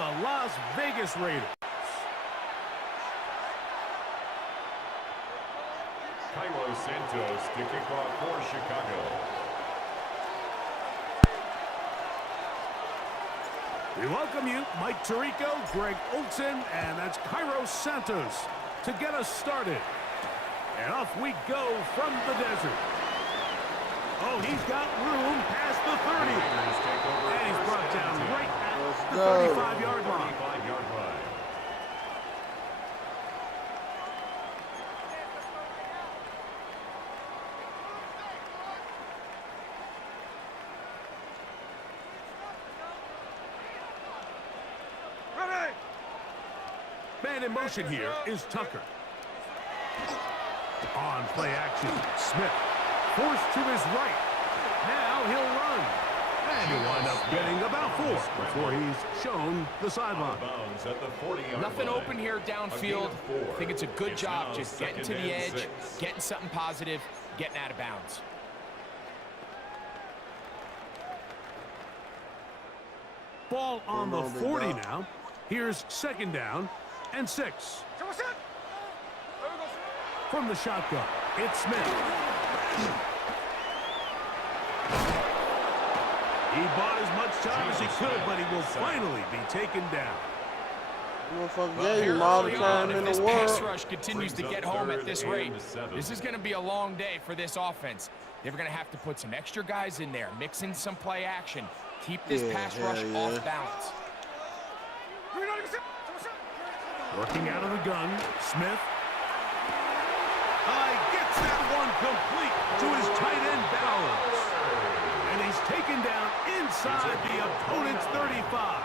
the Las Vegas Raiders. Cod Santos to kick off for Chicago. We welcome you, Mike Tirico, Greg Olson, and that's Cod Santos to get us started. And off we go from the desert. Oh, he's got room past the 30. And he's brought down right at the 35-yard line. Man in motion here is Tucker. On play action, Smith forced to his right. Now he'll run. And he'll wind up getting about 4 before he's shown the sideline. Nothing open here downfield. I think it's a good job just getting to the edge, getting something positive, getting out of bounds. Ball on the 40 now. Here's 2nd down and 6. From the shotgun, it's Smith. He bought as much time as he could, but he will finally be taken down. If this pass rush continues to get home at this rate, this is going to be a long day for this offense. They're going to have to put some extra guys in there, mix in some play action, keep this pass rush off balance. Working out of the gun, Smith. Gets that one complete to his tight end Bowers. And he's taken down inside the opponent's 35.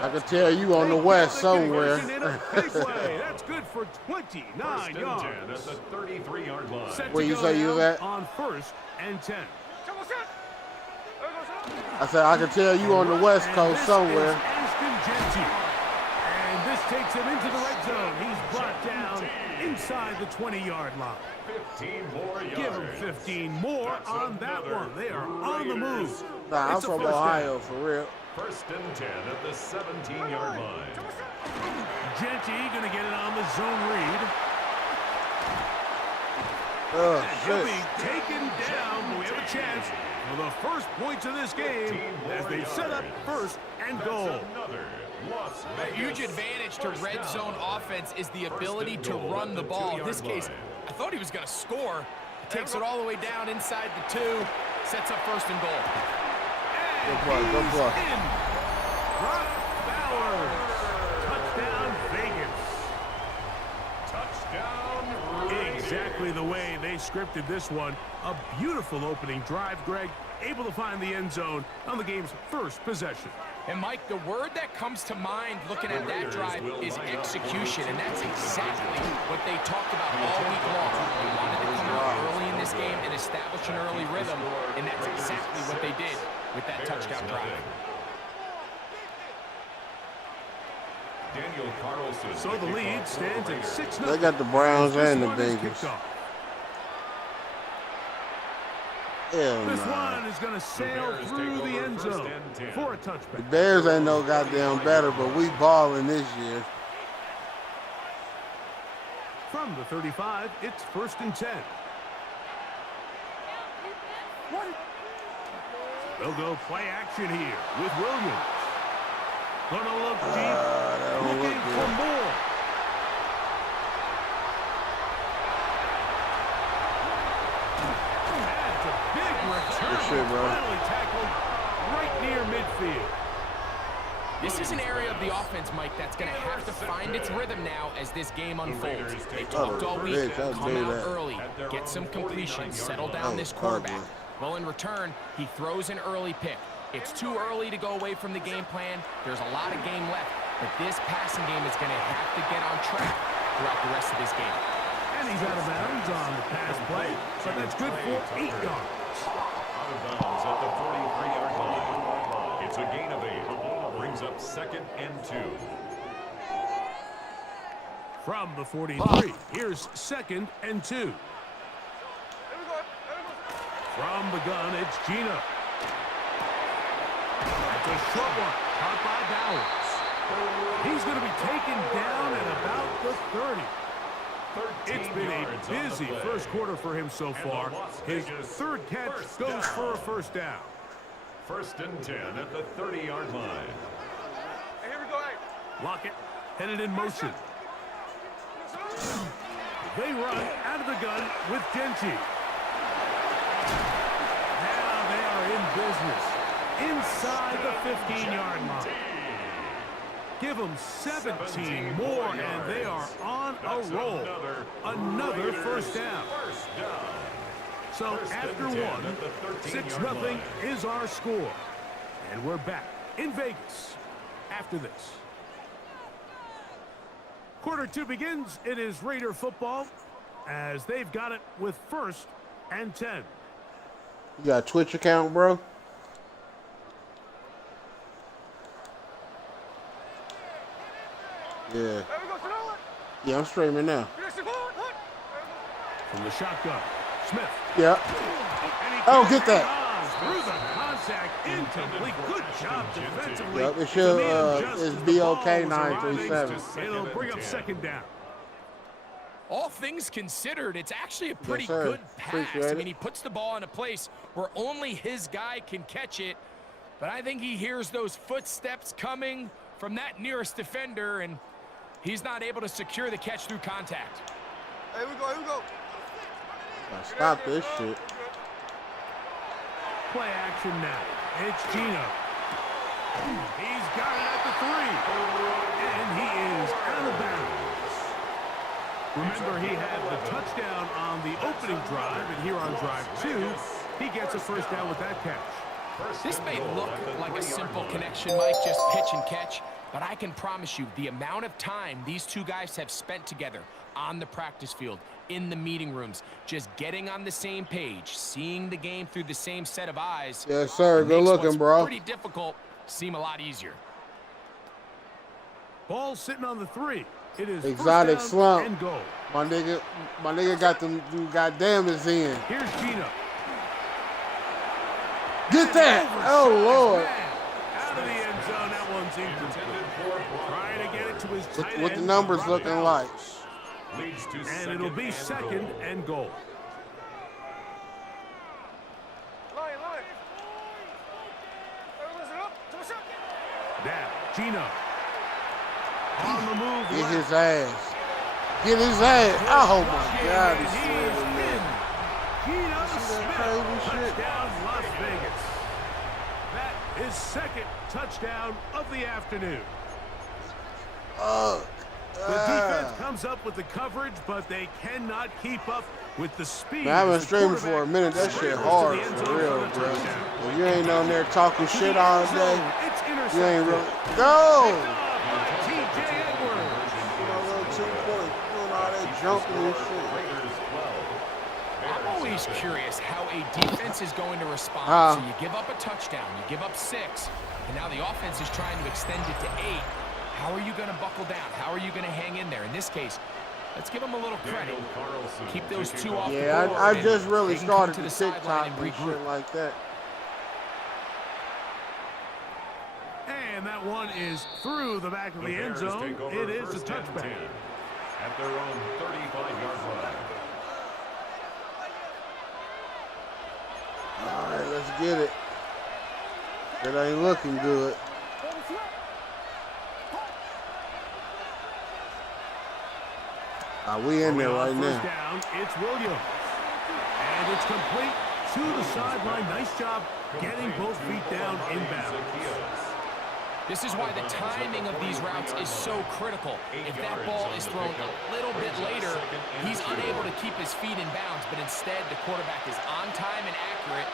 I can tell you on the west somewhere. That's good for 29 yards. That's a 33-yard line. Where you say you was at? On 1st and 10. I said I can tell you on the west coast somewhere. And this takes him into the red zone. He's brought down inside the 20-yard line. 15 more yards. Give him 15 more on that one. They are on the move. Nah, I'm from Ohio, for real. 1st and 10 at the 17-yard line. Genty going to get it on the zone read. He'll be taken down, but we have a chance for the first points of this game as they set up 1st and goal. A huge advantage to red zone offense is the ability to run the ball. In this case, I thought he was going to score. He takes it all the way down inside the 2, sets up 1st and goal. Good play, good play. Brock Bowers. Touchdown, Vegas. Touchdown, Exactly the way they scripted this one. A beautiful opening drive, Greg. Able to find the end zone on the game's 1st possession. And, Mike, the word that comes to mind looking at that drive is execution, and that's exactly what they talked about all week long. They wanted to come out early in this game and establish an early rhythm, and that's exactly what they did with that touchdown drive. So the lead stands at 6-0. They got the Browns and the Bengals. This one is going to sail through the end zone for a touchback. The Bears ain't no goddamn better, but we balling this year. From the 35, it's 1st and 10. They'll go play action here with Williams. Gonna look deep, looking for more. That's a big return. Good shit, bro. Finally tackled right near midfield. This is an area of the offense, Mike, that's going to have to find its rhythm now as this game unfolds. They talked all week, come out early, get some completions, settle down this quarterback. Well, in return, he throws an early pick. It's too early to go away from the game plan. There's a lot of game left, but this passing game is going to have to get on track throughout the rest of this game. And he's out of bounds on the pass play, but that's good for 8 yards. Out of bounds at the 43-yard line. It's a gain of 8. Brings up 2nd and 2. From the 43, here's 2nd and 2. From the gun, it's Gino. That's a short one, caught by Bowers. He's going to be taken down at about the 30. It's been a busy first quarter for him so far. His third catch goes for a first down. 1st and 10 at the 30-yard line. Here we go. Lockett headed in motion. They run out of the gun with Genchi. Now they are in business inside the 15-yard line. Give them 17 more, and they are on a roll. Another first down. So after one, 6-0 is our score. And we're back in Vegas after this. Quarter 2 begins. It is Raider football as they've got it with 1st and 10. You got a Twitch account, bro? Yeah. Yeah, I'm streaming now. From the shotgun, Smith. Yeah. Oh, get that. Through the contact, incomplete. Good job defensively. Yep, it should, it's BOK 937. It'll bring up 2nd down. All things considered, it's actually a pretty sir. good pass. Appreciate I mean, it. he puts the ball in a place where only his guy can catch it. But I think he hears those footsteps coming from that nearest defender, and he's not able to secure the catch through contact. Here we go, here we go. Stop this shit. Play action now. It's Gino. He's got it at the 3. And he is out of bounds. Remember, he had the touchdown on the opening drive, and here on drive 2, he gets a first down with that catch. This may look like a simple connection, Mike, just pitch and catch, but I can promise you the amount of time these two guys have spent together on the practice field, in the meeting rooms, just getting on the same page, seeing the game through the same set of eyes. Yes, sir. Good makes looking, what's bro. pretty difficult seem a lot easier. Ball sitting on the 3. It is Exotic first down slump. and goal. My nigga got them goddamn is in. Here's Gino. Get that! Oh, Lord. Out of the end zone, that one's incomplete. Trying to get it to his tight What the end. numbers looking like? Leads to And it'll be 2nd and goal. Now, Gino. On the move. Get left. his ass. Get his ass. Oh, my God. And He's he swinging, is man. in. Gino See that Smith, crazy shit? touchdown Las Vegas. That is 2nd touchdown of the afternoon. The defense comes up with the coverage, but they cannot keep up with the speed. Man, I've been as the streaming for a quarterback minute. That shit scrambles to hard, the end for zone real, the bro. touchdown. If you ain't on there talking To shit the all end day, zone, it's you ain't intercepted. really. Go! T.J. Edwards. You know, little 2 points. Doing all that jumping and shit. I'm always curious how a defense is going to respond. So you give up a touchdown, you give up 6, and now the offense is trying to extend it to 8. How are you going to buckle down? How are you going to hang in there? In this case, let's give them a little credit. Keep those 2 off the board. Yeah, I and just really they can come started to the the sideline TikTok and and regroup. shit like that. And that one is through the back of the end zone. It is a touchback. At their own 35-yard line. All right, let's get it. It ain't looking good. We in there right First now. down, it's Williams. And it's complete to the sideline. Nice job getting both feet down inbounds. This is why the timing of these routes is so critical. If that ball is thrown a little bit later, he's unable to keep his feet in bounds, but instead the quarterback is on time and accurate,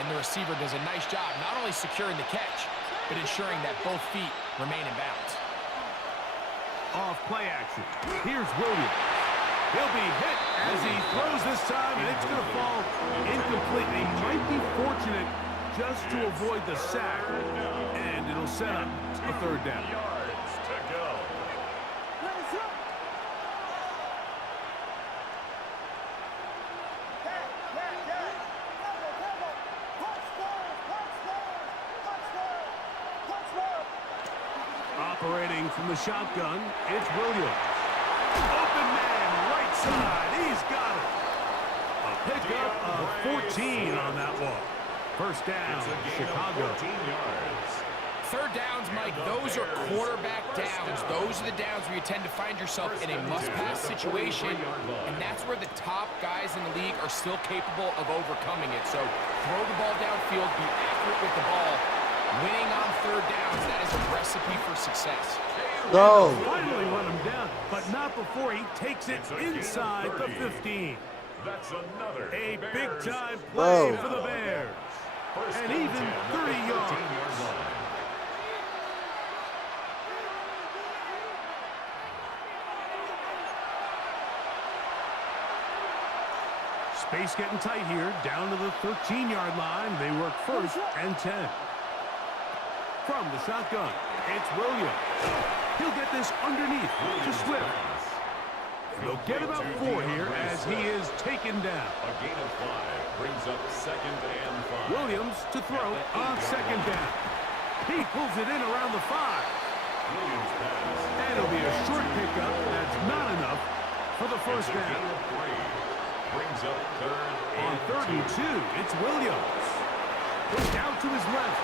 and the receiver does a nice job not only securing the catch, but ensuring that both feet remain in bounds. Off play action. Here's Williams. He'll be hit as he throws this time, and it's going to fall incomplete. He might be fortunate just to avoid the sack, and it'll set up a 3rd down. Yards to go. Operating from the shotgun. It's Williams. Open man, right side. He's got it. A pickup of 14 on that one. First down, Chicago. 14 yards. Third downs, Mike, those are quarterback downs. Those are the downs where you tend to find yourself in a must-pass situation, and that's where the top guys in the league are still capable of overcoming it. So throw the ball downfield, be accurate with the ball. Winning on third downs, that is a recipe for success. Go. Finally run him down, but not before he takes it inside the 15. That's another A big-time play for the Bears. First And and even 10 30 at the yards. 13-yard line. Space getting tight here, down to the 13-yard line. They work first and 10. From the shotgun, it's Williams. He'll get this underneath to Swift. They'll get about 4 here as he is taken down. A gain of 5 brings up second and 5. Williams to throw on second down. He pulls it in around the 5. Williams pass. And it'll be a short pickup. That's not enough for the first It's a gain down. of 3. Brings up third On and 3rd and 2, it's Williams. Goes down to his left.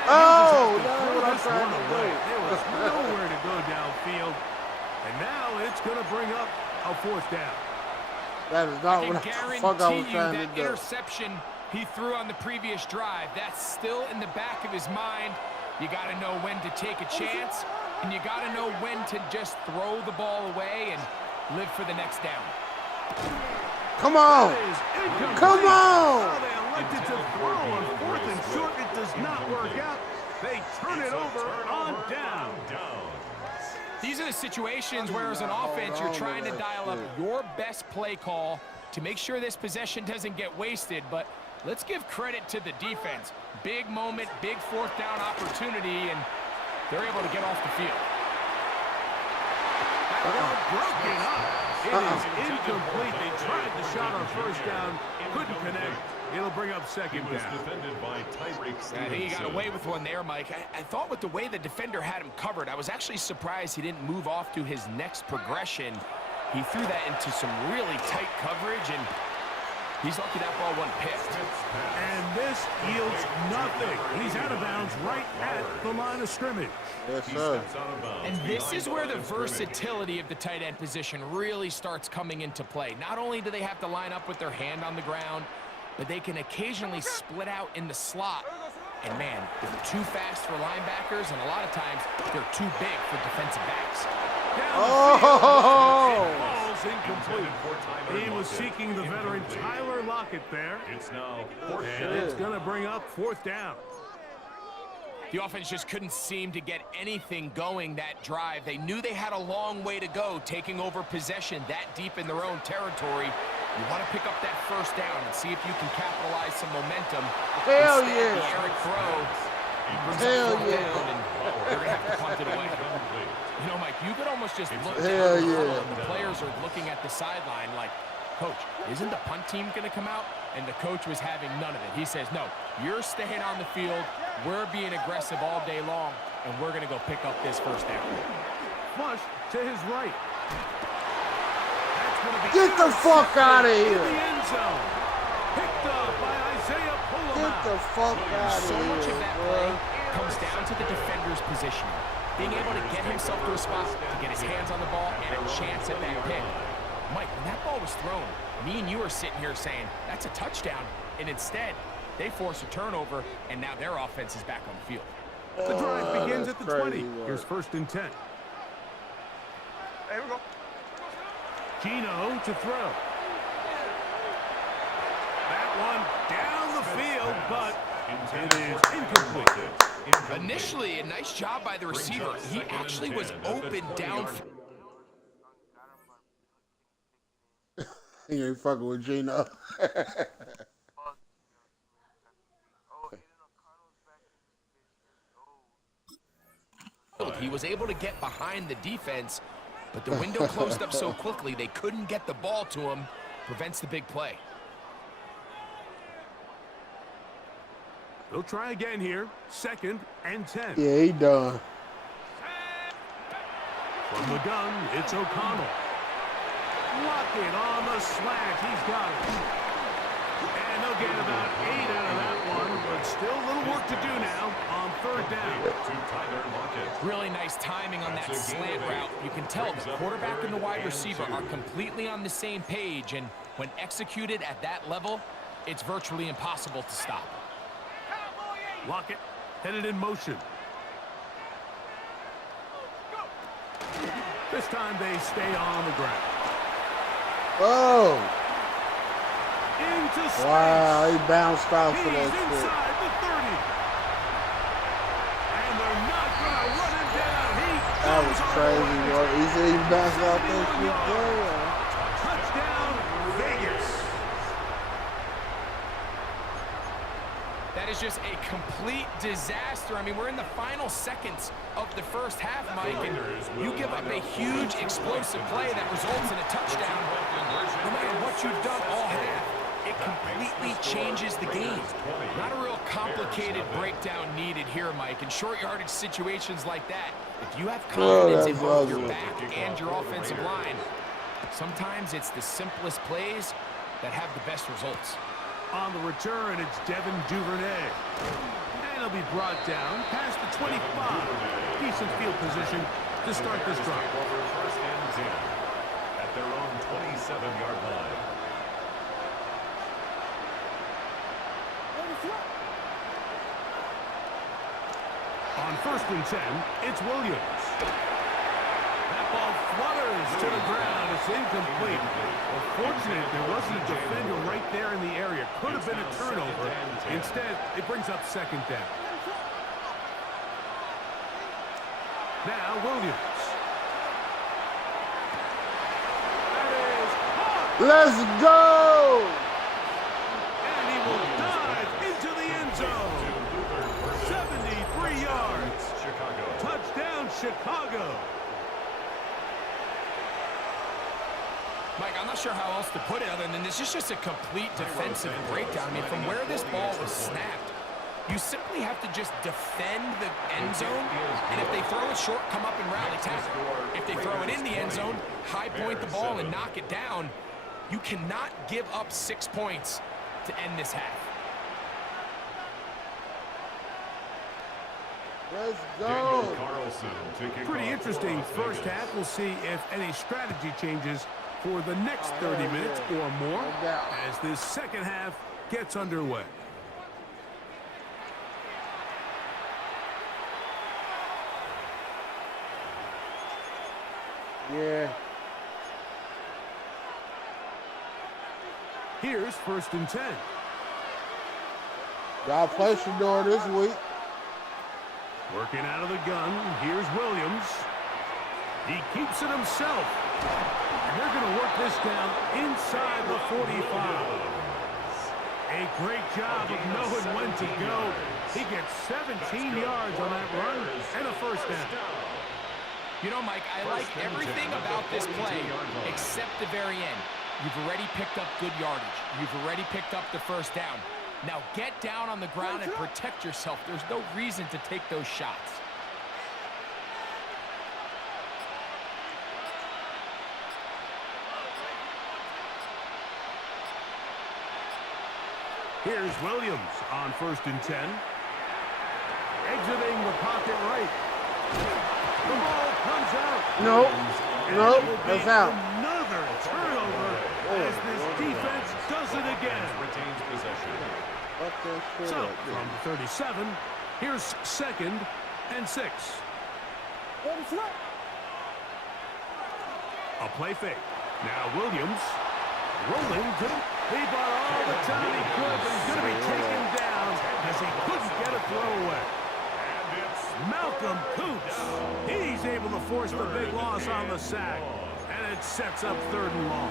And Oh, he'll just have to that's throw what I'm this trying one to away. do. There was nowhere to go downfield. And now it's going to bring up a 4th down. That is not I what can the fuck I was guarantee you trying that to do. interception he threw on the previous drive, that's still in the back of his mind. You got to know when to take a chance, and you got to know when to just throw the ball away and live for the next down. Come on. That is incomplete. Come on. Oh, they elected to throw on 4th and short. It does not work out. They turn it over on down. These are the situations where, as an offense, you're trying to dial up your best play call to make sure this possession doesn't get wasted. But let's give credit to the defense. Big moment, big 4th down opportunity, and they're able to get off the field. Broken up. It is incomplete. They tried the shot on 1st down, couldn't connect. It'll bring up 2nd down. Defended by Tyreek I think he got away with one there, Mike. I thought with the way the defender had him covered, I was actually surprised he didn't move off to his next progression. He threw that into some really tight coverage, and he's lucky that ball wasn't picked. And this yields nothing. He's out of bounds right at the line of scrimmage. Yes, sir. And this is where the versatility of the tight end position really starts coming into play. Not only do they have to line up with their hand on the ground, but they can occasionally split out in the slot. And man, they're too fast for linebackers, and a lot of times they're too big for defensive backs. Oh! Ball's incomplete. He was seeking the veteran Tyler Lockett there. It's now And it's going to bring up 4th down. The offense just couldn't seem to get anything going that drive. They knew they had a long way to go, taking over possession that deep in their own territory. You want to pick up that 1st down and see if you can capitalize some momentum. Hell Instead, yeah. the Eric Crow brings Hell up 4th yeah. down, and they're going to have to punt it away. You know, Mike, you could almost just look Hell down the yeah. huddle, and the players are looking at the sideline like, Coach, isn't the punt team going to come out? And the coach was having none of it. He says, no, you're staying on the field. We're being aggressive all day long, and we're going to go pick up this 1st down. Flush to his right. That's gonna be Get the fuck out of in here. the end zone. Picked up by Isaiah Get Pullman. the fuck out of So much of here, that bro. play comes down to the defender's positioning. Being able to get himself to a spot, to get his hands on the ball, and a chance at that pick. Mike, when that ball was thrown, me and you are sitting here saying, that's a touchdown. And instead, they force a turnover, and now their offense is back on the field. The drive begins at the 20. work. Here's 1st and 10. There we go. Gino to throw. That one down the field, but it is incomplete. Initially, a nice job by the receiver. He actually was open downfield. He ain't fucking with Gino. He was able to get behind the defense, but the window closed up so quickly they couldn't get the ball to him. Prevents the big play. They'll try again here. 2nd and 10. Yeah, he done. From the gun, it's O'Connell. Lock it on the slant. He's got it. And they'll get about 8 out of that one, but still a little work to do now on third down. Really nice timing on that slant route. You can tell the quarterback and the wide receiver are completely on the same page, and when executed at that level, it's virtually impossible to stop. Lock it, headed in motion. This time they stay on the ground. Oh! Into space. Wow, he bounced off He's of that shit. inside the 30. And they're not going to run him down. That was crazy, bro. He said he bounced off that shit. Touchdown, Vegas. That is just a complete disaster. I mean, we're in the final seconds of the first half, Mike, and you give up a huge explosive play that results in a touchdown. No matter what you've done all half, it completely changes the game. Not a real complicated breakdown needed here, Mike. In short yardage situations like that, if you have confidence in both your back and your offensive line, sometimes it's the simplest plays that have the best results. On the return, it's Devin Duvernay. And he'll be brought down past the 25. Decent field position to start this drive. First and 10 at their own 27-yard line. On first and 10, it's Williams. That ball flutters to the ground. It's incomplete. Well, fortunate there wasn't a defender right there in the area. Could have been a turnover. Instead, it brings up second down. Now, Williams. That is caught. Let's go! And he will dive into the end zone. 73 yards. Touchdown, Chicago. Mike, I'm not sure how else to put it other than this is just a complete defensive breakdown. I mean, from where this ball was snapped, you simply have to just defend the end zone, and if they throw it short, come up and rally tackle. If they throw it in the end zone, high point the ball and knock it down. You cannot give up 6 points to end this half. Let's go! Pretty interesting first half. We'll see if any strategy changes for the next 30 minutes or more as this second half gets underway. Yeah. Here's first and 10. Got pressure door this week. Working out of the gun, here's Williams. He keeps it himself. And they're going to work this down inside the 45. A great job of knowing when to go. He gets 17 yards on that run and a first down. You know, Mike, I like everything about this play except the very end. You've already picked up good yardage. You've already picked up the first down. Now get down on the ground and protect yourself. There's no reason to take those shots. Here's Williams on first and 10. Exiting the pocket right. The ball comes out. Nope. Nope. That's out. Another turnover as this defense does it again. Retains possession. So, from 37, here's second and 6. A play fake. Now Williams rolling to the... He bought all the time he could, but he's going to be taken down as he couldn't get a throw away. Malcolm Coots. He's able to force the big loss on the sack, and it sets up third and long.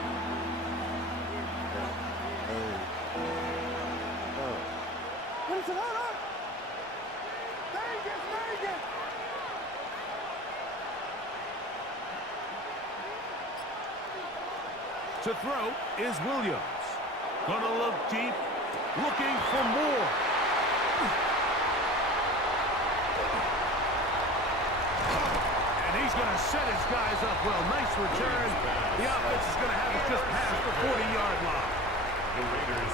To throw is Williams. Gonna look deep, looking for more. And he He's going to set his guys up well. Nice return. The offense is going to have it just past the 40-yard line.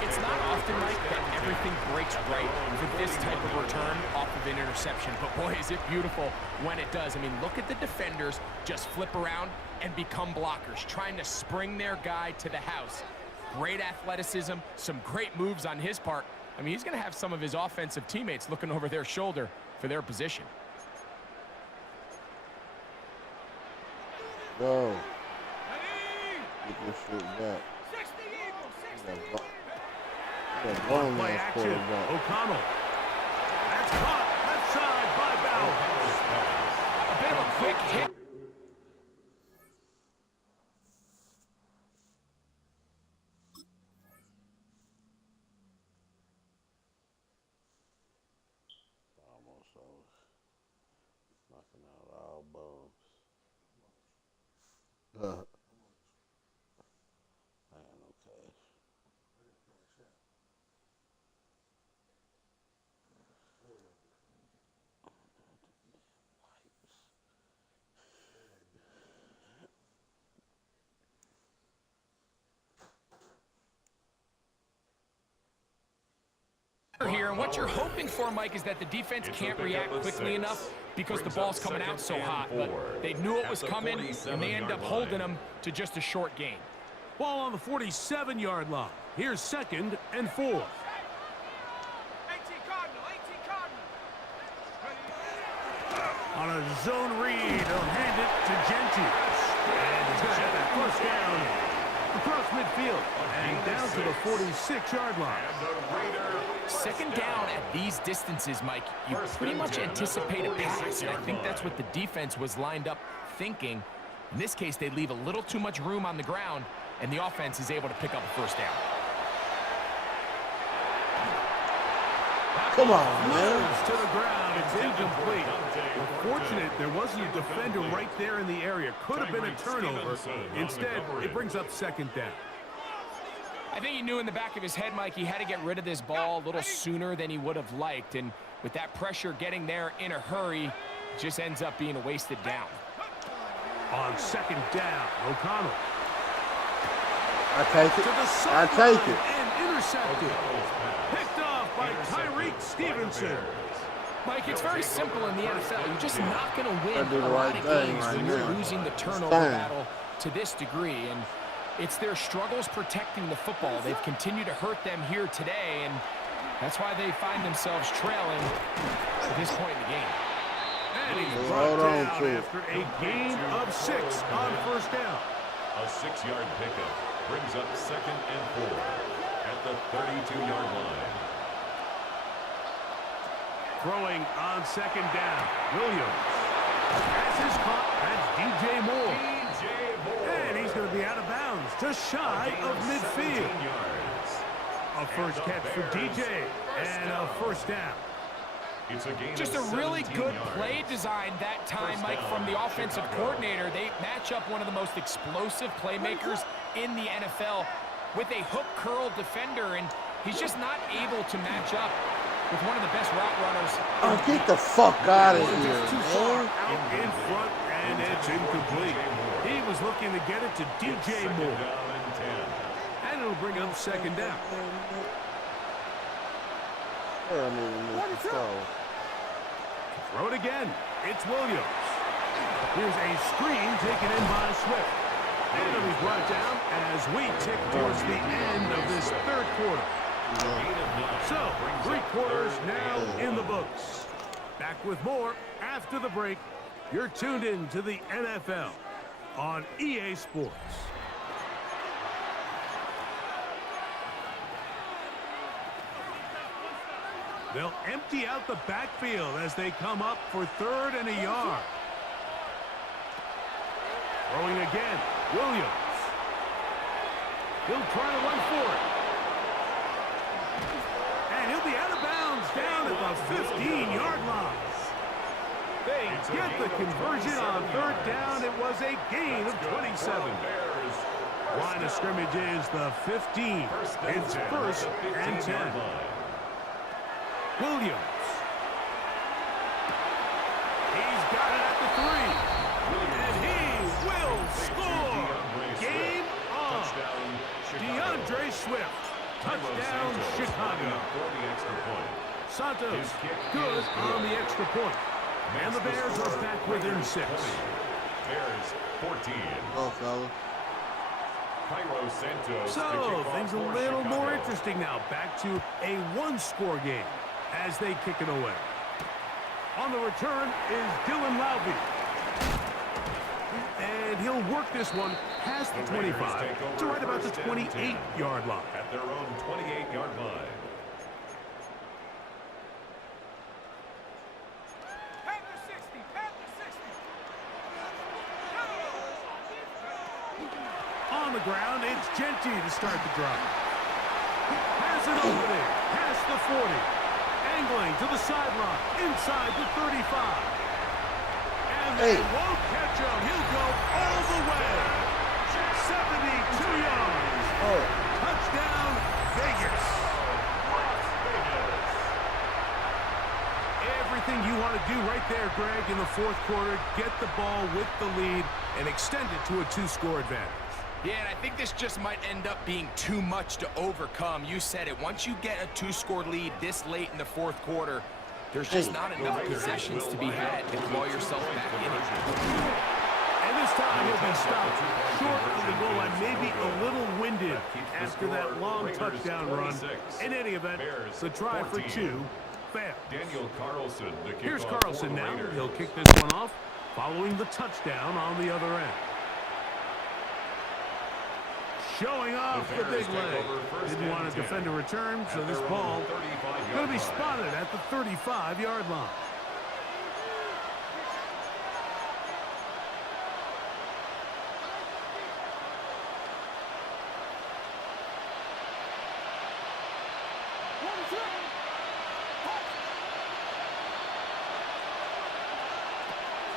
It's not often, Mike, that everything breaks right for this type of return off of an interception. But, boy, is it beautiful when it does. I mean, look at the defenders just flip around and become blockers, trying to spring their guy to the house. Great athleticism, some great moves on his part. I mean, he's going to have some of his offensive teammates looking over their shoulder for their position. Go. Get this shit back. Play action. O'Connell. That's caught. Left side by Bauer. A bit of a quick hit. Almost over. Knocking out all bums. Man, okay. Here, and what you're hoping for, Mike, is that the defense can't react quickly enough because the ball's coming out so hot. But they knew it was coming, and they end up holding them to just a short gain. Ball on the 47-yard line. Here's 2nd and 4. On a zone read, he'll hand it to Gentry. And he's going to have that first down across midfield and down to the 46-yard line. 2nd down at these distances, Mike, you pretty much anticipate a pass, and I think that's what the defense was lined up thinking. In this case, they leave a little too much room on the ground, and the offense is able to pick up a first down. Come on, man. To the ground, it's incomplete. Fortunate there wasn't a defender right there in the area. Could have been a turnover. Instead, it brings up 2nd down. I think he knew in the back of his head, Mike, he had to get rid of this ball a little sooner than he would have liked. And with that pressure getting there in a hurry, it just ends up being a wasted down. On 2nd down, O'Connell. I take it. I take it. And intercepted. Picked off by Tyreek Stevenson. Mike, it's very simple in the NFL. You're just not going to win a lot of games when you're losing the turnover battle to this degree. And it's their struggles protecting the football. They've continued to hurt them here today, and that's why they find themselves trailing at this point in the game. And he's brought down after a gain of 6 on 1st down. A 6-yard pickup brings up 2nd and 4 at the 32-yard line. Throwing on 2nd down, Williams. Pass is caught. That's DJ Moore. And he's going to be out of bounds, just shy of midfield. A first catch for DJ, and a first down. Just a really good play design that time, Mike, from the offensive coordinator. They match up one of the most explosive playmakers in the NFL with a hook curl defender, and he's just not able to match up with one of the best route runners. Oh, get the fuck out of here, too far out in front, and it's incomplete. He was looking to get it to DJ Moore. And it'll bring up 2nd down. Throw it again. It's Williams. Here's a screen taken in by Swift. And it'll be brought down as we tick towards the end of this 3rd quarter. So, 3 quarters now in the books. Back with more after the break. You're tuned in to the NFL on EA Sports. They'll empty out the backfield as they come up for 3rd and a yard. Throwing again, Williams. He'll try to run for it. And he'll be out of bounds down at the 15-yard line. They get the conversion on 3rd down. It was a gain of 27. Line of scrimmage is the 15. It's 1st and 10. Williams. He's got it at the 3. And he will score. Game on. DeAndre Swift. Touchdown, Chicago. Santos, good on the extra point. And the Bears are back within 6. Bears 14. Oh, fella. So, things a little more interesting now. Back to a one-score game as they kick it away. On the return is Dylan Loudby. And he'll work this one past the 25 to right about the 28-yard line. At their own 28-yard line. On the ground, it's Genty to start the drive. Has an opening, past the 40. Angling to the sideline, inside the 35. And they won't catch him. He'll go all the way. 72 yards. Oh. Touchdown, Vegas. Everything you want to do right there, Greg, in the fourth quarter. Get the ball with the lead and extend it to a 2-score advantage. Yeah, and I think this just might end up being too much to overcome. You said it. Once you get a 2-score lead this late in the fourth quarter, there's just not enough possessions to be had to claw yourself back in it. And this time he'll be stopped short of the goal line, maybe a little winded after that long touchdown run. In any event, the try for 2 fails. Daniel Carlson, the kickoff. Here's Carlson now. He'll kick this one off following the touchdown on the other end. Showing off the big leg. Didn't want to defend a return, so this ball going to be spotted at the 35-yard line.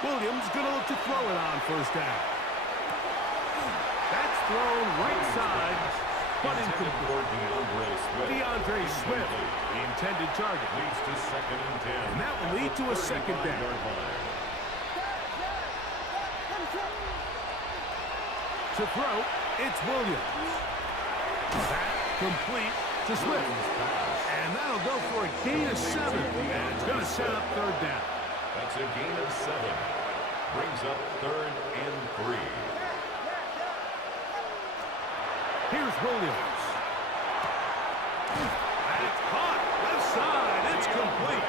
Williams going to look to throw it on first down. That's thrown right side, but incomplete. DeAndre Swift, the intended target. Leads to 2nd and 10. And that will lead to a second down. To throw, it's Williams. That complete to Swift. And that'll go for a gain of 7. And it's going to set up third down. That's a gain of 7. Brings up 3rd and 3. Here's Williams. That's caught. Left side. It's complete.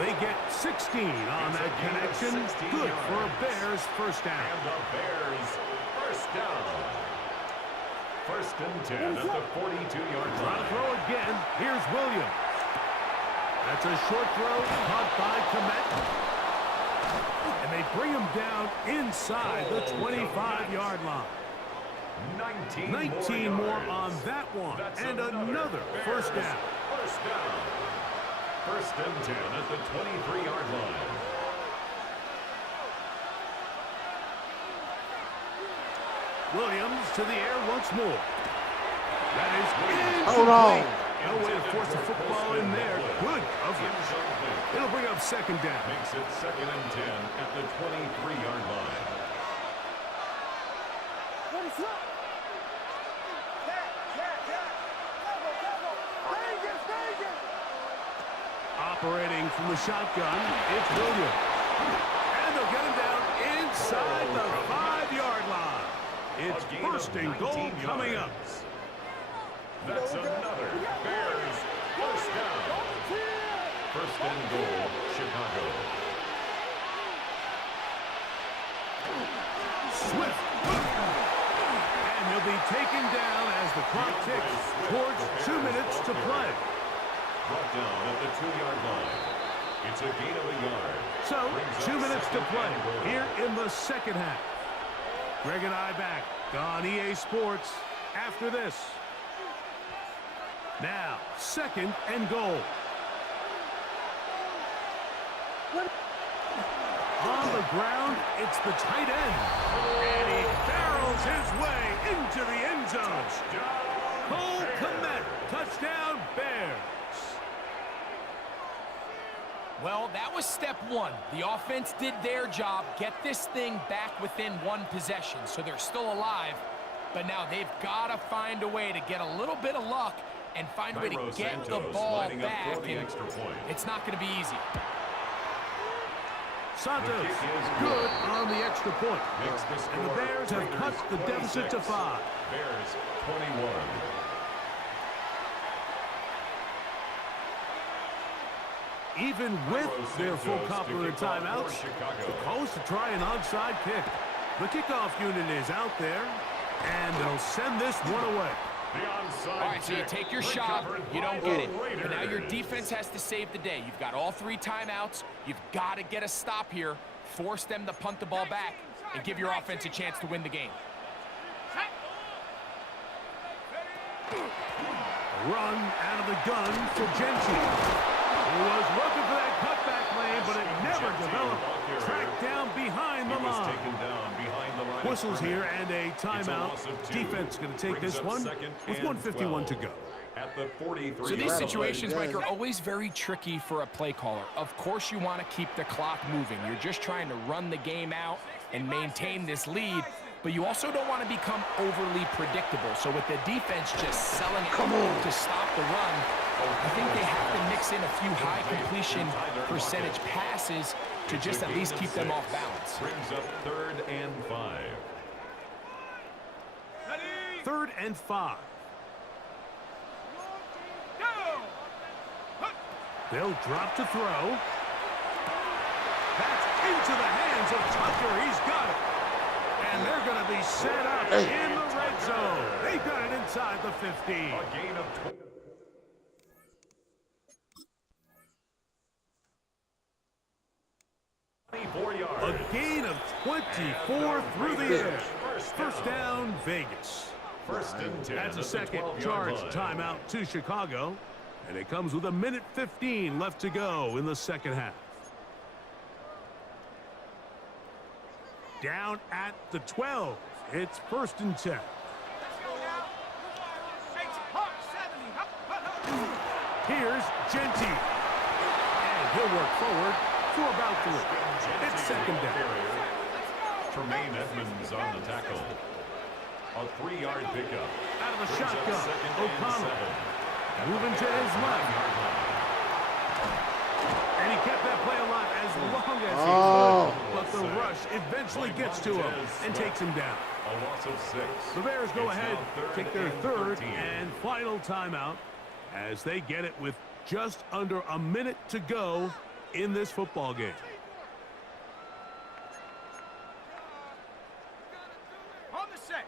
They get 16 on that connection. Good for a Bears first down. And the Bears first down. 1st and 10 at the 42-yard line. Trying to throw again. Here's Williams. That's a short throw caught by Komet. And they bring him down inside the 25-yard line. 19 more on that one. And another first down. First down. 1st and 10 at the 23-yard line. Williams to the air once more. That is incomplete. Hold on. No way to force the football in there. Good coverage. It'll bring up second down. Makes it 2nd and 10 at the 23-yard line. Operating from the shotgun, it's Williams. And they'll get him down inside the 5-yard line. It's 1st and goal coming up. That's another Bears first down. 1st and goal, Chicago. Swift. And he'll be taken down as the clock ticks towards 2 minutes to play. Brought down at the 2-yard line. It's a gain of a yard. So, 2 minutes to play here in the second half. Greg and I back on EA Sports after this. Now, 2nd and goal. On the ground, it's the tight end. And he barrels his way into the end zone. Cole Komet, touchdown Bears. Well, that was step one. The offense did their job, get this thing back within one possession, so they're still alive. But now they've got to find a way to get a little bit of luck and find a way to get the ball back. It's not going to be easy. Santos, good on the extra point. And the Bears have cut the deficit to 5. Bears 21. Even with their full complement of timeouts, the calls to try an onside kick. The kickoff unit is out there, and they'll send this one away. All right, so you take your shot, you don't get it. But now your defense has to save the day. You've got all 3 timeouts. You've got to get a stop here, force them to punt the ball back, and give your offense a chance to win the game. A run out of the gun for Genty. He was looking for that cutback lane, but it never developed. Tracked down behind the line. Whistles here and a timeout. Defense going to take this one with 1:51 to go. At the 43. So these situations, Mike, are always very tricky for a play caller. Of course you want to keep the clock moving. You're just trying to run the game out and maintain this lead, but you also don't want to become overly predictable. So with the defense just selling out to stop the run, I think they have to mix in a few high completion percentage passes to just at least keep them off balance. Brings up 3rd and 5. 3rd and 5. They'll drop to throw. That's into the hands of Tucker. He's got it. And they're going to be set up in the red zone. They got it inside the 15. A gain of 24 yards. A gain of 24 through the air. First down, Vegas. First and 10. That's a second charge timeout to Chicago. And it comes with 1:15 left to go in the second half. Down at the 12. It's 1st and 10. Here's Genty. And he'll work forward for about 3. It's 2nd down. Tremaine Edmonds on the tackle. A 3-yard pickup. Out of the shotgun, O'Connell. Moving to his left. And he kept that play alive as long as he could. But the rush eventually gets to him and takes him down. A loss of 6. The Bears go ahead, take their 3rd and final timeout as they get it with just under a minute to go in this football game.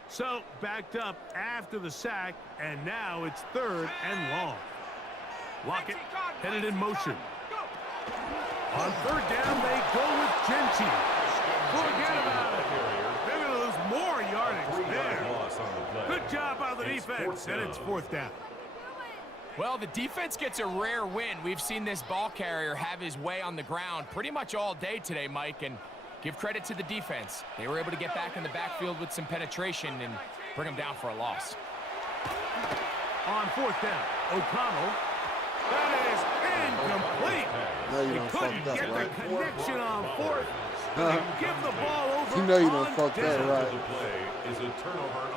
So backed up after the sack, and now it's 3rd and long. Lockett headed in motion. On 3rd down, they go with Genty. Forget about it. They're going to lose more yardage there. Good job by the defense, and it's 4th down. Well, the defense gets a rare win. We've seen this ball carrier have his way on the ground pretty much all day today, Mike, and give credit to the defense. They were able to get back in the backfield with some penetration and bring them down for a loss. On 4th down, O'Connell. That is incomplete. No, you He don't couldn't fuck get that right. the connection on 4th. They give the ball over. You know you don't on fuck that down. right.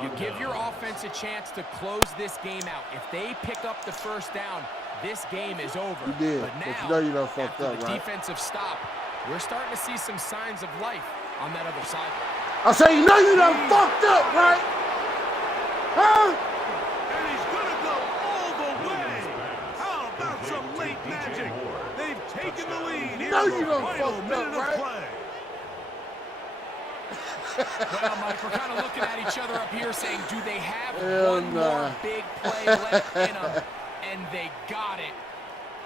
You give your offense a chance to close this game out. If they pick up the 1st down, this game is over. You did, but now, you know you don't fuck after that the right. defensive stop, we're starting to see some signs of life on that other side. I say, you know you done fucked up, right? Huh? And he's going to go all the way. How about some late magic? They've taken the lead. Here's No, you the don't final fucked minute up, of right? play. Well, Mike, we're kind of looking at each other up here saying, do they have Hell one nah. more big play left in them? And they got it.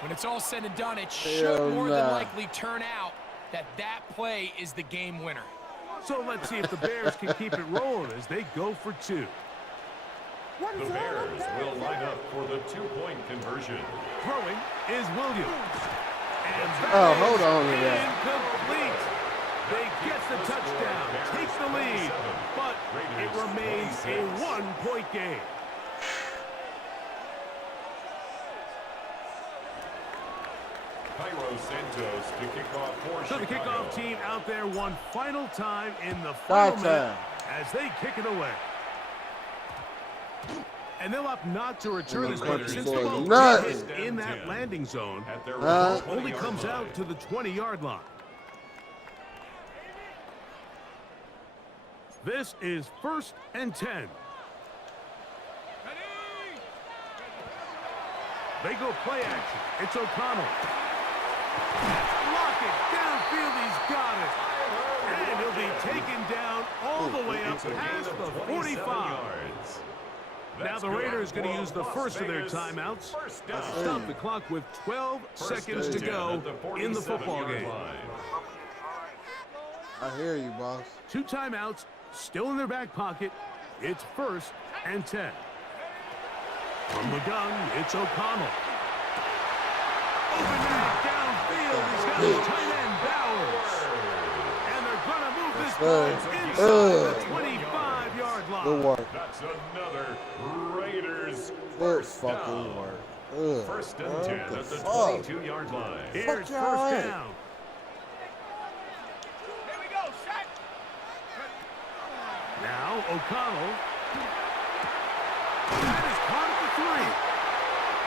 When it's all said and done, it should Hell more than nah. likely turn out that that play is the game winner. So let's see if the Bears can keep it rolling as they go for 2. The Bears will line up for the 2-point conversion. Throwing is Williams. And Hold on to that. incomplete. They get the touchdown, take the lead, but it remains a 1-point game. Cairo Santos to kick off for So the Chicago. kickoff team out there one final time in the final minute as they kick it away. And they'll opt not to return this one since the ball hit in that landing zone. Only comes out to the 20-yard line. This is 1st and 10. They go play action. It's O'Connell. Lock it. Downfield, he's got it. And he'll be taken down all the way up past the 45. Now the Raiders going to use the first of their timeouts to stop the clock with 12 seconds to go in the football game. I hear you, boss. 2 timeouts still in their back pocket. It's 1st and 10. From the gun, it's O'Connell. Open man downfield. He's got his tight end Bowers. And they're going to move this ball inside the 25-yard line. Good work. That's another Raiders Good first fucking down. work. 1st and 10 at the 22-yard line. Here's Fuck 1st y'all down. ain't. Now O'Connell. That is caught at the 3.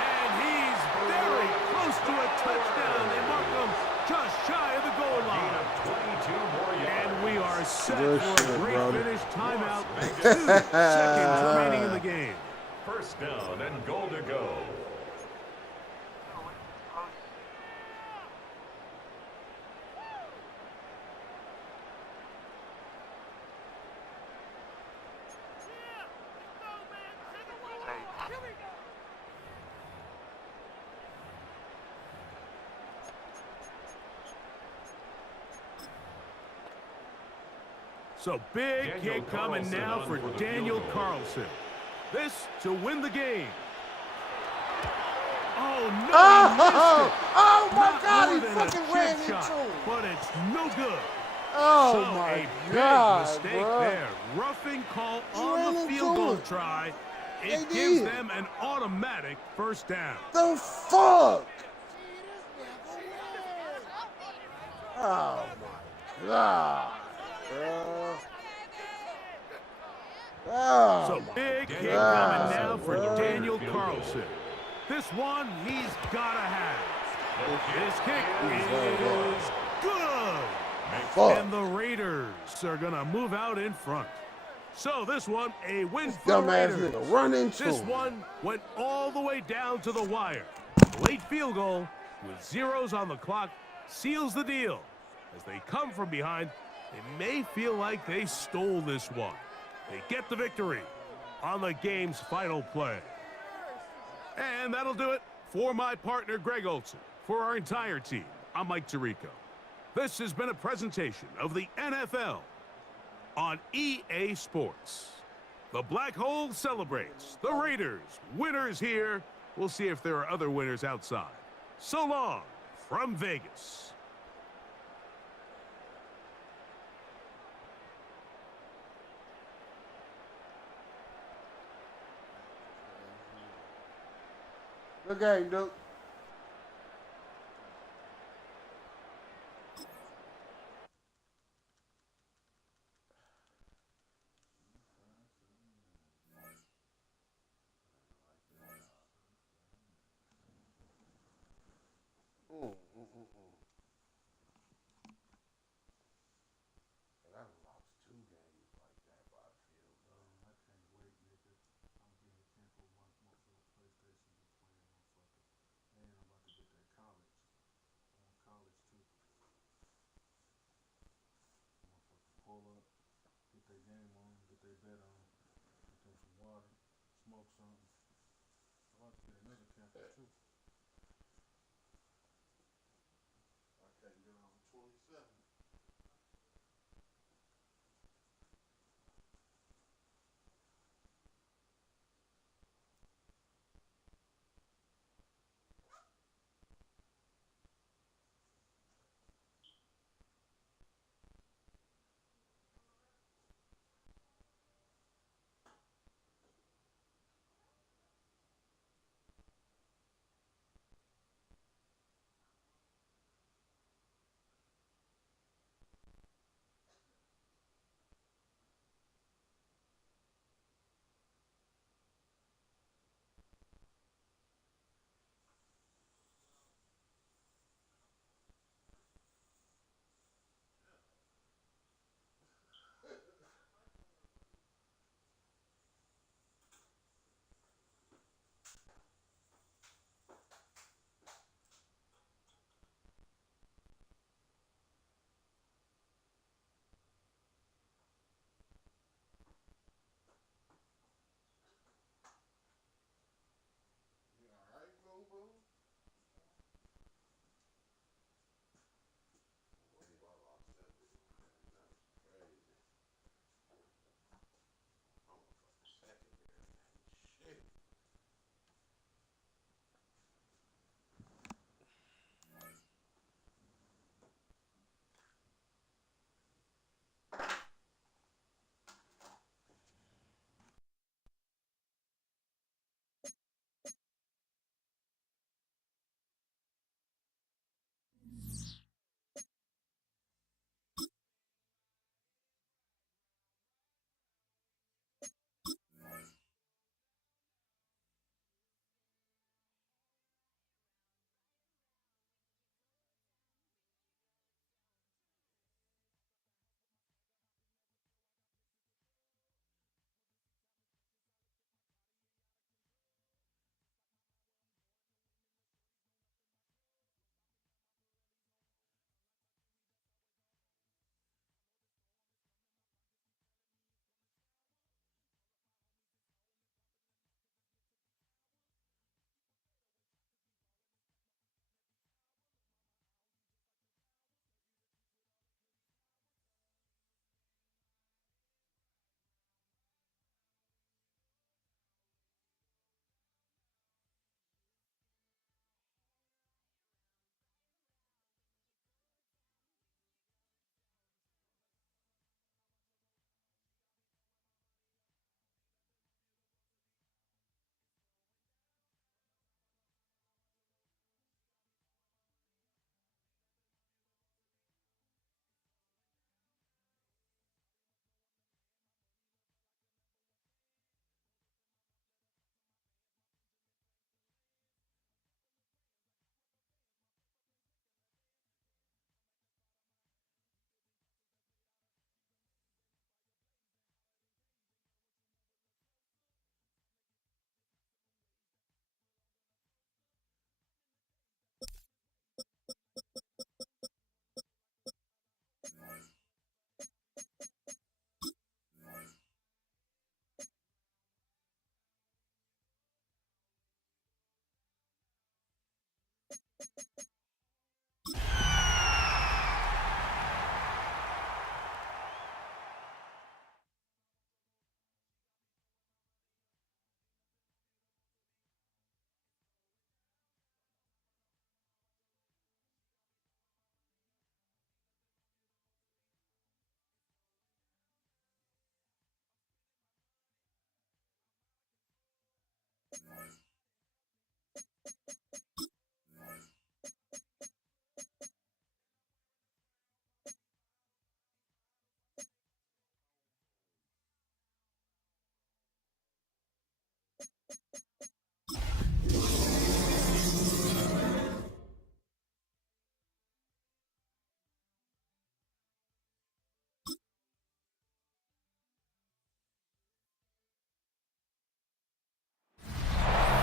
And he's very close to a touchdown. They mark him just shy of the goal line. 22 more yards. And we are set Good for a shit, great brother. finish. Timeout. 2 seconds remaining in the game. 1st down and goal to go. So big kick coming now for Daniel Carlson. This to win the game. Oh, no, Oh my Not God, more he than a fucking chip ran shot, into him. but it's no good. Oh So my a big God, mistake bro. there. Roughing call He on ran the into field goal him. try. They It gives did. them an automatic 1st down. The fuck? Oh my God, bro. Oh So my big kick God, coming now for bro. Daniel Carlson. This one he's gotta have. This kick is good. Fuck. And the Raiders are gonna move out in front. So this one, a win for the Dumbass Raiders. nigga run into This him. one went all the way down to the wire. Late field goal with zeros on the clock seals the deal. As they come from behind, they may feel like they stole this one. They get the victory on the game's final play. And that'll do it for my partner, Greg Olson. For our entire team, I'm Mike Tirico. This has been a presentation of the NFL on EA Sports. The Black Hole celebrates. The Raiders, winners here. We'll see if there are other winners outside. So long from Vegas. Good game, Duke.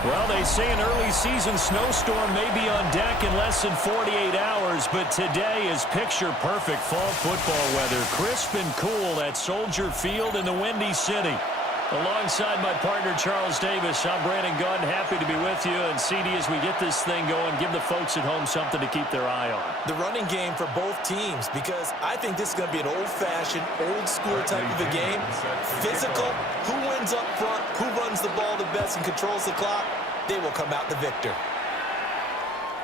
Well, they say an early season snowstorm may be on deck in less than 48 hours, but today is picture-perfect fall football weather. Crisp and cool at Soldier Field in the Windy City. Alongside my partner, Charles Davis, I'm Brandon Gunn. Happy to be with you. And CD, as we get this thing going, give the folks at home something to keep their eye on. The running game for both teams, because I think this is going to be an old-fashioned, old-school type of a game. Physical, who wins up front, who runs the ball the best and controls the clock, they will come out the victor.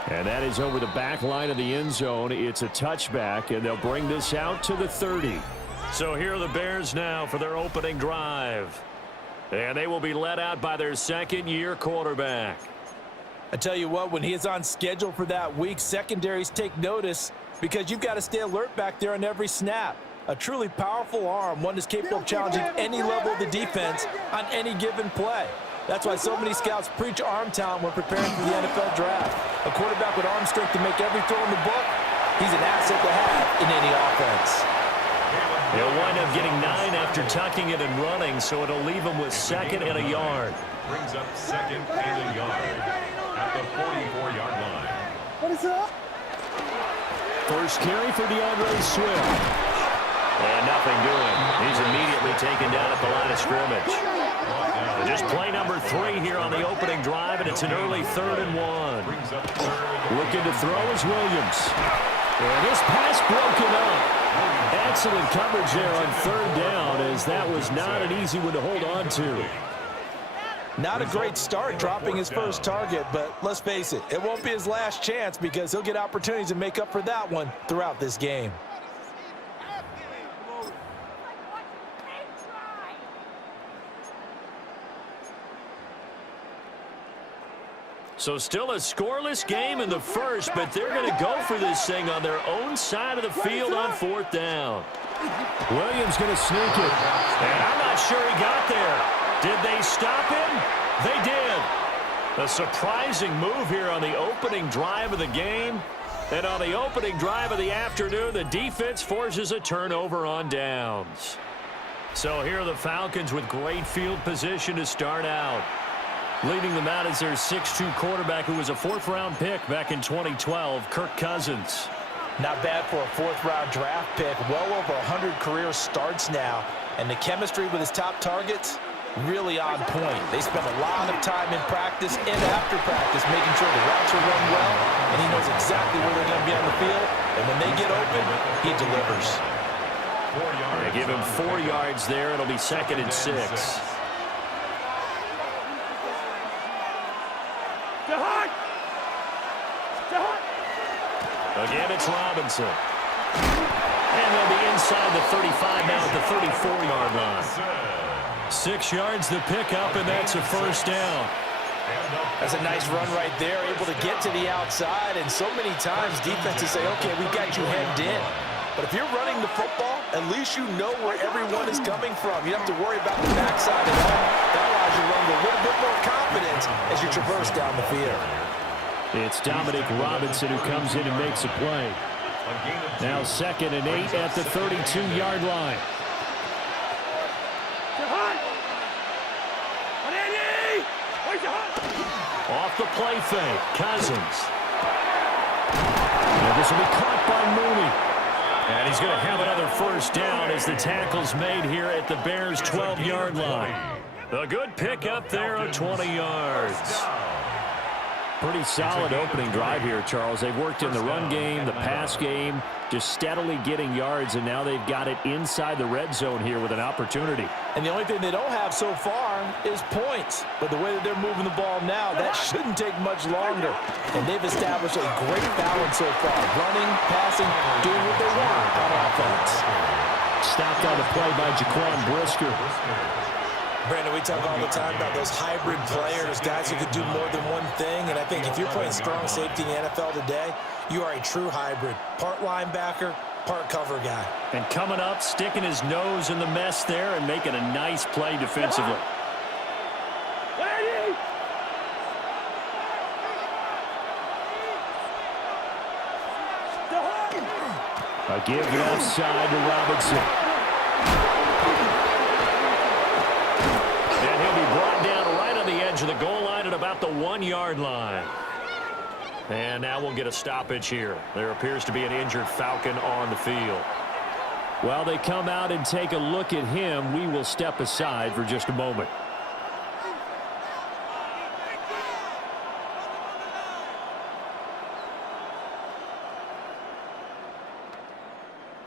And that is over the back line of the end zone. It's a touchback, and they'll bring this out to the 30. So here are the Bears now for their opening drive. And they will be led out by their second-year quarterback. I tell you what, when he is on schedule for that week, secondaries take notice because you've got to stay alert back there on every snap. A truly powerful arm, one that's capable of challenging any level of the defense on any given play. That's why so many scouts preach arm talent when preparing for the NFL draft. A quarterback with arm strength to make every throw in the book, he's an asset to have in any offense. He'll wind up getting 9 after tucking it and running, so it'll leave him with second and a yard. Brings up second and a yard at the 44-yard line. What is up? First carry for DeAndre Swift. And nothing doing. He's immediately taken down at the line of scrimmage. Just play number 3 here on the opening drive, and it's an early 3rd and 1. Looking to throw is Williams. And this pass broken up. Excellent coverage there on 3rd down, as that was not an easy one to hold on to. Not a great start dropping his first target, but let's face it, it won't be his last chance because he'll get opportunities to make up for that one throughout this game. So still a scoreless game in the first, but they're going to go for this thing on their own side of the field on 4th down. Williams going to sneak it. And I'm not sure he got there. Did they stop him? They did. A surprising move here on the opening drive of the game. And on the opening drive of the afternoon, the defense forces a turnover on downs. So here are the Falcons with great field position to start out. Leading them out is their 6'2 quarterback who was a 4th-round pick back in 2012, Kirk Cousins. Not bad for a 4th-round draft pick. Well over 100 career starts now. And the chemistry with his top targets, really on point. They spend a lot of time in practice and after practice making sure the routes are run well, and he knows exactly where they're going to be on the field. And when they get open, he delivers. They give him 4 yards there. It'll be 2nd and 6. Again, it's Robinson. And they'll be inside the 35 now at the 34-yard line. 6 yards the pickup, and that's a 1st down. That's a nice run right there, able to get to the outside. And so many times defenses say, okay, we got you hemmed in. But if you're running the football, at least you know where everyone is coming from. You don't have to worry about the backside at all. That allows you to run with a little bit more confidence as you traverse down the field. It's Dominic Robinson who comes in and makes a play. Now 2nd and 8 at the 32-yard line. Off the play fake, Cousins. And this will be caught by Mooney. And he's going to have another 1st down as the tackle's made here at the Bears' 12-yard line. A good pickup there of 20 yards. Pretty solid opening drive here, Charles. They've worked in the run game, the pass game, just steadily getting yards, and now they've got it inside the red zone here with an opportunity. And the only thing they don't have so far is points. But the way that they're moving the ball now, that shouldn't take much longer. And they've established a great balance so far. Running, passing, doing what they want on offense. Stopped on the play by Jaquan Brisker. Brandon, we talk all the time about those hybrid players, guys who could do more than one thing. And I think if you're playing strong safety in the NFL today, you are a true hybrid. Part linebacker, part cover guy. And coming up, sticking his nose in the mess there and making a nice play defensively. A give left side to Robinson. And he'll be brought down right on the edge of the goal line at about the 1-yard line. And now we'll get a stoppage here. There appears to be an injured Falcon on the field. While they come out and take a look at him, we will step aside for just a moment.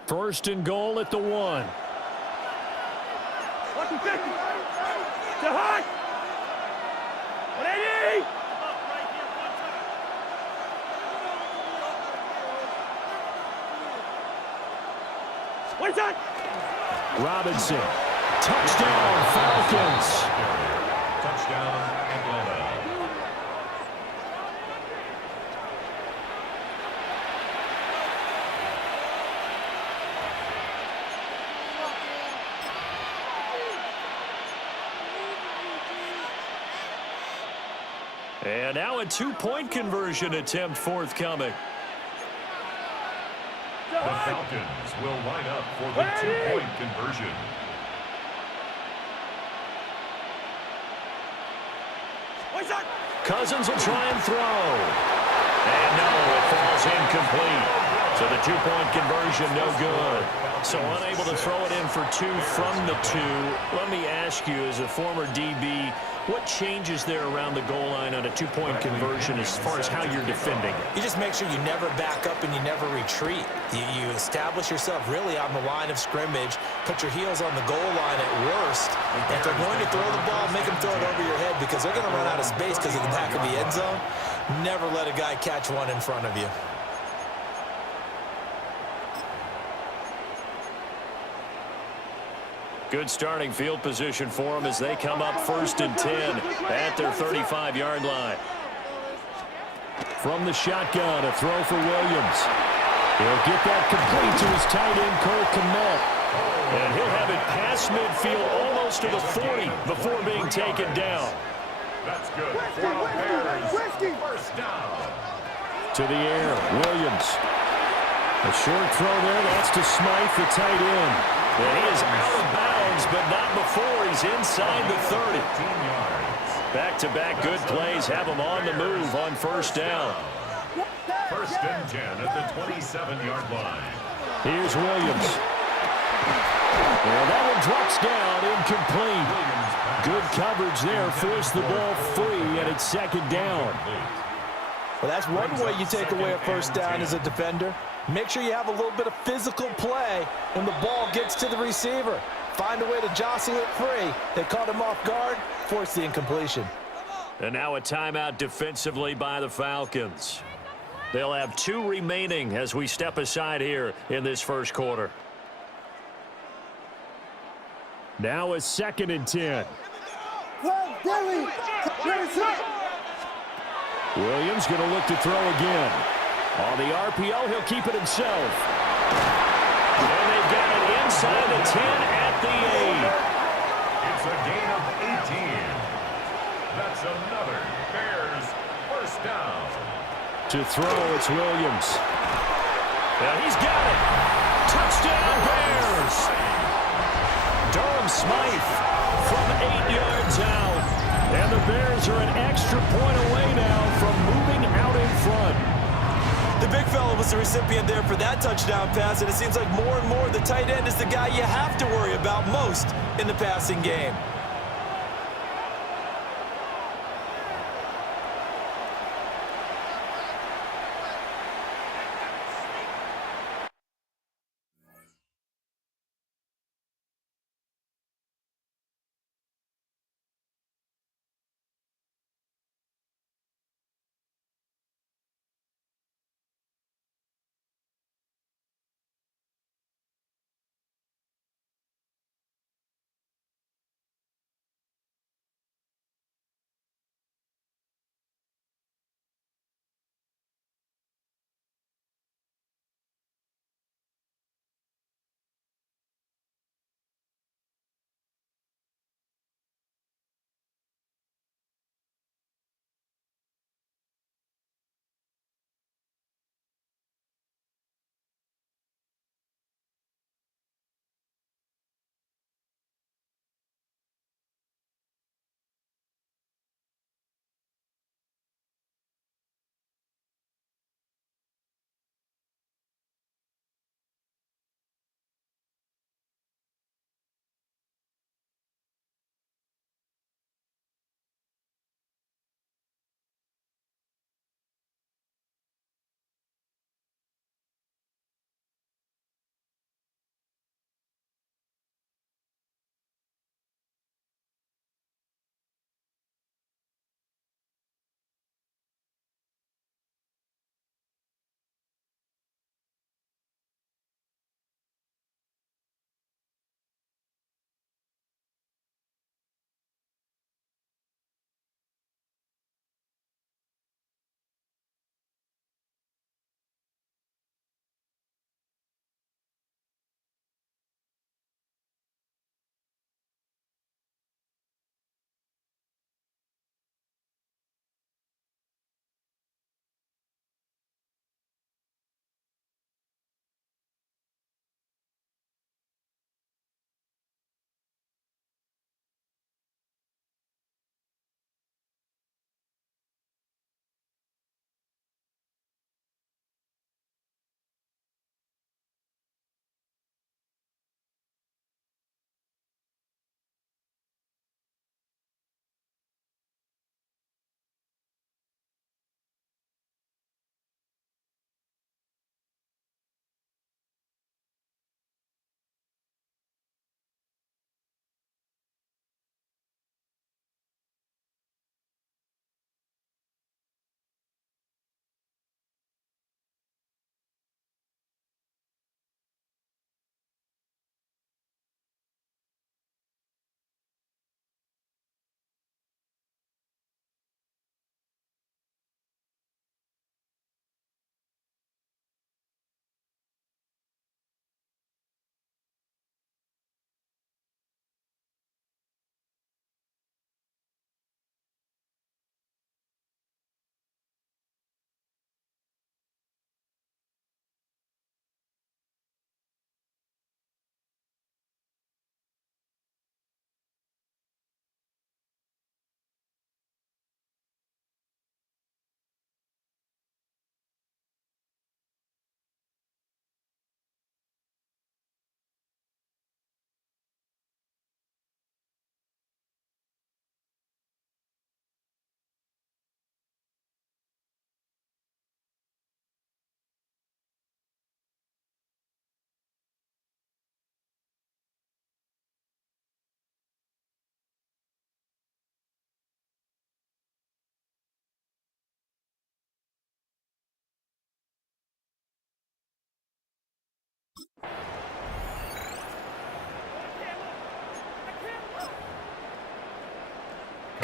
First and goal at the 1. Lucky 50. To high. 180. What's that? Robinson. Touchdown, Falcons. Touchdown, Atlanta. And now a 2-point conversion attempt forthcoming. The Falcons will line up for the 2-point conversion. Cousins will try and throw. And no, it falls incomplete. So the 2-point conversion, no good. So unable to throw it in for 2 from the 2. Let me ask you, as a former DB, what changes there around the goal line on a 2-point conversion as far as how you're defending it? You just make sure you never back up and you never retreat. You establish yourself really on the line of scrimmage, put your heels on the goal line at worst. And if they're going to throw the ball, make them throw it over your head because they're going to run out of space because of the back of the end zone. Never let a guy catch one in front of you. Good starting field position for them as they come up 1st and 10 at their 35-yard line. From the shotgun, a throw for Williams. He'll get that complete to his tight end, Cole Kmet. And he'll have it past midfield almost to the 40 before being taken down. That's good for the Bears. First down. To the air, Williams. A short throw there, that's to Smythe, the tight end. And he is out of bounds, but not before he's inside the 30. Back-to-back good plays have him on the move on 1st down. 1st and 10 at the 27-yard line. Here's Williams. And that one drops down, incomplete. Good coverage there, forced the ball free, and it's 2nd down. Well, that's one way you take away a 1st down as a defender. Make sure you have a little bit of physical play when the ball gets to the receiver. Find a way to jostle it free. They caught him off guard, forced the incompletion. And now a timeout defensively by the Falcons. They'll have 2 remaining as we step aside here in this 1st quarter. Now a 2nd and 10. Williams going to look to throw again. On the RPO, he'll keep it himself. And they've got it inside the 10 at the 8. It's a gain of 18. That's another Bears 1st down. To throw, it's Williams. And he's got it. Touchdown, Bears. Durham Smythe from 8 yards out. And the Bears are an extra point away now from moving out in front. The big fella was the recipient there for that touchdown pass, and it seems like more and more the tight end is the guy you have to worry about most in the passing game.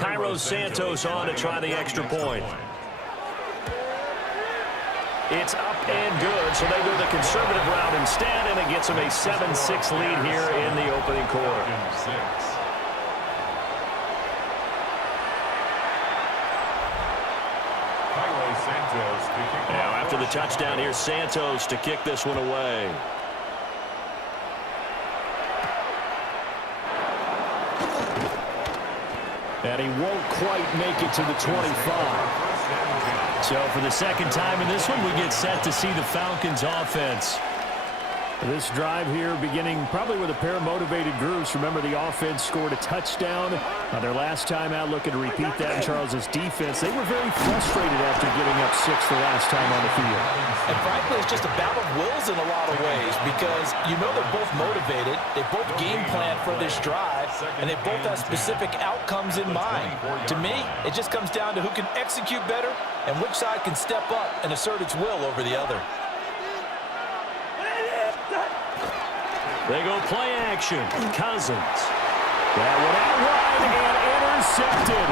Cairo Santos on to try the extra point. It's up and good, so they go the conservative route instead, and it gets them a 7-6 lead here in the opening quarter. Now after the touchdown, here's Santos to kick this one away. And he won't quite make it to the 25. So for the second time in this one, we get set to see the Falcons offense. This drive here beginning probably with a pair of motivated groups. Remember, the offense scored a touchdown their last time out. Looking to repeat that in Charles's defense. They were very frustrated after giving up 6 the last time on the field. And frankly, it's just a battle of wills in a lot of ways because you know they're both motivated. They both game plan for this drive, and they both have specific outcomes in mind. To me, it just comes down to who can execute better and which side can step up and assert its will over the other. They go play action. Cousins. That one out wide and intercepted.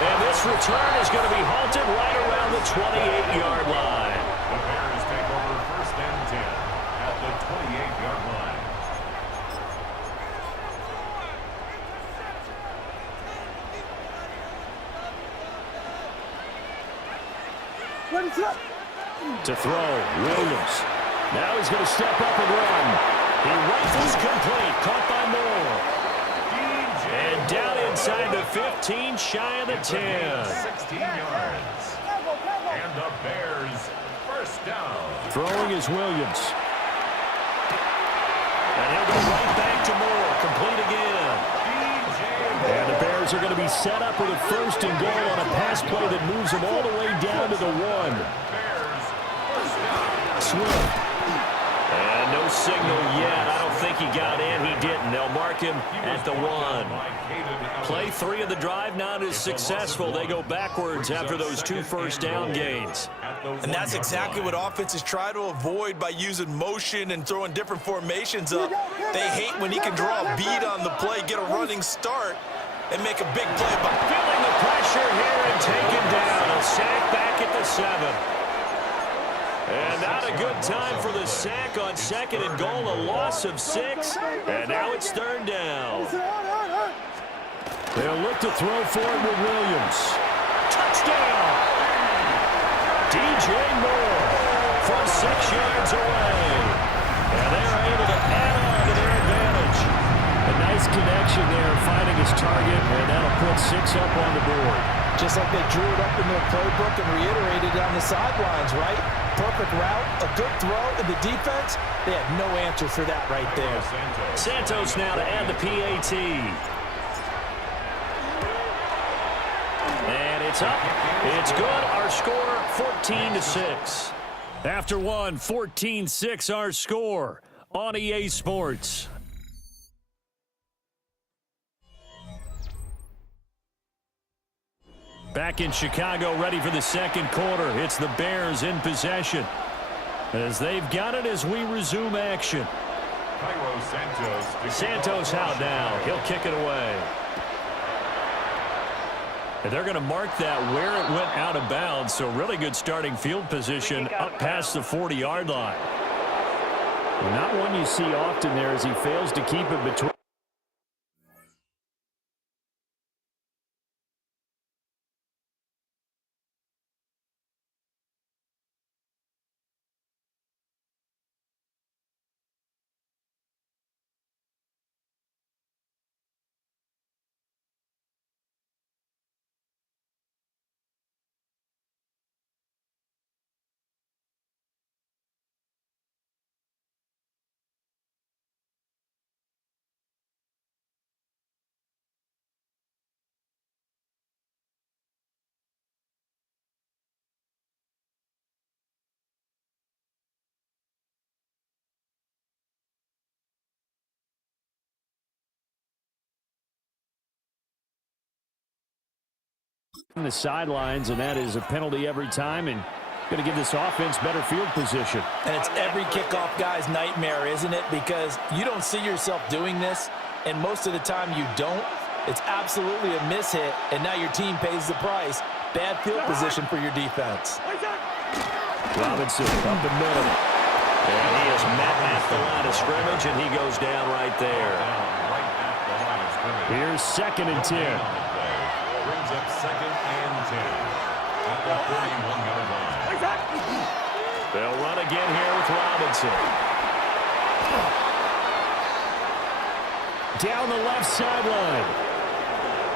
And this return is going to be halted right around the 28-yard line. The Bears take over 1st and 10 at the 28-yard line. What is up? To throw, Williams. Now he's going to step up and run. He rifles complete, caught by Moore. And down inside the 15, shy of the 10. 16 yards. And the Bears 1st down. Throwing is Williams. And he'll go right back to Moore, complete again. And the Bears are going to be set up with a 1st and goal on a pass play that moves them all the way down to the 1. Swift. And no signal yet. I don't think he got in. He didn't. They'll mark him at the 1. Play 3 of the drive not as successful. They go backwards after those 2 first down gains. And that's exactly what offenses try to avoid by using motion and throwing different formations up. They hate when he can draw a bead on the play, get a running start, and make a big play. Feeling the pressure here and taken down. A sack back at the 7. And not a good time for the sack on 2nd and goal. A loss of 6. And now it's 3rd down. They'll look to throw for it with Williams. Touchdown! DJ Moore from 6 yards away. And they're able to add on to their advantage. A nice connection there, finding his target, and that'll put 6 up on the board. Just like they drew it up in their playbook and reiterated it on the sidelines, right? Perfect route, a good throw, and the defense, they had no answer for that right there. Santos now to add the PAT. And it's up. It's good. Our score, 14-6. After one, 14-6 our score on EA Sports. Back in Chicago, ready for the 2nd quarter. It's the Bears in possession as they've got it as we resume action. Santos out now. He'll kick it away. And they're going to mark that where it went out of bounds, so really good starting field position up past the 40-yard line. Well, not one you see often there as he fails to keep it between. The sidelines, and that is a penalty every time, and going to give this offense better field position. And it's every kickoff guy's nightmare, isn't it? Because you don't see yourself doing this, and most of the time you don't. It's absolutely a mishit, and now your team pays the price. Bad field position for your defense. Robinson up the middle. And he is met at the line of scrimmage, and he goes down right there. Here's 2nd and 10. Brings up 2nd and 10 at the 41-yard line. They'll run again here with Robinson. Down the left sideline.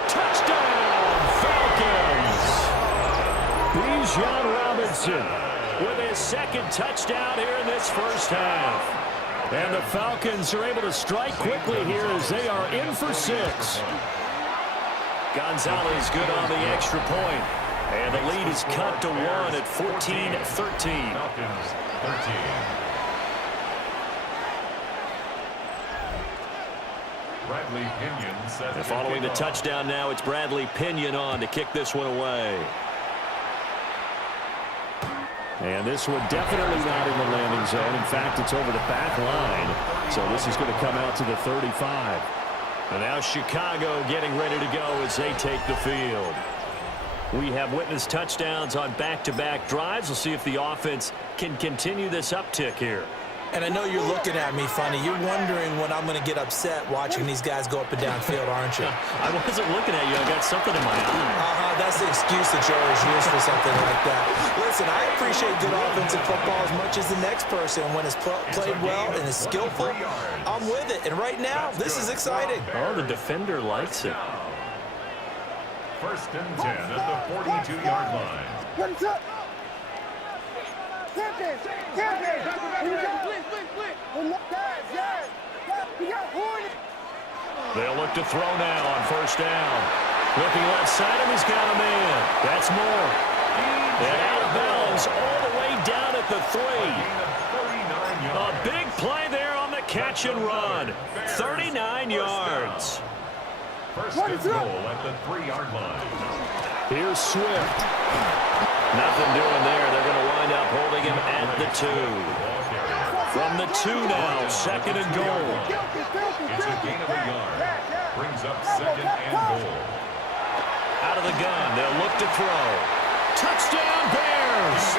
Touchdown, Falcons! Bijan Robinson with his 2nd touchdown here in this first half. And the Falcons are able to strike quickly here as they are in for 6. Gonzalez good on the extra point. And the lead is cut to 1 at 14-13. Falcons 13. Bradley Pinion set And following the touchdown now, it's Bradley Pinion on to kick this one away. And this one definitely not in the landing zone. In fact, it's over the back line. So this is going to come out to the 35. And now Chicago getting ready to go as they take the field. We have witnessed touchdowns on back-to-back drives. We'll see if the offense can continue this uptick here. And I know you're looking at me funny. You're wondering when I'm going to get upset watching these guys go up and down field, aren't you? I wasn't looking at you. I got something in my eye. That's the excuse that you always use for something like that. Listen, I appreciate good offensive football as much as the next person. When it's played well and is skillful, I'm with it. And right now, this is exciting. Oh, the defender likes it. 1st and 10 at the 42-yard line. What's up? They'll look to throw now on 1st down. Looking left side, and he's got a man. That's more. And out of bounds all the way down at the 3. A big play there on the catch and run. 39 yards. 1st and goal at the 3-yard line. Here's Swift. Nothing doing there. They're going to wind up holding him at the 2. From the 2 now, 2nd and goal. It's a gain of a yard. Brings up 2nd and goal. Out of the gun, they'll look to throw. Touchdown, Bears!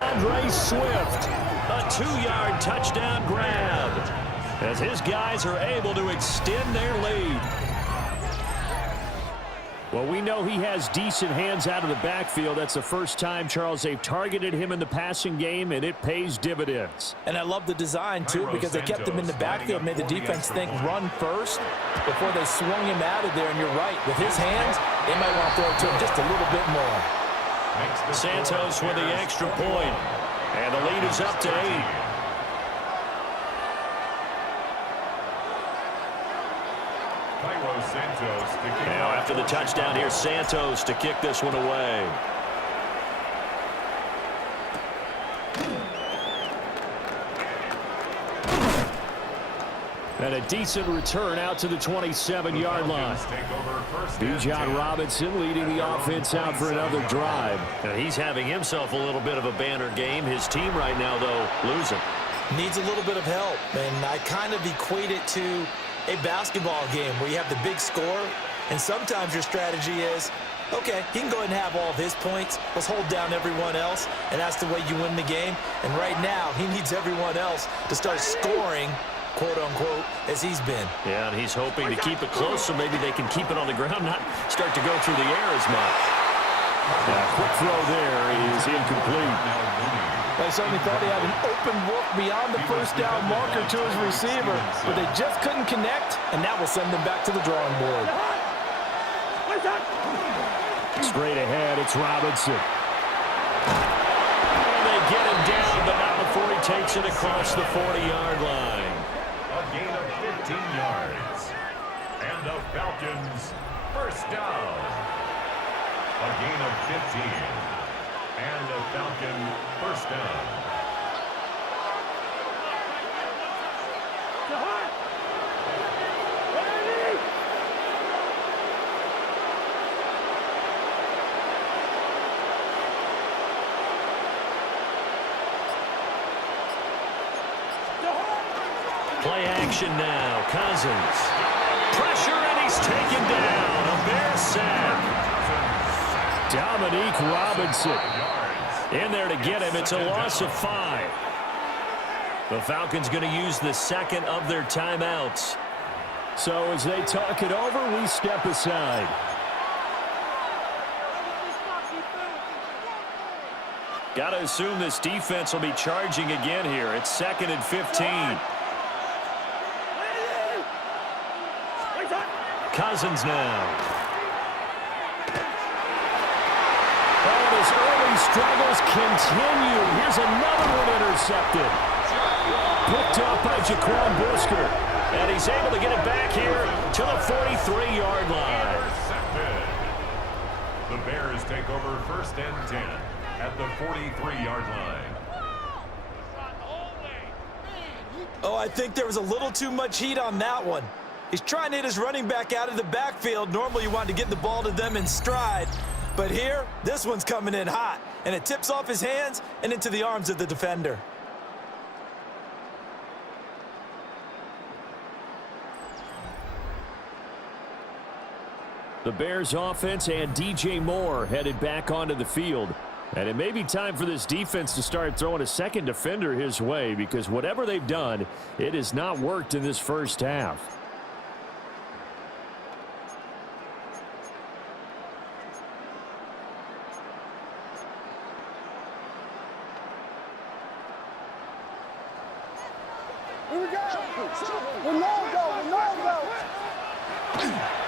Andre Swift, a 2-yard touchdown grab as his guys are able to extend their lead. Well, we know he has decent hands out of the backfield. That's the first time, Charles, they've targeted him in the passing game, and it pays dividends. And I love the design, too, because they kept him in the backfield, made the defense think run first before they swung him out of there. And you're right, with his hands, they might want to throw it to him just a little bit more. Santos with the extra point, and the lead is up to 8. Now after the touchdown, here's Santos to kick this one away. And a decent return out to the 27-yard line. Bijan Robinson leading the offense out for another drive. And he's having himself a little bit of a banner game. His team right now, though, losing. Needs a little bit of help, and I kind of equate it to a basketball game where you have the big score, and sometimes your strategy is, okay, he can go ahead and have all of his points. Let's hold down everyone else, and that's the way you win the game. And right now, he needs everyone else to start scoring, quote-unquote, as he's been. Yeah, and he's hoping to keep it close so maybe they can keep it on the ground, not start to go through the air as much. Quick throw there is incomplete. I certainly thought he had an open look beyond the first down marker to his receiver, but they just couldn't connect, and that will send them back to the drawing board. Straight ahead, it's Robinson. And they get him down, but not before he takes it across the 40-yard line. A gain of 15 yards. And the Falcons first down. A gain of 15. And a Falcon first down. Play action now. Cousins. Pressure, and he's taken down. A Bear sack. Dominique Robinson in there to get him. It's a loss of 5. The Falcons going to use the second of their timeouts. So as they talk it over, we step aside. Got to assume this defense will be charging again here. It's 2nd and 15. Cousins now. And his early struggles continue. Here's another one intercepted. Picked up by Jaquan Brisker. And he's able to get it back here to the 43-yard line. The Bears take over 1st and 10 at the 43-yard line. Oh, I think there was a little too much heat on that one. He's trying to hit his running back out of the backfield. Normally you want to get the ball to them in stride. But here, this one's coming in hot. And it tips off his hands and into the arms of the defender. The Bears offense and DJ Moore headed back onto the field. And it may be time for this defense to start throwing a second defender his way, because whatever they've done, it has not worked in this first half.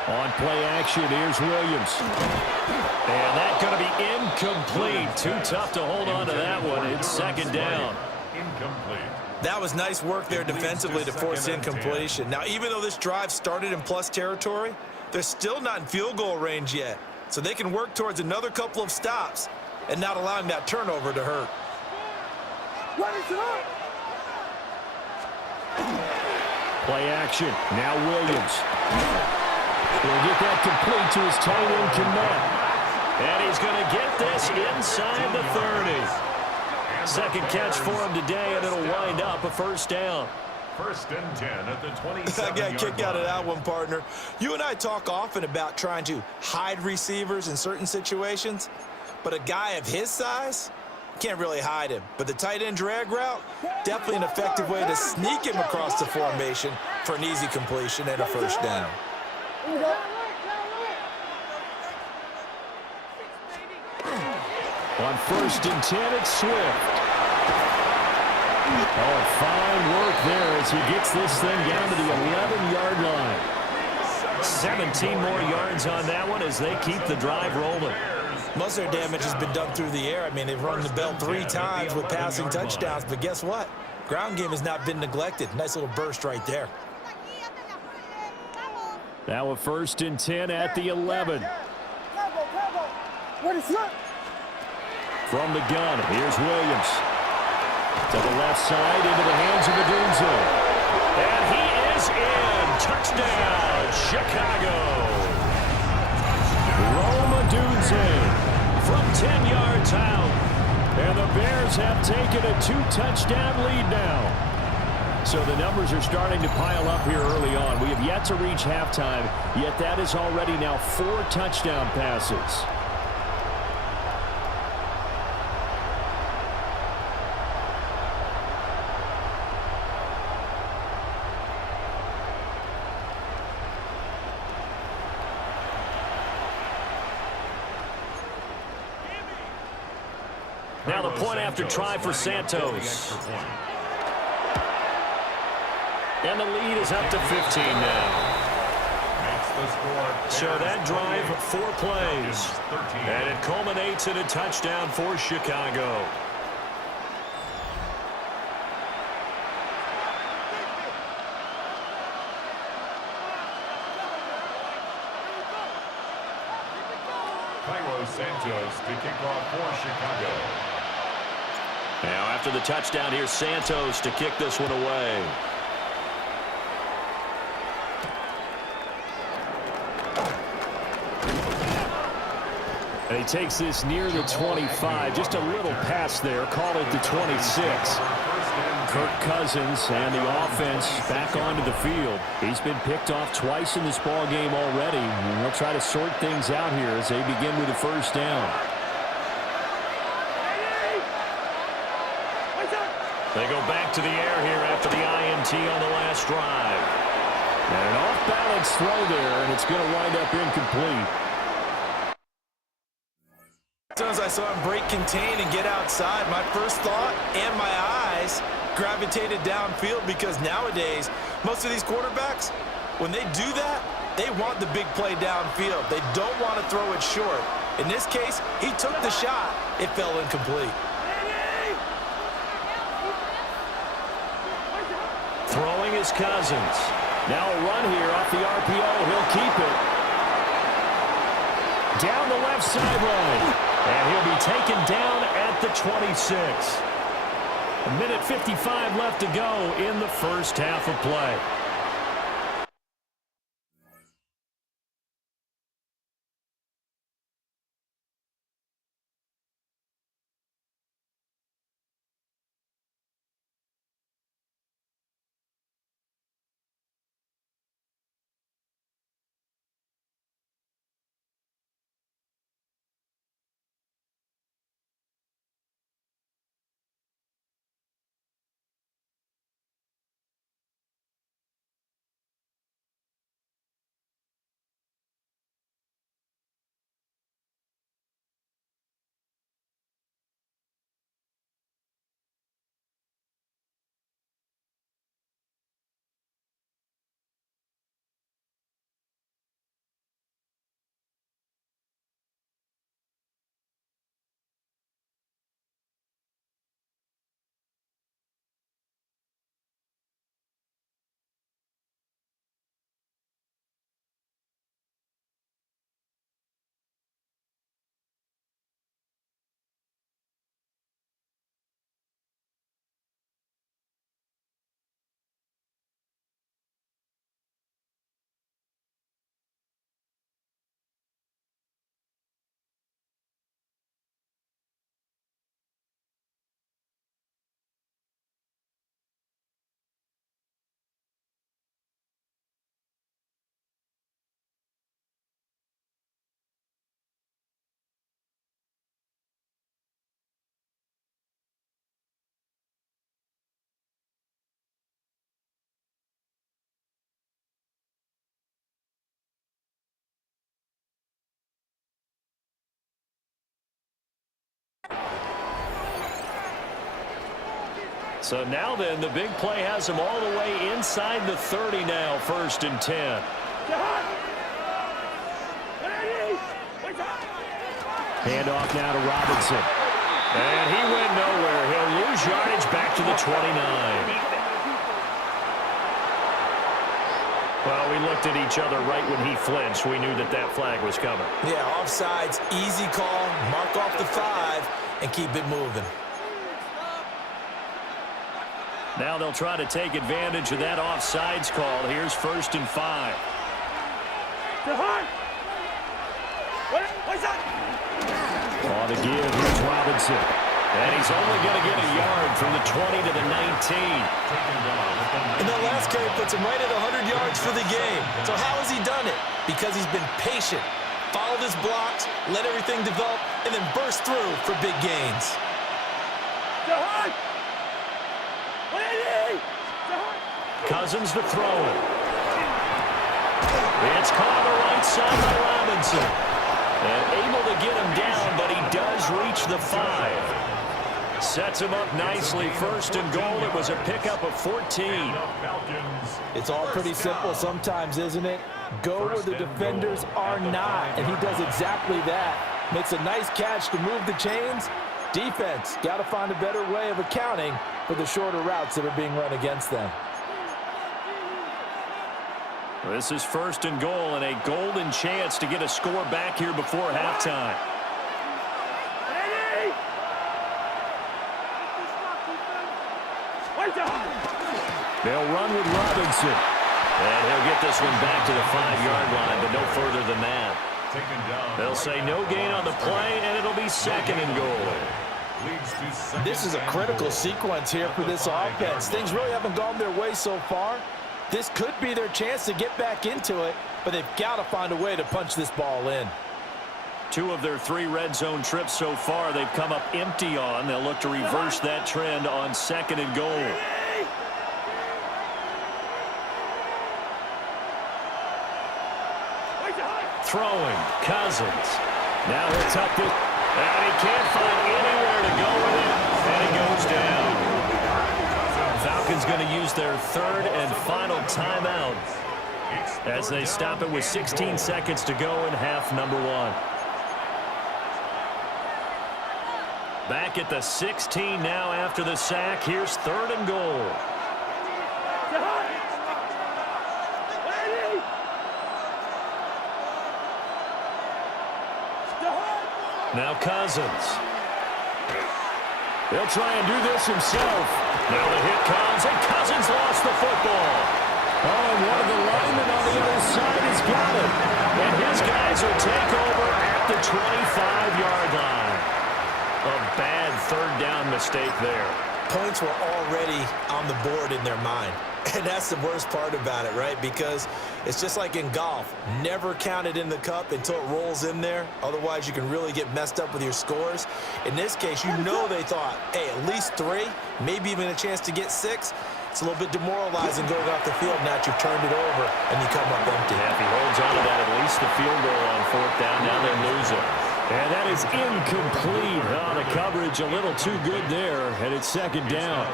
On play action, here's Williams. And that's going to be incomplete. Too tough to hold on to that one. It's 2nd down. Incomplete. That was nice work there defensively to force incompletion. Now, even though this drive started in plus territory, they're still not in field goal range yet. So they can work towards another couple of stops and not allowing that turnover to hurt. Play action. Now Williams. He'll get that complete to his tight end, Kmet. And he's going to get this inside the 30. Second catch for him today, and it'll wind up a first down. 1st and 10 at the 27-yard line. I got kicked out of that one, partner. You and I talk often about trying to hide receivers in certain situations, but a guy of his size, Can't really hide him. But the tight end drag route, definitely an effective way to sneak him across the formation for an easy completion and a first down. On 1st and 10, it's Swift. Oh, fine work there as he gets this thing down to the 11-yard line. 17 more yards on that one as they keep the drive rolling. Most of their damage has been done through the air. I mean, they've rung the bell 3 times with passing touchdowns, but guess what? Ground game has not been neglected. Nice little burst right there. Now a 1st and 10 at the 11. From the gun, here's Williams. To the left side, into the hands of Odunze. And he is in. Touchdown, Chicago. Rome Odunze from 10 yards out. And the Bears have taken a 2-touchdown lead now. So the numbers are starting to pile up here early on. We have yet to reach halftime, yet that is already now 4 touchdown passes. Now the point after try for Santos. And the lead is up to 15 now. So that drive, 4 plays. And it culminates in a touchdown for Chicago. Santos to kick off for Chicago. Now after the touchdown, here's Santos to kick this one away. And he takes this near the 25. Just a little pass there. Call it the 26. Kirk Cousins and the offense back onto the field. He's been picked off twice in this ball game already. And they'll try to sort things out here as they begin with a first down. They go back to the air here after the INT on the last drive. And an off-balance throw there, and it's going to wind up incomplete. As soon as I saw him break contain and get outside, my first thought and my eyes gravitated downfield, because nowadays, most of these quarterbacks, when they do that, they want the big play downfield. They don't want to throw it short. In this case, he took the shot. It fell incomplete. Throwing is Cousins. Now a run here off the RPO. He'll keep it. Down the left sideline. And he'll be taken down at the 26. 1:55 left to go in the first half of play. So now then, the big play has them all the way inside the 30 now, 1st and 10. Handoff now to Robinson. And he went nowhere. He'll lose yardage back to the 29. Well, we looked at each other right when he flinched. We knew that that flag was coming. Yeah, offsides, easy call. Mark off the 5 and keep it moving. Now they'll try to take advantage of that offsides call. Here's 1st and 5. On the give, here's Robinson. And he's only going to get a yard from the 20 to the 19. And that last carry puts him right at 100 yards for the game. So how has he done it? Because he's been patient, followed his blocks, let everything develop, and then burst through for big gains. Cousins to throw it. It's caught on the right side by Robinson. And able to get him down, but he does reach the 5. Sets him up nicely. 1st and goal. It was a pickup of 14. It's all pretty simple sometimes, isn't it? Go where the defenders are not, and he does exactly that. Makes a nice catch to move the chains. Defense, got to find a better way of accounting for the shorter routes that are being run against them. This is 1st and goal and a golden chance to get a score back here before halftime. They'll run with Robinson. And he'll get this one back to the 5-yard line, but no further than that. They'll say no gain on the play, and it'll be 2nd and goal. This is a critical sequence here for this offense. Things really haven't gone their way so far. This could be their chance to get back into it, but they've got to find a way to punch this ball in. 2 of their 3 red zone trips so far they've come up empty on. They'll look to reverse that trend on 2nd and goal. Throwing, Cousins. Now he'll tuck this, and he can't find anywhere to go with it, and he goes down. Falcons going to use their 3rd and final timeout as they stop it with 16 seconds to go in half number 1. Back at the 16 now after the sack. Here's 3rd and goal. Now Cousins. He'll try and do this himself. Now the hit comes, and Cousins lost the football. Oh, and one of the linemen on the other side has got it. And his guys will take over at the 25-yard line. A bad 3rd down mistake there. Points were already on the board in their mind. And that's the worst part about it, right? Because it's just like in golf. Never count it in the cup until it rolls in there. Otherwise, you can really get messed up with your scores. In this case, you know they thought, hey, at least 3, maybe even a chance to get 6. It's a little bit demoralizing going off the field now that you've turned it over and you come up empty. Yeah, if he holds on to that, at least the field goal on 4th down. Now they lose it. And that is incomplete. Oh, the coverage a little too good there, and it's 2nd down.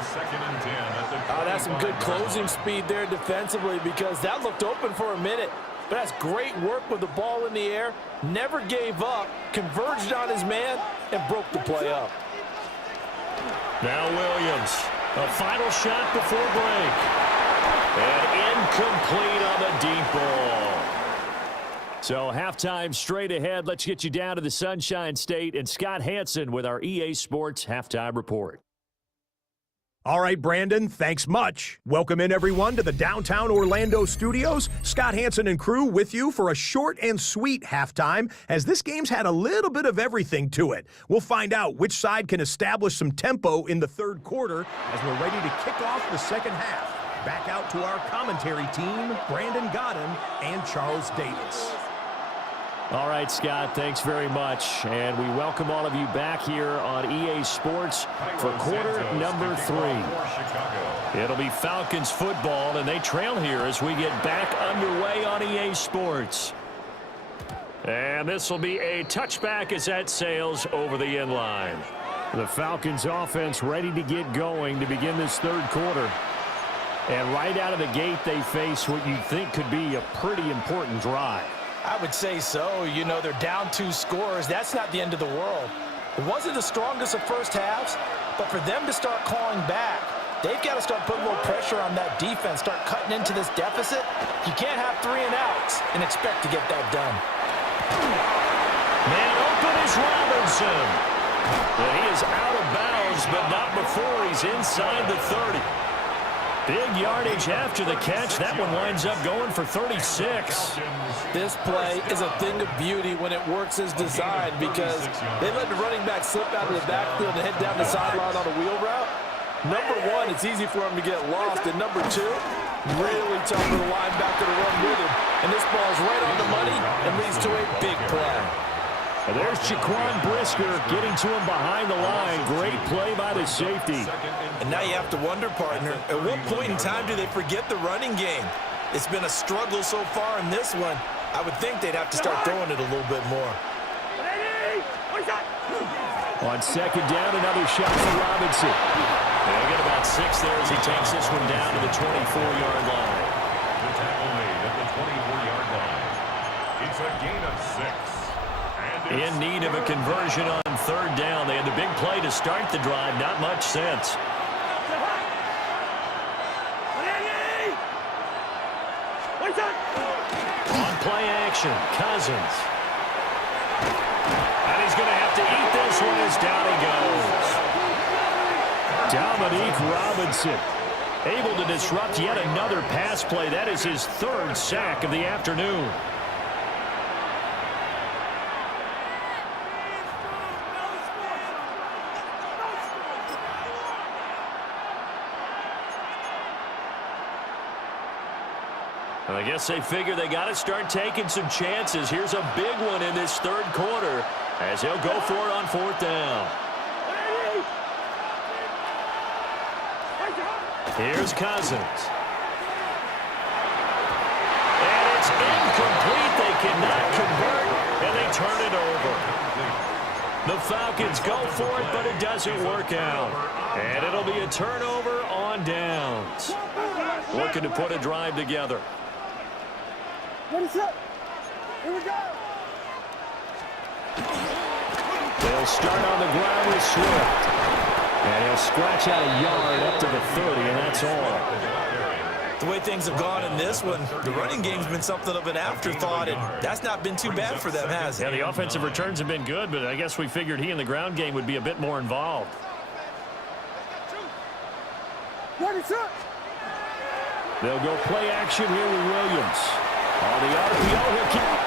That's some good closing speed there defensively because that looked open for a minute. But that's great work with the ball in the air. Never gave up, converged on his man, and broke the play up. Now Williams, a final shot before break. And incomplete on the deep ball. So halftime straight ahead. Let's get you down to the Sunshine State and Scott Hansen with our EA Sports Halftime Report. All right, Brandon, thanks much. Welcome in, everyone, to the downtown Orlando studios. Scott Hansen and crew with you for a short and sweet halftime, as this game's had a little bit of everything to it. We'll find out which side can establish some tempo in the 3rd quarter as we're ready to kick off the 2nd half. Back out to our commentary team, Brandon Godden and Charles Davis. All right, Scott, thanks very much. And we welcome all of you back here on EA Sports for quarter number 3. It'll be Falcons football, and they trail here as we get back underway on EA Sports. And this will be a touchback as that sails over the end line. The Falcons offense ready to get going to begin this third quarter. And right out of the gate, they face what you think could be a pretty important drive. I would say so. You know, they're down 2 scores. That's not the end of the world. It wasn't the strongest of first halves, but for them to start clawing back, they've got to start putting a little pressure on that defense, start cutting into this deficit. You can't have 3 and outs and expect to get that done. Man open is Robinson. But he is out of bounds, but not before he's inside the 30. Big yardage after the catch. That one winds up going for 36. This play is a thing of beauty when it works as designed because they let the running back slip out of the backfield and head down the sideline on a wheel route. Number 1, it's easy for him to get lost. And number 2, really tough for the linebacker to run with him. And this ball is right on the money and leads to a big play. And there's Jaquan Brisker getting to him behind the line. Great play by the safety. And now you have to wonder, partner, at what point in time do they forget the running game? It's been a struggle so far in this one. I would think they'd have to start throwing it a little bit more. On second down, another shot for Robinson. They'll get about 6 there as he takes this one down to the 24-yard line. The tackle made at the 24-yard line. It's a gain of 6. In need of a conversion on third down. They had the big play to start the drive. Not much sense. On play action, Cousins. And he's going to have to eat this one as down he goes. Dominique Robinson able to disrupt yet another pass play. That is his 3rd sack of the afternoon. I guess they figure they got to start taking some chances. Here's a big one in this third quarter as he'll go for it on 4th down. Here's Cousins. And it's incomplete. They cannot convert, and they turn it over. The Falcons go for it, but it doesn't work out. And it'll be a turnover on downs. Looking to put a drive together. Ready, set. Here we go. They'll start on the ground with Swift. And he'll scratch out a yard up to the 30, and that's all. The way things have gone in this one, the running game's been something of an afterthought, and that's not been too bad for them, has it? Yeah, the offensive returns have been good, but I guess we figured he in the ground game would be a bit more involved. Ready, set. They'll go play action here with Williams. On the RPO,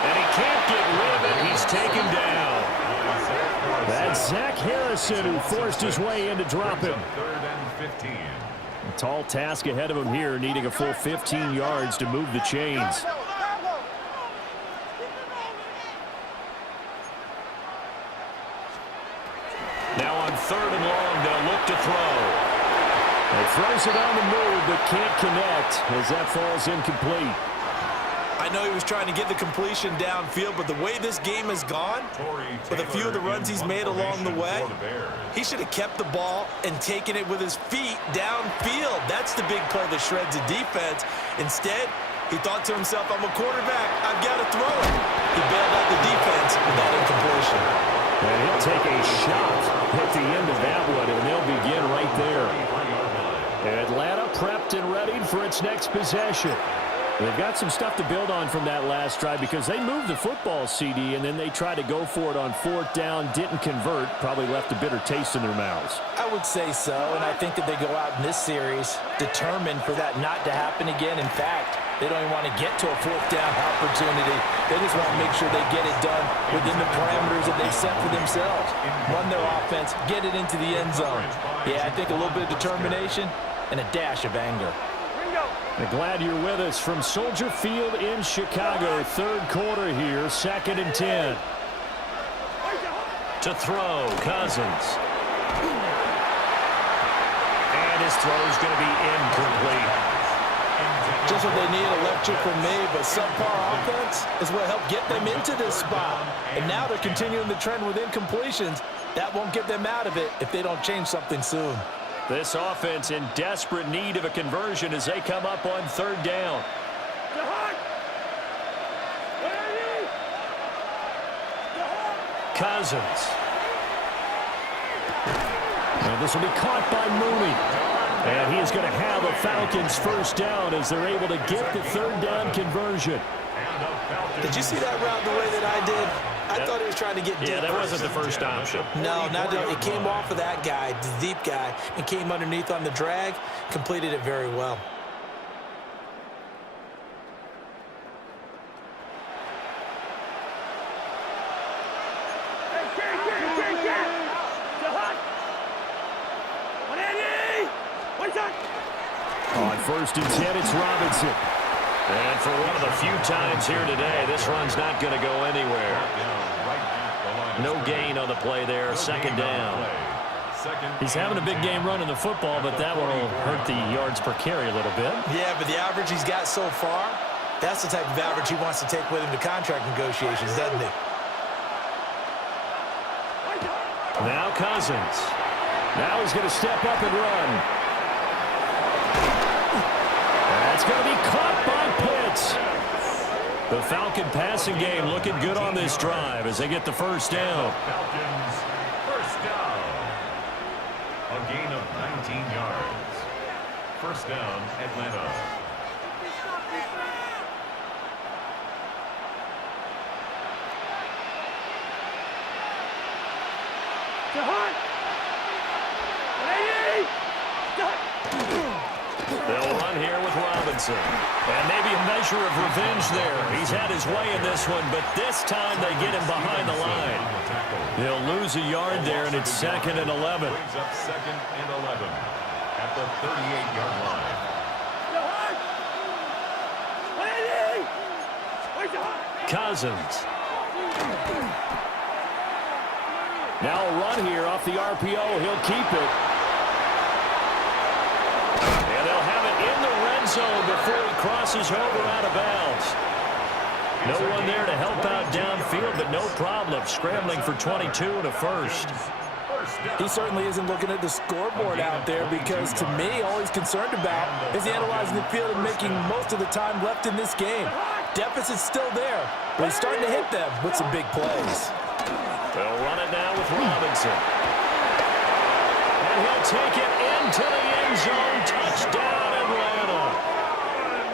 and he can't get rid of it. He's taken down. That's Zach Harrison who forced his way in to drop him. 3rd and 15. A tall task ahead of him here, needing a full 15 yards to move the chains. Now on 3rd and long, they'll look to throw. He throws it on the move, but can't connect as that falls incomplete. I know he was trying to get the completion downfield, but the way this game has gone, with a few of the runs he's made along the way, he should have kept the ball and taken it with his feet downfield. That's the big play that shreds the defense. Instead, he thought to himself, I'm a quarterback, I've got to throw it. He bailed out the defense with that incompletion. And he'll take a shot at the end of that one, and they'll begin right there. Atlanta prepped and ready for its next possession. They've got some stuff to build on from that last drive because they moved the football, CD, and then they tried to go for it on 4th down, didn't convert, probably left a bitter taste in their mouths. I would say so, and I think that they go out in this series determined for that not to happen again. In fact, they don't even want to get to a 4th down opportunity. They just want to make sure they get it done within the parameters that they've set for themselves. Run their offense, get it into the end zone. Yeah, I think a little bit of determination and a dash of anger. I'm glad you're with us from Soldier Field in Chicago. 3rd quarter here, 2nd and 10. To throw, Cousins. And his throw's going to be incomplete. Just what they need, a lecture from me, but subpar offense is what helped get them into this spot. And now they're continuing the trend with incompletions. That won't get them out of it if they don't change something soon. This offense in desperate need of a conversion as they come up on third down. Cousins. And this will be caught by Mooney. And he is going to have a Falcons first down as they're able to get the third down conversion. Did you see that route the way that I did? I thought he was trying to get deep. Yeah, that wasn't the first option. No, it came off of that guy, the deep guy, and came underneath on the drag, completed it very well. On first and 10, it's Robinson. And for one of the few times here today, this run's not going to go anywhere. No gain on the play there, second down. He's having a big game running the football, but that one will hurt the yards per carry a little bit. Yeah, but the average he's got so far, that's the type of average he wants to take with him to contract negotiations, doesn't he? Now Cousins. Now he's going to step up and run. That's going to be caught by Pitts. The Falcon passing game looking good on this drive as they get the first down. Falcons first down. A gain of 19 yards. First down, Atlanta. They'll run here with Robinson. And maybe a measure of revenge there. He's had his way in this one, but this time they get him behind the line. They'll lose a yard there, and it's 2nd and 11. Brings up 2nd and 11 at the 38-yard line. Cousins. Now a run here off the RPO. He'll keep it. And they'll have it in the red zone before he crosses over out of bounds. No one there to help out downfield, but no problem. Scrambling for 22 and a first. He certainly isn't looking at the scoreboard out there because, to me, all he's concerned about is analyzing the field and making most of the time left in this game. Deficit's still there, but he's starting to hit them with some big plays. They'll run it now with Robinson. And he'll take it into the end zone. Touchdown, Atlanta.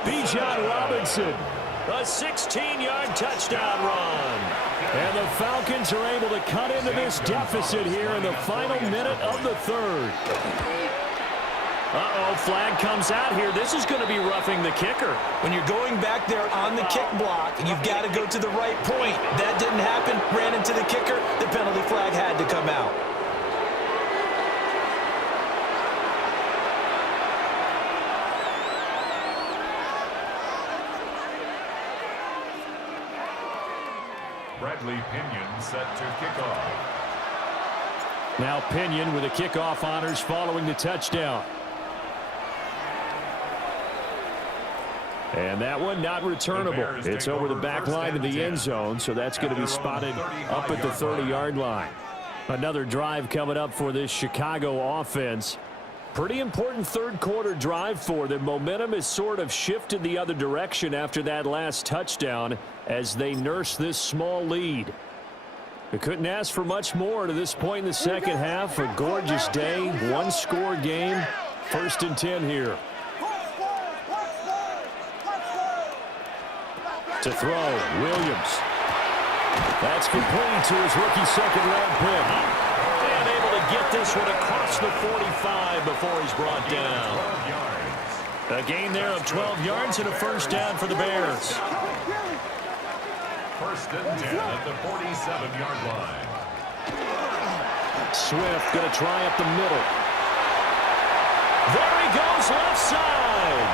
Bijan Robinson, a 16-yard touchdown run. And the Falcons are able to cut into this deficit here in the final minute of the third. Uh-oh, flag comes out here. This is going to be roughing the kicker. When you're going back there on the kick block, you've got to go to the right point. That didn't happen. Ran into the kicker. The penalty flag had to come out. Bradley Pinion set to kick off. Now Pinion with the kickoff honors following the touchdown. And that one not returnable. It's over the back line of the end zone, so that's going to be spotted up at the 30-yard line. Another drive coming up for this Chicago offense. Pretty important third quarter drive for them. Momentum has sort of shifted the other direction after that last touchdown as they nurse this small lead. They couldn't ask for much more to this point in the second half. A gorgeous day, one-score game, 1st and 10 here. To throw, Williams. That's complete to his rookie second-round pick. And able to get this one across the 45 before he's brought down. A gain there of 12 yards and a first down for the Bears. 1st and 10 at the 47-yard line. Swift going to try up the middle. There he goes, left side.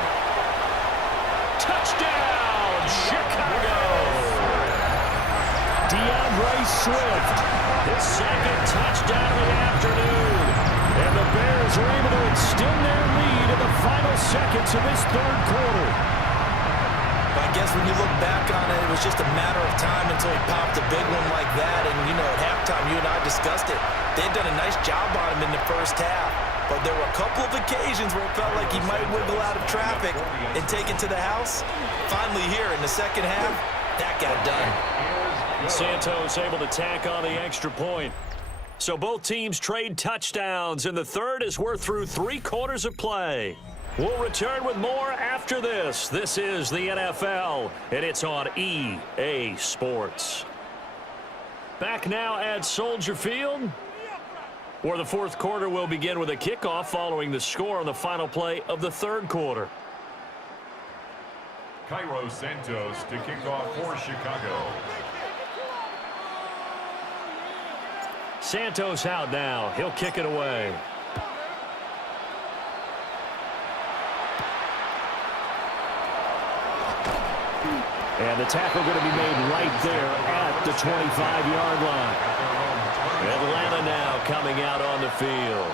Touchdown, Chicago. DeAndre Swift, his second touchdown of the afternoon. And the Bears are able to extend their lead in the final seconds of this third quarter. By guess when you look back on it, it was just a matter of time until he popped a big one like that. And, you know, at halftime, you and I discussed it. They'd done a nice job on him in the first half. But there were a couple of occasions where it felt like he might wiggle out of traffic and take it to the house. Finally here in the second half, that got done. Santos able to tack on the extra point. So both teams trade touchdowns, and the third as we're through 3 quarters of play. We'll return with more after this. This is the NFL, and it's on EA Sports. Back now at Soldier Field, where the fourth quarter will begin with a kickoff following the score on the final play of the third quarter. Cairo Santos to kick off for Chicago. Santos out now. He'll kick it away. And the tackle going to be made right there at the 25-yard line. Atlanta now coming out on the field.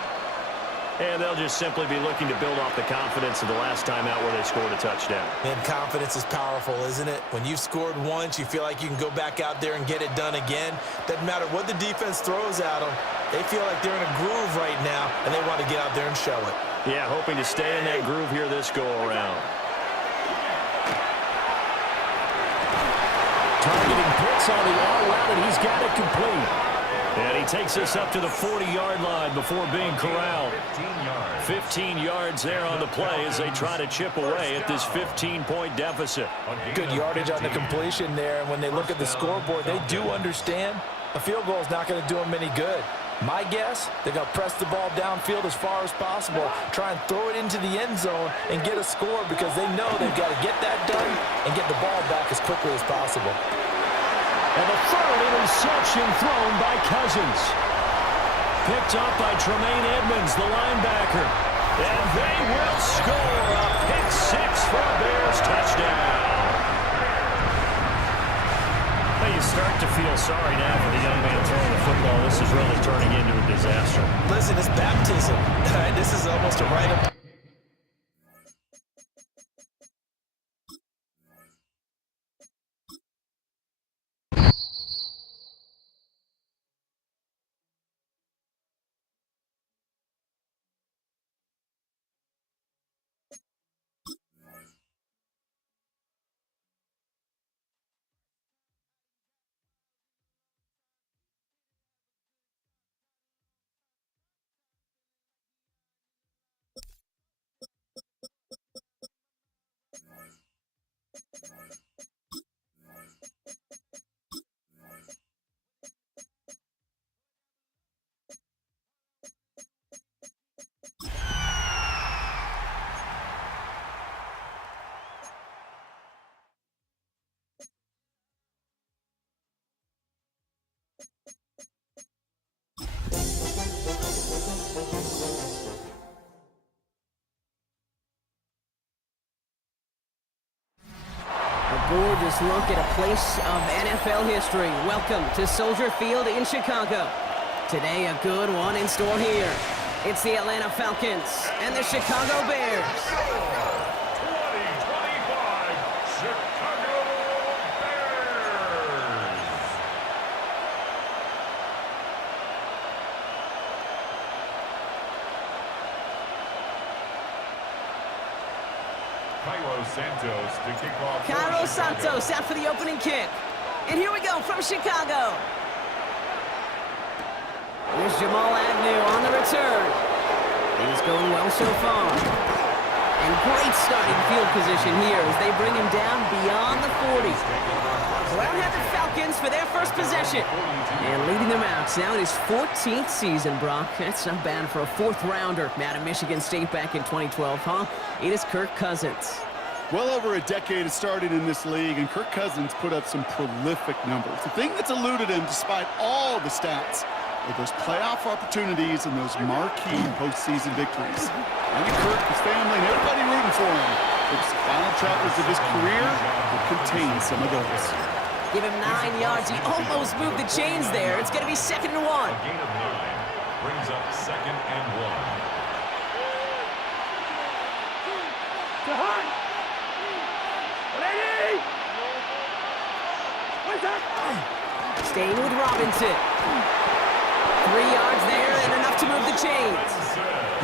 And they'll just simply be looking to build off the confidence of the last time out where they scored a touchdown. And confidence is powerful, isn't it? When you've scored once, you feel like you can go back out there and get it done again. Doesn't matter what the defense throws at them. They feel like they're in a groove right now, and they want to get out there and show it. Yeah, hoping to stay in that groove here this go-around. Targeting Pitts on the all route, and he's got it complete. And he takes us up to the 40-yard line before being corralled. 15 yards there on the play as they try to chip away at this 15-point deficit. Good yardage on the completion there. And when they look at the scoreboard, they do understand a field goal is not going to do them any good. My guess, they're going to press the ball downfield as far as possible, try and throw it into the end zone and get a score because they know they've got to get that done and get the ball back as quickly as possible. And the third interception thrown by Cousins. Picked up by Tremaine Edmonds, the linebacker. And they will score a pick six for a Bears touchdown. You start to feel sorry now for the young man throwing the football. This is really turning into a disaster. Listen, it's baptism. This is almost a rite of... Gorgeous look at a place of NFL history. Welcome to Soldier Field in Chicago. Today, a good one in store here. It's the Atlanta Falcons and the Chicago Bears. 2025 Chicago Bears. Cairo Santos to kick off. Cairo Santos out for the opening kick. And here we go from Chicago. Here's Jamal Agnew on the return. He's going well so far. And great starting field position here as they bring him down beyond the 40. So out have the Falcons for their first possession. And leading them out now in his 14th season, Brock. That's not bad for a fourth-rounder out of Michigan State back in 2012, huh? It is Kirk Cousins. Well over a decade has started in this league, and Kirk Cousins put up some prolific numbers. The thing that's eluded him, despite all the stats, are those playoff opportunities and those marquee postseason victories. I think Kirk, his family, and everybody rooting for him. It's the final chapters of his career will contain some of those. Give him 9 yards. He almost moved the chains there. It's going to be 2nd and 1. A gain of 9 brings up 2nd and 1. Ready? Staying with Robinson. 3 yards there and enough to move the chains.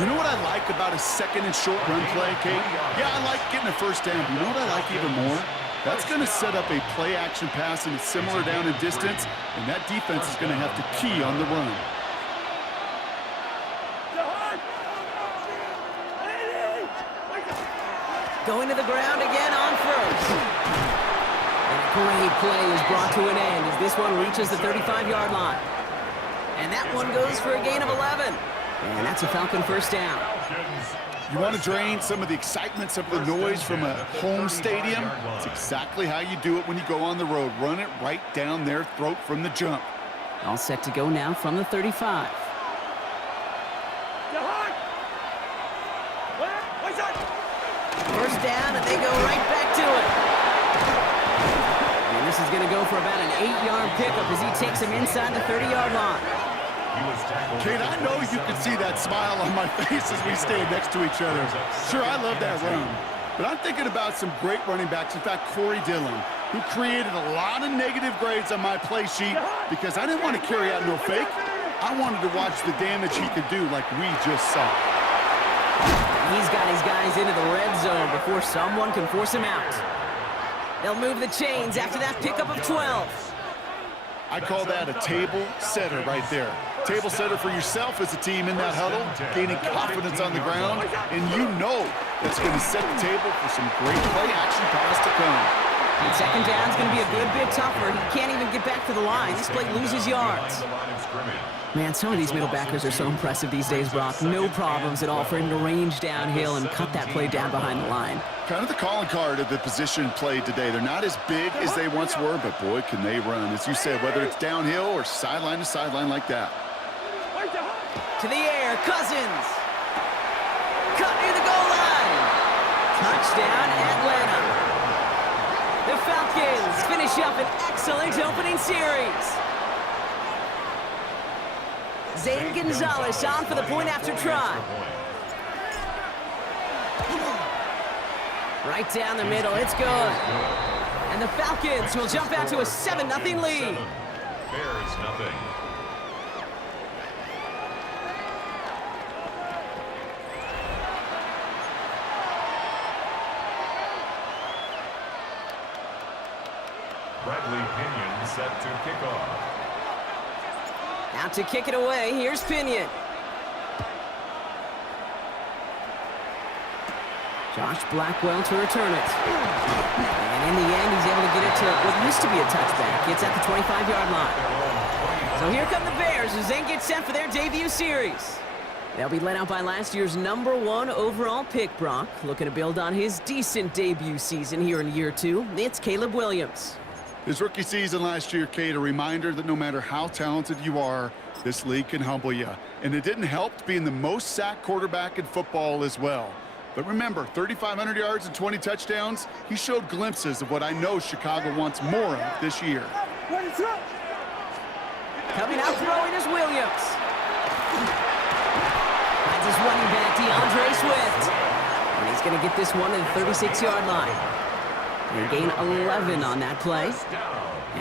You know what I like about a second and short run play, Kate? Yeah, I like getting a first down. But you know what I like even more? That's going to set up a play-action pass and it's similar down in distance, and that defense is going to have to key on the run. Going to the ground again on first. And a great play is brought to an end as this one reaches the 35-yard line. And that one goes for a gain of 11. And that's a Falcon first down. You want to drain some of the excitement, some of the noise from a home stadium? It's exactly how you do it when you go on the road. Run it right down their throat from the jump. All set to go now from the 35. First down, and they go right back to it. And this is going to go for about an 8-yard pickup as he takes him inside the 30-yard line. Kate, I know you can see that smile on my face as we stand next to each other. Sure, I love that run. But I'm thinking about some great running backs. In fact, Corey Dillon, who created a lot of negative grades on my play sheet because I didn't want to carry out no fake. I wanted to watch the damage he could do like we just saw. He's got his guys into the red zone before someone can force him out. They'll move the chains after that pickup of 12. I call that a table setter right there. Table setter for yourself as a team in that huddle, gaining confidence on the ground, and you know that's going to set the table for some great play-action pass to come. And second down's going to be a good bit tougher. He can't even get back to the line. This play loses yards. Man, some of these middle backers are so impressive these days, Brock. No problems at all for him to range downhill and cut that play down behind the line. Kind of the calling card of the position played today. They're not as big as they once were, but boy, can they run. As you said, whether it's downhill or sideline to sideline like that. To the air, Cousins. Cut near the goal line. Touchdown, Atlanta. The Falcons finish up an excellent opening series. Zane Gonzalez on for the point after try. Right down the middle, it's good. And the Falcons will jump out to a 7-0 lead. Bears nothing. Bradley Pinion set to kick off. Out to kick it away, here's Pinion. Josh Blackwell to return it. And in the end, he's able to get it to what used to be a touchback. It's at the 25-yard line. So here come the Bears as they get set for their debut series. They'll be led out by last year's #1 overall pick, Brock. Looking to build on his decent debut season here in year 2. It's Caleb Williams. His rookie season last year, Kate, a reminder that no matter how talented you are, this league can humble you. And it didn't help being the most sacked quarterback in football as well. But remember, 3,500 yards and 20 touchdowns, he showed glimpses of what I know Chicago wants more of this year. Coming out throwing is Williams. Finds his running back, DeAndre Swift. And he's going to get this one to the 36-yard line. And gain 11 on that play.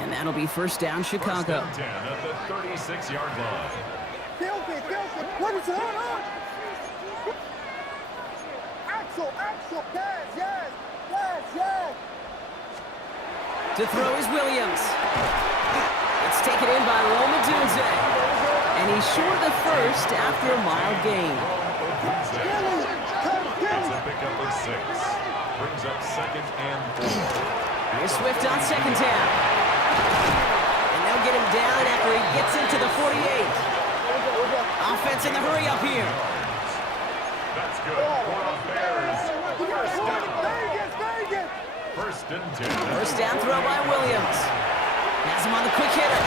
And that'll be first down, Chicago. First and 10 at the 36-yard line. What is going on? Axel, yes. To throw is Williams. It's taken in by Roma Dunze. And he's short of the first after a mild gain. It's a pickup of 6. Brings up 2nd and 4. Here's Swift on second down. And they'll get him down after he gets into the 48. Offense in the hurry up here. That's good for the Bears. First down. First and 10. First down throw by Williams. Has him on the quick hitter.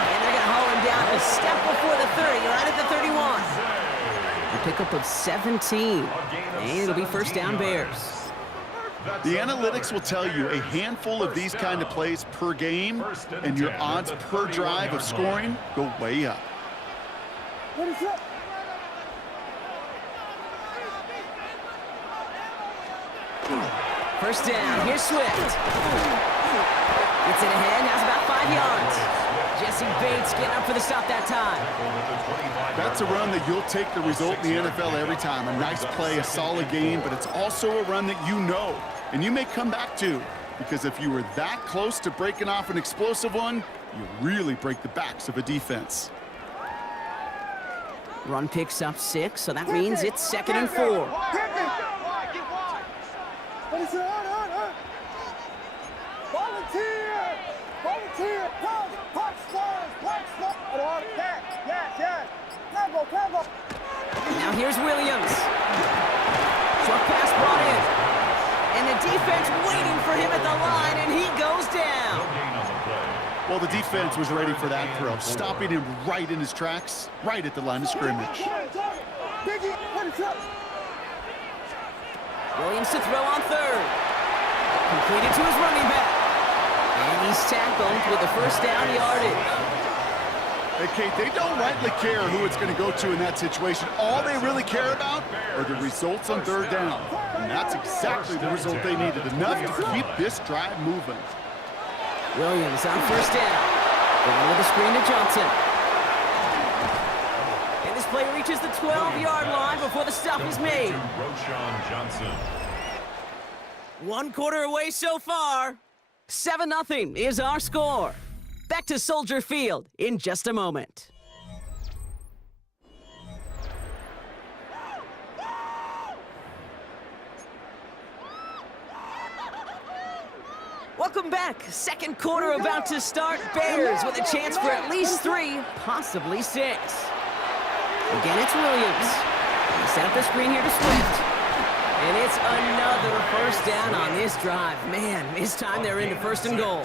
And they're going to haul him down a step before the 30, right at the 31. A pickup of 17. And it'll be first down Bears. The analytics will tell you a handful of these kind of plays per game, and your odds per drive of scoring go way up. What is up? First down, here's Swift. Gets it ahead, has about 5 yards. Jesse Bates getting up for the stop that time. That's a run that you'll take the result in the NFL every time. A nice play, a solid game, but it's also a run that you know, and you may come back to, because if you were that close to breaking off an explosive one, you really break the backs of a defense. Run picks up 6, so that means it's 2nd and 4. What is it? Volunteer! Volunteer! Punch stars! Yes! Tempo! Now here's Williams. Short pass brought in. And the defense waiting for him at the line, and he goes down. Well, the defense was ready for that throw, stopping him right in his tracks, right at the line of scrimmage. Williams to throw on 3rd. Completed to his running back. And he's tackled with the first down yardage. Hey, Kate, they don't rightly care who it's going to go to in that situation. All they really care about are the results on 3rd down. And that's exactly the result they needed, enough to keep this drive moving. Williams on 1st down. Going with the screen to Johnson. And this play reaches the 12-yard line before the stop is made. Johnson. 1 quarter away so far. 7-0 is our score. Back to Soldier Field in just a moment. Welcome back. 2nd quarter about to start. Bears with a chance for at least 3, possibly 6. Again, it's Williams. He set up the screen here to Swift. And it's another first down on this drive. Man, this time they're into 1st and goal.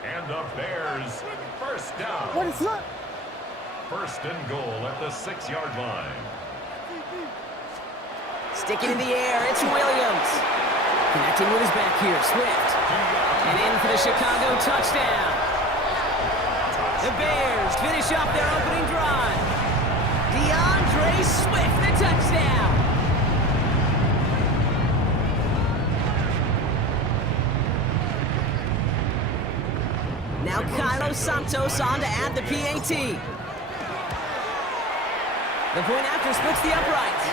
And the Bears, first down. What is that? 1st and goal at the 6-yard line. Sticking in the air, it's Williams. Connecting with his back here, Swift. And in for the Chicago touchdown. The Bears finish off their opening drive. DeAndre Swift, the touchdown. Now Kylo Santos on to add the PAT. The point after splits the uprights.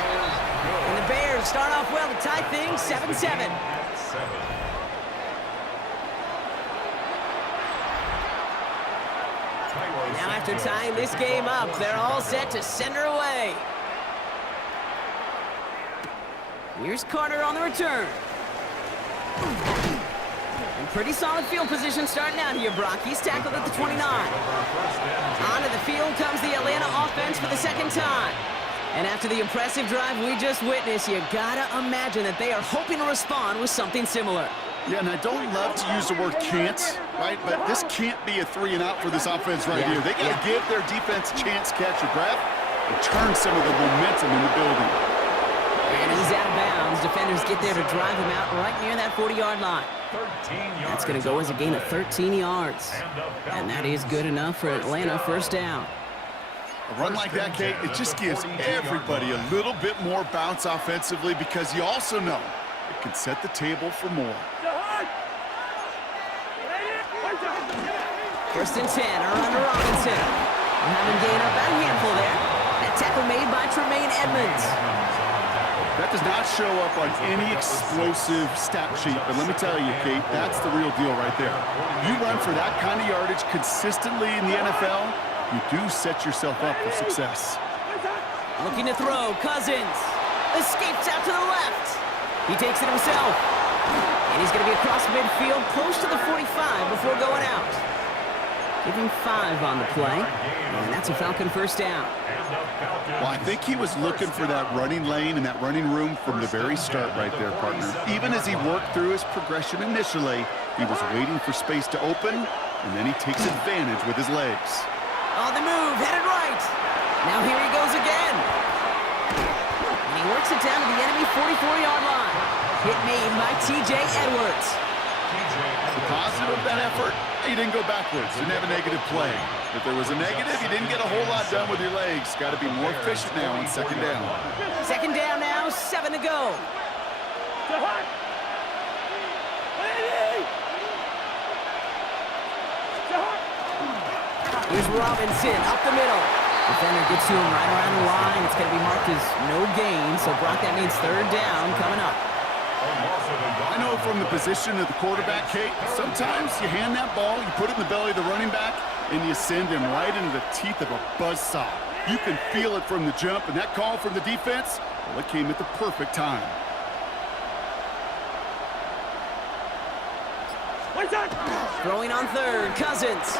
And the Bears start off well to tie things 7-7. Now after tying this game up, they're all set to send her away. Here's Carter on the return. And pretty solid field position starting out here, Brock. He's tackled at the 29. Onto the field comes the Atlanta offense for the 2nd time. And after the impressive drive we just witnessed, you gotta imagine that they are hoping to respond with something similar. Yeah, and I don't love to use the word can't, right? But this can't be a 3-and-out for this offense right here. They got to give their defense a chance to catch your breath and turn some of the momentum in the building. And he's out of bounds. Defenders get there to drive him out right near that 40-yard line. That's going to go as a gain of 13 yards. And that is good enough for Atlanta 1st down. A run like that, Kate, it just gives everybody a little bit more bounce offensively, because you also know it can set the table for more. 1st and 10, around to Robinson. We'll have him gain up about a handful there. That tackle made by Tremaine Edmonds. That does not show up on any explosive stat sheet, but let me tell you, Kate, that's the real deal right there. You run for that kind of yardage consistently in the NFL, you do set yourself up for success. Looking to throw, Cousins. Escapes out to the left. He takes it himself. And he's going to be across midfield, close to the 45 before going out. Give him 5 on the play, and that's a Falcon 1st down. Well, I think he was looking for that running lane and that running room from the very start right there, partner. Even as he worked through his progression initially, he was waiting for space to open, and then he takes advantage with his legs. On the move, headed right. Now here he goes again. And he works it down to the enemy 44-yard line. Hit made by T.J. Edwards. The positive of that effort, he didn't go backwards, didn't have a negative play. If there was a negative, you didn't get a whole lot done with your legs. Got to be more efficient now on 2nd down. 2nd down now, 7 to go. Here's Robinson up the middle. Defender gets to him right around the line. It's going to be marked as no gain, so Brock, that means third down coming up. I know from the position of the quarterback, Kate, sometimes you hand that ball, you put it in the belly of the running back, and you send him right into the teeth of a buzzsaw. You can feel it from the jump, and that call from the defense, well, it came at the perfect time. Throwing on third, Cousins.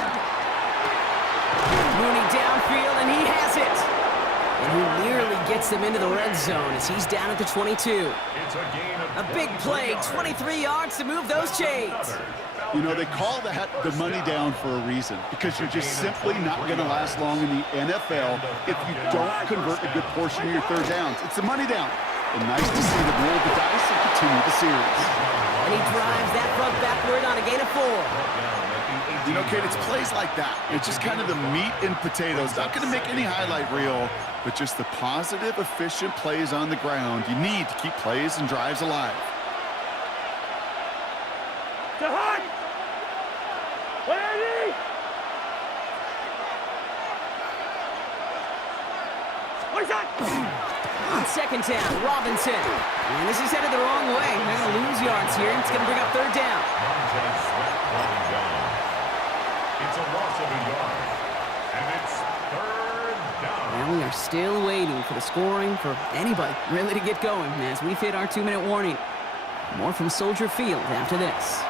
Mooney downfield, and he has it. And he nearly gets them into the red zone as he's down at the 22. A big play, 23 yards to move those chains. You know, they call that the money down for a reason, because you're just simply not going to last long in the NFL if you don't convert a good portion of your third downs. It's the money down. And nice to see them roll the dice and continue the series. And he drives that front backward on a gain of 4. You know, Kate, it's plays like that. It's just kind of the meat and potatoes. Not going to make any highlight reel, but just the positive, efficient plays on the ground. You need to keep plays and drives alive. On second down, Robinson. And this is headed the wrong way. They're going to lose yards here. It's going to bring up third down. It's a loss of a yard, and it's third down. And we are still waiting for the scoring for anybody really to get going as we've hit our 2-minute warning. More from Soldier Field after this.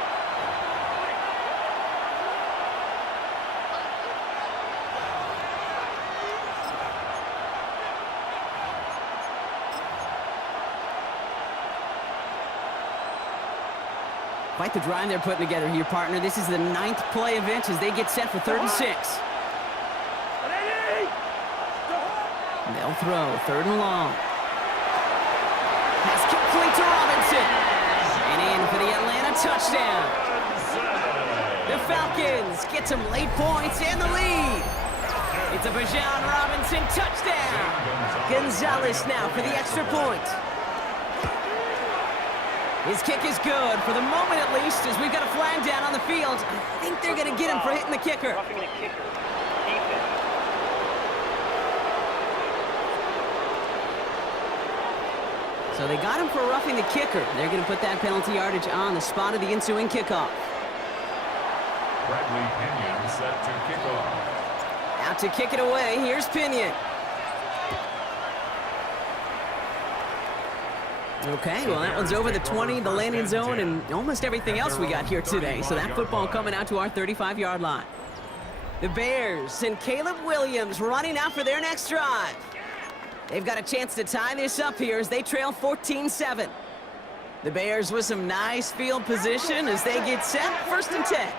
Quite the drive they're putting together here, partner. This is the 9th play event as they get set for 36. They'll throw third and long. Pass complete to Robinson. And in for the Atlanta touchdown. The Falcons get some late points and the lead. It's a Bijan Robinson touchdown. Gonzalez now for the extra point. His kick is good, for the moment at least, as we've got a flag down on the field. I think they're going to get him for hitting the kicker. So they got him for roughing the kicker. They're going to put that penalty yardage on the spot of the ensuing kickoff. Bradley Pinion set to kick off. Out to kick it away, here's Pinion. Okay, well, that one's over the 20, the landing zone, and almost everything else we got here today. So that football coming out to our 35-yard line. The Bears and Caleb Williams running out for their next drive. They've got a chance to tie this up here as they trail 14-7. The Bears with some nice field position as they get set, 1st and 10.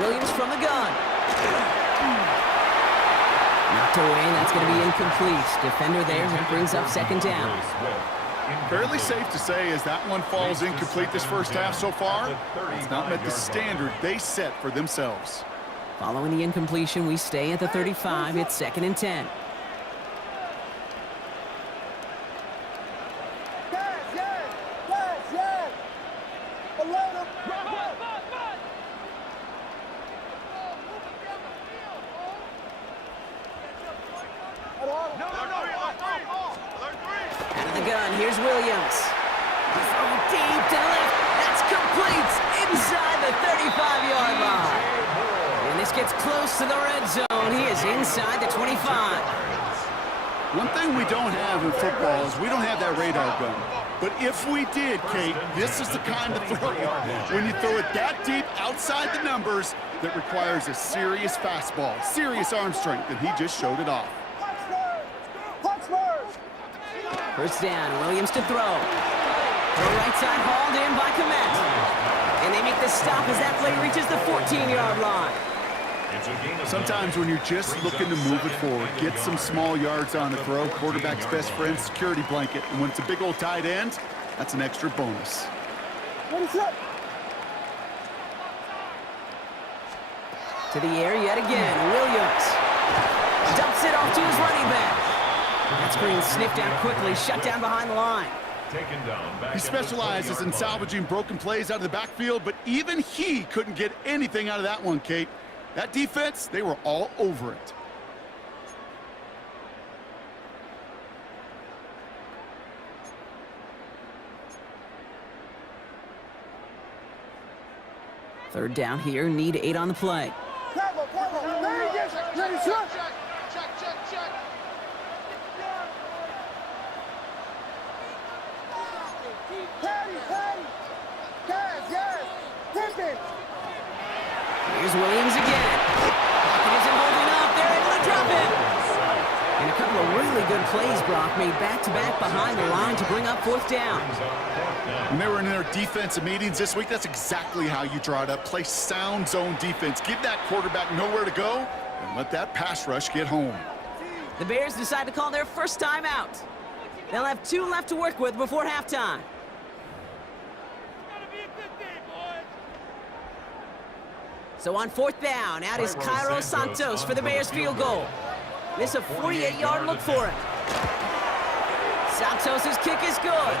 Williams from the gun. Knocked away, that's going to be incomplete. Defender there, that brings up 2nd down. Fairly safe to say as that one falls incomplete this first half so far, it's not met the standard they set for themselves. Following the incompletion, we stay at the 35. It's 2nd and 10. Out of the gun, here's Williams. He's throwing deep to the left. That's complete inside the 35-yard line. And this gets close to the red zone. He is inside the 25. One thing we don't have in football is we don't have that radar gun. But if we did, Kate, this is the kind of throw when you throw it that deep outside the numbers that requires a serious fastball, serious arm strength, and he just showed it off. First down, Williams to throw. To the right side, hauled in by Komet. And they make the stop as that play reaches the 14-yard line. Sometimes when you're just looking to move it forward, get some small yards on the throw, quarterback's best friend, security blanket. And when it's a big old tight end, that's an extra bonus. To the air yet again, Williams. Dumps it off to his running back. That screen sniffed out quickly, shut down behind the line. Taken down back He specializes in salvaging broken plays out of the backfield, but even he couldn't get anything out of that one, Kate. That defense, they were all over it. Third down here, need 8 on the play. Here's Williams again. Pocket isn't holding up. They're able to drop it. And a couple of really good plays, Brock, made back-to-back behind the line to bring up 4th down. When they were in their defensive meetings this week, that's exactly how you draw it up. Play sound zone defense. Give that quarterback nowhere to go and let that pass rush get home. The Bears decide to call their first timeout. They'll have 2 left to work with before halftime. So on 4th down, out is Cod Santos for the Bears field goal. This a 48-yard look for him. Santos' kick is good,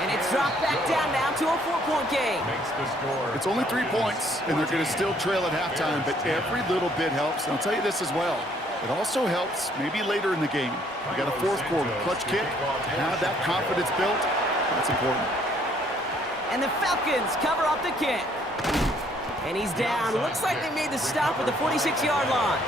and it's dropped back down now to a 4-point game. It's only 3 points, and they're going to still trail at halftime, but every little bit helps. And I'll tell you this as well. It also helps maybe later in the game. You got a 4th quarter clutch kick. To have that confidence built, that's important. And the Falcons cover up the kick. And he's down. Looks like they made the stop at the 46-yard line.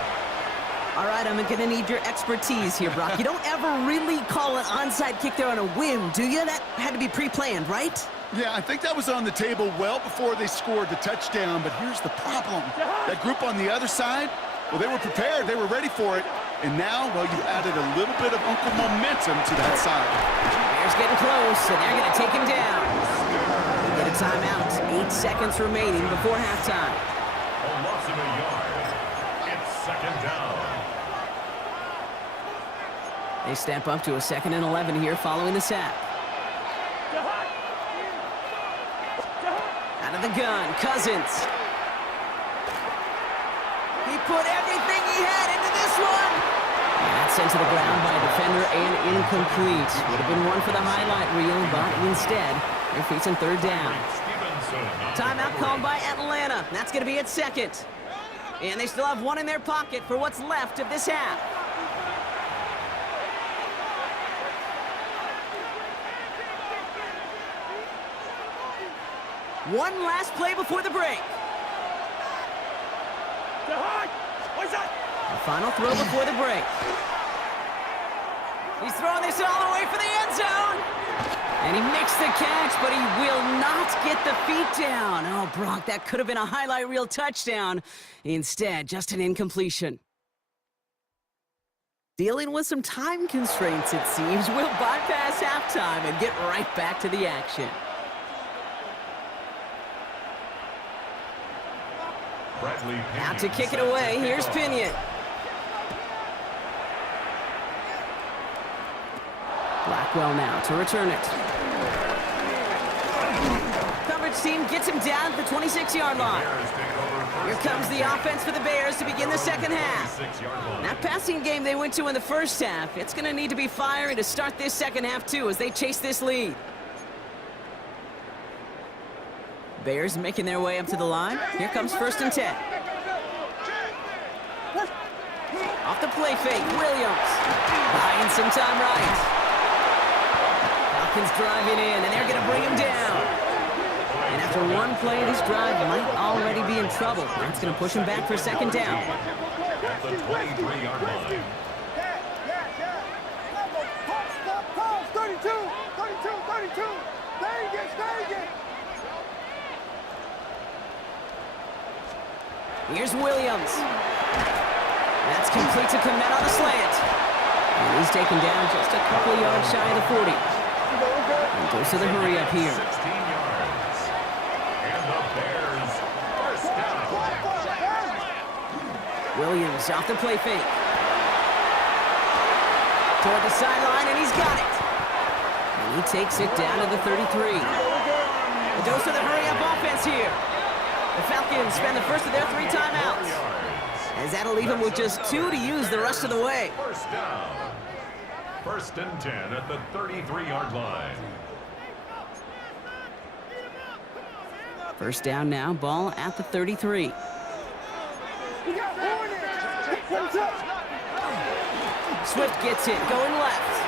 All right, I'm going to need your expertise here, Brock. You don't ever really call an onside kick there on a whim, do you? That had to be pre-planned, right? Yeah, I think that was on the table well before they scored the touchdown, but here's the problem. That group on the other side, well, they were prepared. They were ready for it. And now, well, you added a little bit of Uncle momentum to that side. Bears getting close, and they're going to take him down. Get a timeout. 8 seconds remaining before halftime. A loss of a yard. It's 2nd down. They step up to a 2nd and 11 here following the sack. Out of the gun, Cousins. He put everything he had into this one. And that's sent to the ground by a defender and incomplete. Would have been one for the highlight reel, but instead, they're facing 3rd down. Timeout called by Atlanta. That's going to be at 2nd. And they still have 1 in their pocket for what's left of this half. One last play before the break. The final throw before the break. He's throwing this all the way for the end zone. And he makes the catch, but he will not get the feet down. Oh, Brock, that could have been a highlight reel touchdown. Instead, just an incompletion. Dealing with some time constraints, it seems. We'll bypass halftime and get right back to the action. Out to kick it away, here's Pinion. Blackwell now to return it. Coverage team gets him down at the 26-yard line. Here comes the offense for the Bears to begin the 2nd half. That passing game they went to in the 1st half, it's going to need to be firing to start this 2nd half too as they chase this lead. Bears making their way up to the line. Here comes 1st and 10. Off the play fake, Williams. Buying some time right. Falcons driving in, and they're going to bring him down. And after one play, this drive might already be in trouble. That's going to push him back for 2nd down. At the 23-yard line. 32. Here's Williams. That's complete to Komet on the slant. And he's taken down just a couple of yards shy of the 40. And goes to the hurry up here. 16 yards. And the Bears first down. Williams off the play fake. Toward the sideline, and he's got it. And he takes it down to the 33. It goes to the hurry-up offense here. The Falcons spend the first of their 3 timeouts. As that'll leave them with just 2 to use the rest of the way. First down. 1st and 10 at the 33-yard line. First down now, ball at the 33. We got Hornets. What's up? Swift gets it, going left.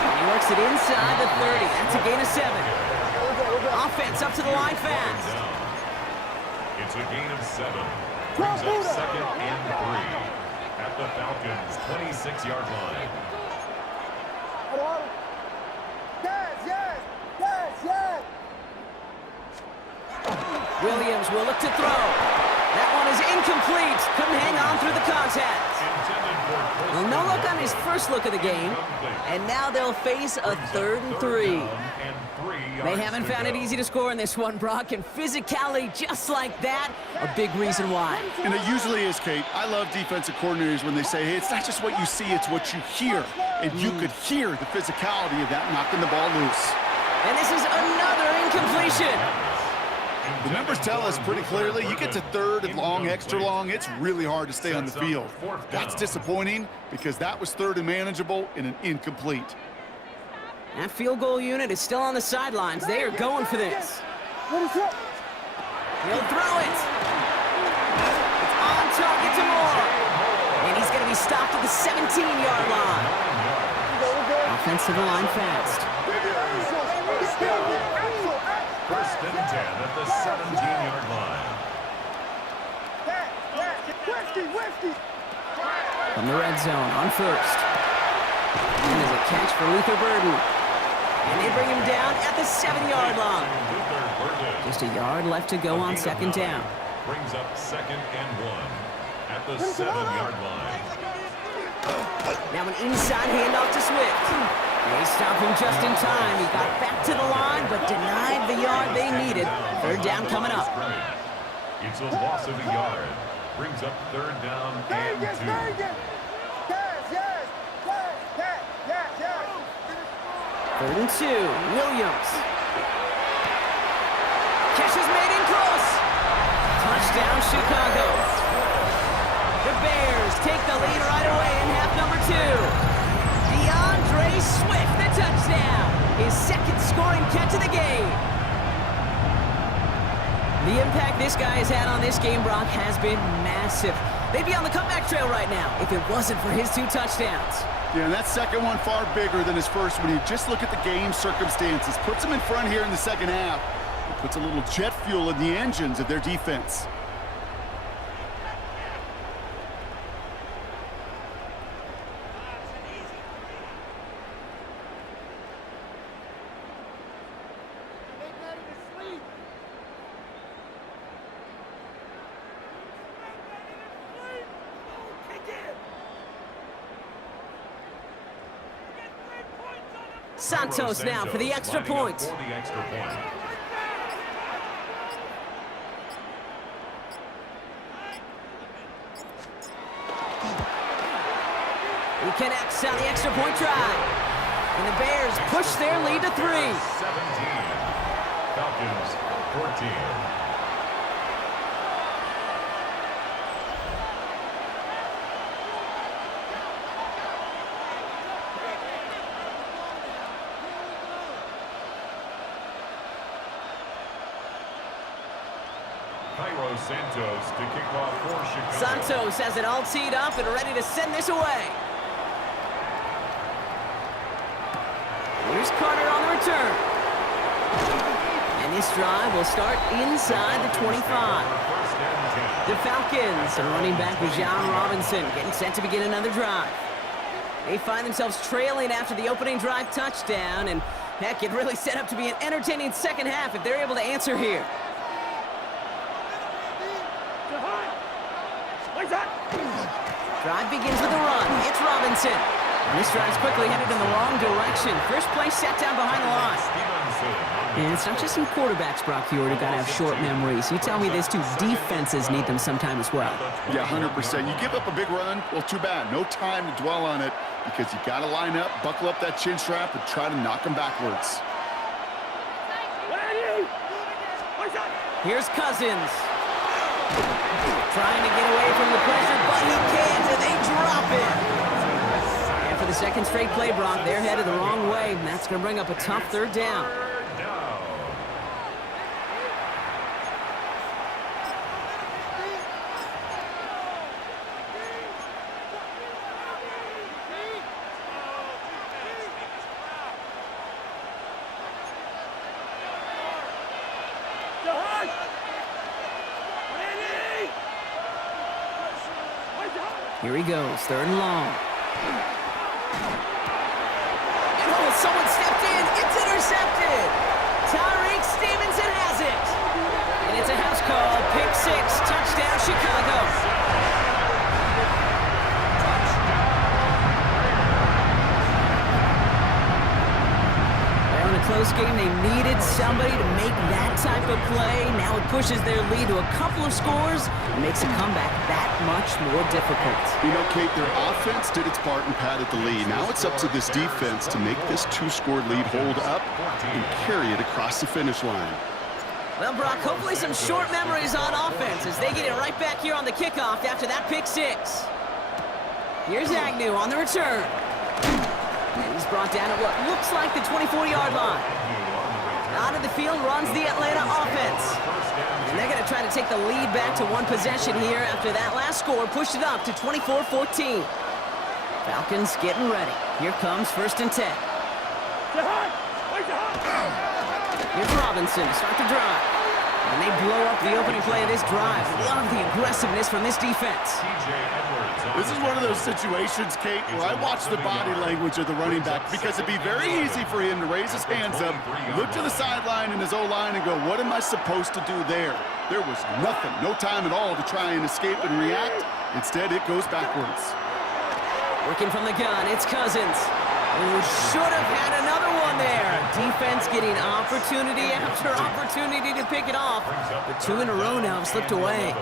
He works it inside the 30. That's a gain of 7. Offense up to the line fast. It's a gain of 7. Brings up second and 3 at the Falcons' 26-yard line. Yes. Williams will look to throw. That one is incomplete. Couldn't hang on through the contact. Well, no look on his first look of the game. And now they'll face a 3rd and 3. They haven't found it easy to score in this one, Brock, and physicality just like that, a big reason why. And it usually is, Kate. I love defensive coordinators when they say, hey, it's not just what you see, it's what you hear. And you could hear the physicality of that knocking the ball loose. And this is another incompletion. The numbers tell us pretty clearly, you get to 3rd and long, extra long, it's really hard to stay on the field. That's disappointing because that was 3rd and manageable and an incomplete. That field goal unit is still on the sidelines. They are going for this. What is up? He'll throw it. It's on target to Moore. And he's going to be stopped at the 17-yard line. Offensive line fast. First and 10 at the 17-yard line. Whiskey. From the red zone on first. And there's a catch for Luther Burden. And they bring him down at the 7-yard line. Just a yard left to go on second down. Brings up second and 1 at the 7-yard line. Now an inside handoff to Swift. They stop him just in time. He got back to the line, but denied the yard they needed. 3rd down coming up. It's a loss of a yard. Brings up 3rd down and 2. Yes. 3rd and 2. Williams. Catch is made in close. Touchdown, Chicago. The Bears take the lead right away in half number 2. DeAndre Swift, the touchdown. His 2nd scoring catch of the game. The impact this guy has had on this game, Brock, has been massive. They'd be on the comeback trail right now if it wasn't for his 2 touchdowns. Yeah, and that second one far bigger than his first when you just look at the game circumstances. Puts him in front here in the second half. It puts a little jet fuel in the engines of their defense. Santos now for the extra point. He connects on the extra point try. And the Bears push their lead to 3. 17. Falcons 14. Santos to kick off for Chicago. Santos has it all teed up and ready to send this away. Here's Carter on the return. And this drive will start inside the 25. The Falcons are running back with John Robinson, getting set to begin another drive. They find themselves trailing after the opening drive touchdown, and heck, it really set up to be an entertaining second half if they're able to answer here. Drive begins with a run. It's Robinson. And this drive's quickly headed in the wrong direction. First play set down behind the line. And it's not just some quarterbacks, Brock, who got to have short memories. You tell me these 2 defenses need them sometime as well. Yeah, 100%. You give up a big run, well, too bad. No time to dwell on it because you got to line up, buckle up that chin strap, and try to knock them backwards. Here's Cousins. Trying to get away from the pressure, but he can't, and they drop it. And for the 2nd straight play, Brock, they're headed the wrong way, and that's going to bring up a tough 3rd down. Here he goes, 3rd and long. And oh, someone stepped in. It's intercepted. Tyreek Stevenson has it. And it's a house call. Pick 6. Touchdown, Chicago. Close game. They needed somebody to make that type of play. Now it pushes their lead to a couple of scores and makes a comeback that much more difficult. You know, Kate, their offense did its part and padded the lead. Now it's up to this defense to make this 2-score lead hold up and carry it across the finish line. Well, Brock, hopefully some short memories on offense as they get it right back here on the kickoff after that pick 6. Here's Agnew on the return. And he's brought down at what looks like the 24-yard line. Out of the field runs the Atlanta offense. And they're going to try to take the lead back to 1 possession here after that last score pushed it up to 24-14. Falcons getting ready. Here comes 1st and 10. Here's Robinson to start the drive. And they blow up the opening play of this drive. Love the aggressiveness from this defense. This is one of those situations, Kate, where I watch the body language of the running back because it'd be very easy for him to raise his hands up, look to the sideline in his O-line and go, what am I supposed to do there? There was nothing, no time at all to try and escape and react. Instead, it goes backwards. Working from the gun, it's Cousins. Who should have had another one there. Defense getting opportunity after opportunity to pick it off. But 2 in a row now have slipped away.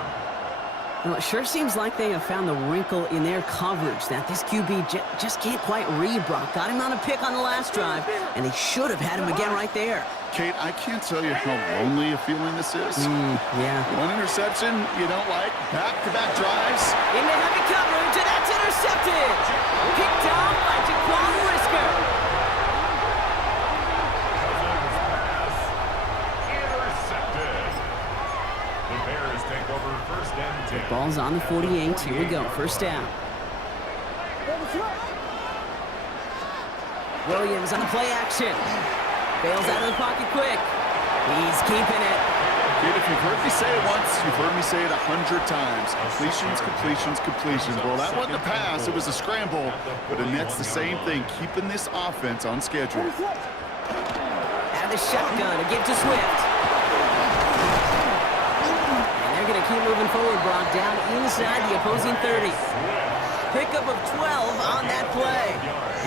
Well, it sure seems like they have found the wrinkle in their coverage that this QB just can't quite read, Brock. Got him on a pick on the last drive, and they should have had him again right there. Kate, I can't tell you how lonely a feeling this is. Yeah. 1 interception you don't like, back-to-back drives. Into heavy coverage, and that's intercepted. Picked off by Jaquan Brisker. The ball's on the 48. Here we go. 1st down. Williams on the play action. Bails out of the pocket quick. He's keeping it. Kid, if you've heard me say it once, you've heard me say it 100 times. Completions, completions, completions. Well, that wasn't a pass. It was a scramble. But Annette's the same thing, keeping this offense on schedule. Out of the shotgun to give to Swift. They're going to keep moving forward, Brock, down inside the opposing 30. Pickup of 12 on that play.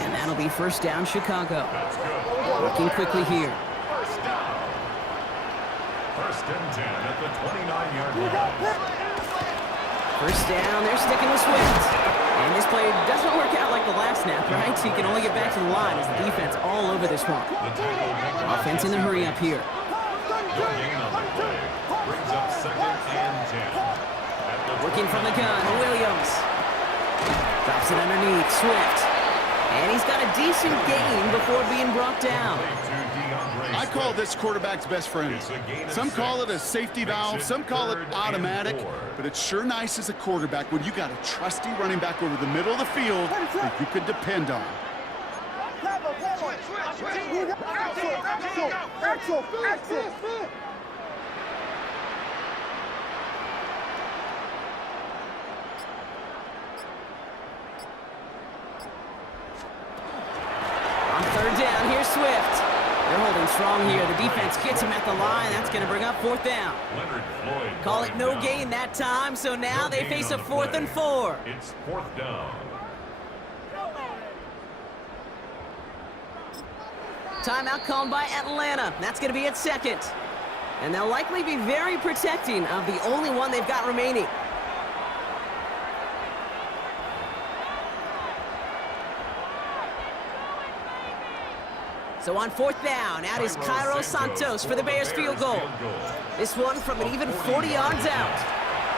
And that'll be 1st down, Chicago. Looking quickly here. 1st and 10 at the 29-yard line. 1st down, they're sticking with Swift. And this play doesn't work out like the last snap, right? So you can only get back to the line as the defense all over this one. Offense in the hurry up here. Brings up 2nd and 10. Working from the gun, Williams. Drops it underneath, Swift. And he's got a decent gain before being brought down. I call this quarterback's best friend. Some call it a safety valve, some call it automatic, but it's sure nice as a quarterback when you got a trusty running back over the middle of the field that you can depend on. Axel. On 3rd down, here's Swift. They're holding strong here. The defense gets him at the line. That's going to bring up 4th down. Call it no gain that time, so now they face a 4th and 4. It's 4th down. Timeout called by Atlanta. That's going to be at 2nd. And they'll likely be very protecting of the only one they've got remaining. So on 4th down, out is Cairo Santos for the Bears field goal. This one from an even 40 yards out.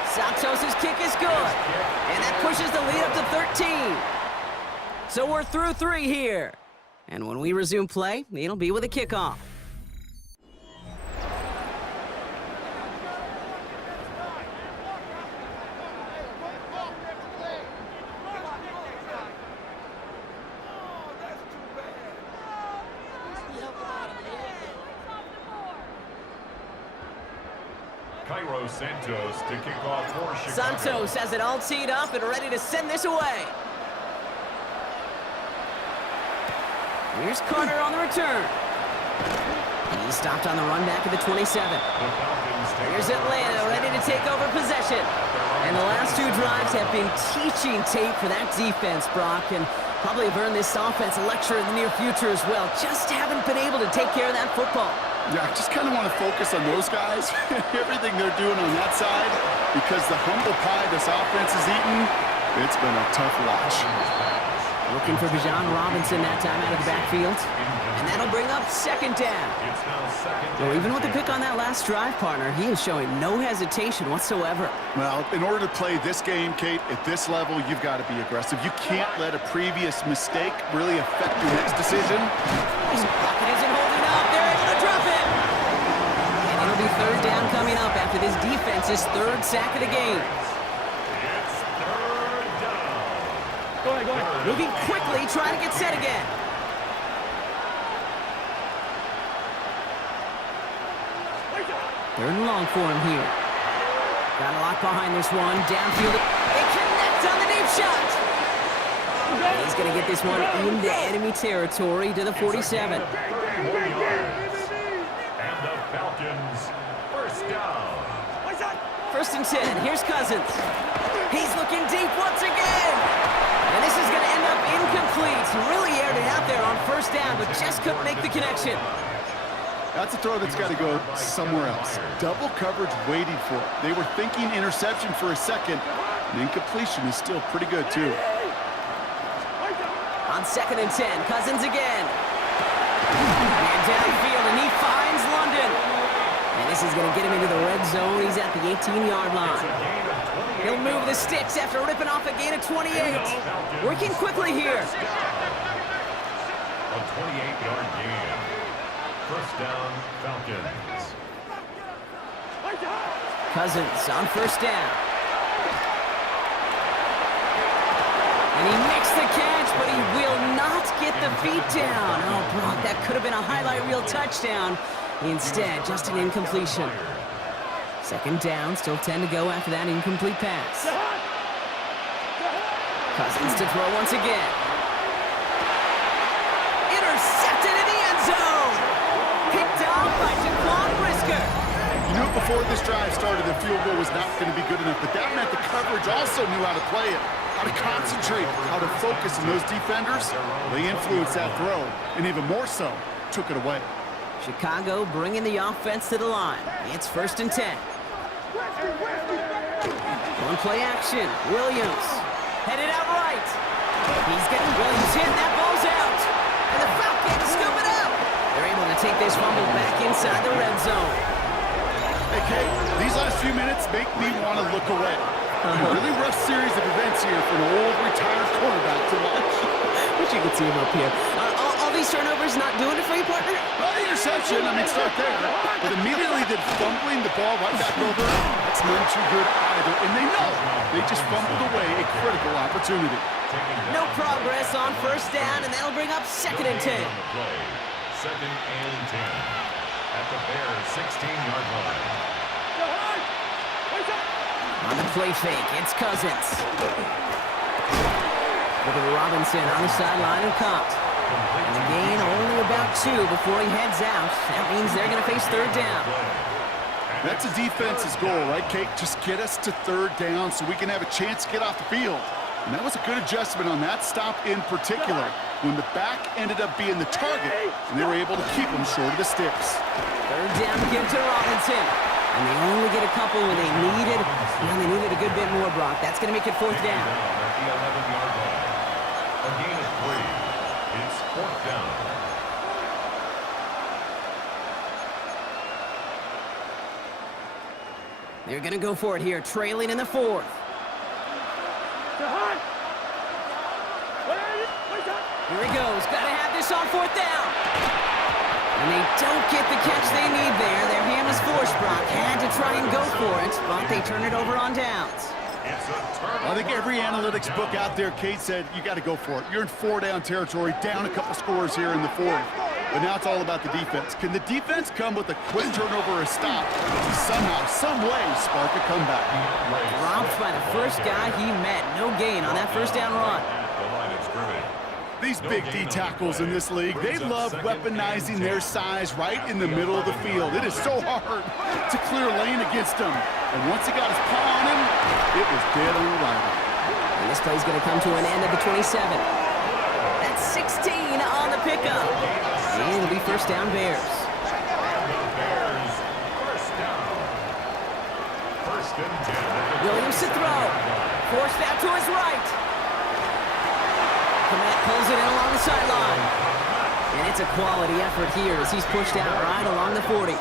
Santos' kick is good. And that pushes the lead up to 13. So we're through 3 here. And when we resume play, it'll be with a kickoff. Cairo Santos to kick off for Chicago. Santos has it all teed up and ready to send this away. Here's Carter on the return. He's stopped on the run back at the 27. Here's Atlanta ready to take over possession. And the last two drives have been teaching tape for that defense, Brock, and probably have earned this offense a lecture in the near future as well. Just haven't been able to take care of that football. Yeah, I just kind of want to focus on those guys, everything they're doing on that side, because the humble pie this offense has eaten, it's been a tough watch. Looking for Bijan Robinson that time out of the backfield. And that'll bring up second down. Well, even with the pick on that last drive, partner, he is showing no hesitation whatsoever. Well, in order to play this game, Kate, at this level, you've got to be aggressive. You can't let a previous mistake really affect your next decision. His pocket isn't holding up. They're able to drop it. And it'll be third down coming up after this defense's third sack of the game. Go ahead. Moving quickly, trying to get set again. Third and long for him here. Got a lot behind this one. Downfield. They connect on the deep shot. And he's going to get this one into enemy territory to the 47. And the Falcons first down. First and 10. Here's Cousins. He's looking deep once again. And this is going to end up incomplete. Really aired it out there on first down, but just couldn't make the connection. That's a throw that's got to go somewhere else. Double coverage waiting for it. They were thinking interception for a second. And incompletion is still pretty good, too. On second and 10, Cousins again. And downfield, and he finds London. And this is going to get him into the red zone. He's at the 18-yard line. He'll move the sticks after ripping off a gain of 28. Working quickly here. A 28-yard gain. First down, Falcons. Cousins on first down. And he makes the catch, but he will not get the feet down. Oh, Brock, that could have been a highlight reel touchdown. Instead, just an incompletion. Second down, still 10 to go after that incomplete pass. Cousins to throw once again. Intercepted in the end zone. Picked off by Jaquan Brisker. You knew before this drive started the field goal was not going to be good enough, but that meant the coverage also knew how to play it, how to concentrate, how to focus, and those defenders, they influenced that throw, and even more so, took it away. Chicago bringing the offense to the line. It's first and 10. On play action, Williams. Headed out right. He's getting Williams hit, that ball's out. And the Falcons scoop it up. They're able to take this fumble back inside the red zone. Hey, Kate, these last few minutes make me want to look away. A really rough series of events here for an old retired quarterback to watch. Wish you could see him up here. All these turnovers not doing it for you, partner? Well, the interception, I mean, start there. But immediately then fumbling the ball right back over, that's none too good either. And they know they just fumbled away a critical opportunity. No progress on first down, and that'll bring up second and 10. Second and 10 at the Bears' 16-yard line. On the play fake, it's Cousins. Look at Robinson on the sideline and caught. And the gain only about 2 before he heads out. That means they're going to face third down. That's a defense's goal, right, Kate? Just get us to third down so we can have a chance to get off the field. And that was a good adjustment on that stop in particular, when the back ended up being the target, and they were able to keep him short of the sticks. Third down give to Robinson. And they only get a couple when they needed a good bit more, Brock. That's going to make it fourth down. At the 11-yard line. A gain of 3. It's fourth down. They're going to go for it here, trailing in the fourth. Here he goes. Got to have this on fourth down. And they don't get the catch they need there. Their hand was forced, Brock. Had to try and go for it, but they turn it over on downs. I think every analytics book out there, Kate, said you got to go for it. You're in 4-down territory, down a couple scores here in the fourth. But now it's all about the defense. Can the defense come with a quick turnover or a stop to somehow, some way, spark a comeback? Dropped by the first guy he met. No gain on that first down run. These big D tackles in this league, they love weaponizing their size right in the middle of the field. It is so hard to clear lane against them. And once he got his paw on him, it was dead on arrival. And this play's going to come to an end at the 27. That's 16 on the pickup. And it'll be first down Bears. Williams to throw. Forced out to his right. Komet pulls it in along the sideline. And it's a quality effort here as he's pushed out right along the 40.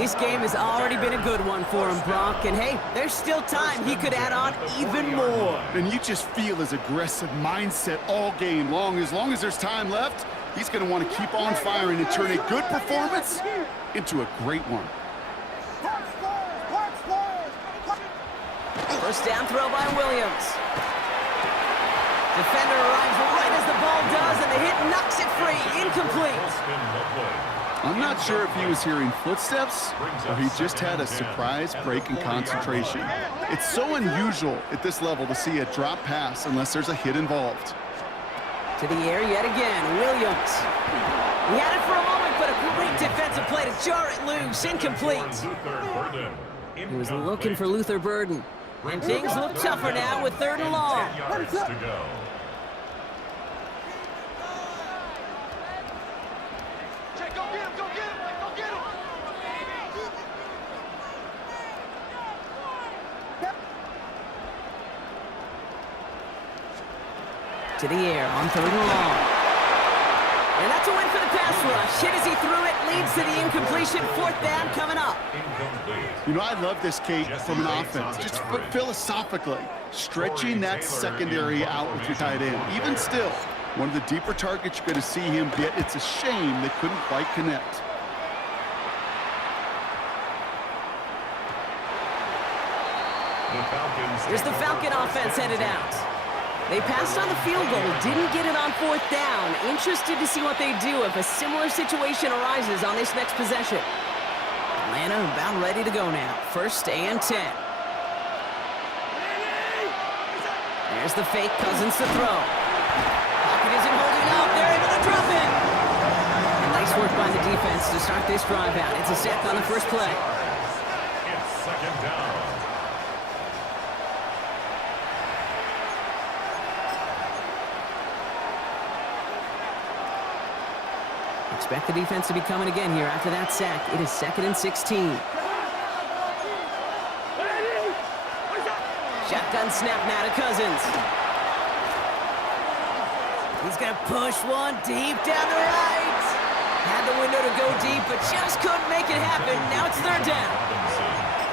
This game has already been a good one for him, Brock. And hey, there's still time he could add on even more. And you just feel his aggressive mindset all game long. As long as there's time left, he's going to want to keep on firing and turn a good performance into a great one. First down throw by Williams. Defender arrives right as the ball does, and the hit knocks it free. Incomplete. I'm not sure if he was hearing footsteps or he just had a surprise break in concentration. It's so unusual at this level to see a drop pass unless there's a hit involved. To the air yet again, Williams. He had it for a moment, but a great defensive play to jar it loose. Incomplete. He was looking for Luther Burden. And things look tougher now with 3rd and long. To the air on 3rd and long. And that's a win for the pass rush. Hit as he threw it, leads to the incompletion. 4th down coming up. You know, I love this, Kate, from an offense. Just philosophically, stretching that secondary out with your tight end. Even still, one of the deeper targets you're going to see him get. It's a shame they couldn't quite connect. Here's the Falcon offense headed out. They passed on the field goal, didn't get it on 4th down. Interested to see what they do if a similar situation arises on this next possession. Atlanta about ready to go now. 1st and 10. There's the fake, Cousins to throw. Pocket isn't holding up. They're able to drop it. And nice work by the defense to start this drive out. It's a sack on the first play. It's 2nd down. Expect the defense to be coming again here after that sack. It is 2nd and 16. Shotgun snap now to Cousins. He's going to push one deep down the right. Had the window to go deep, but just couldn't make it happen. Now it's 3rd down.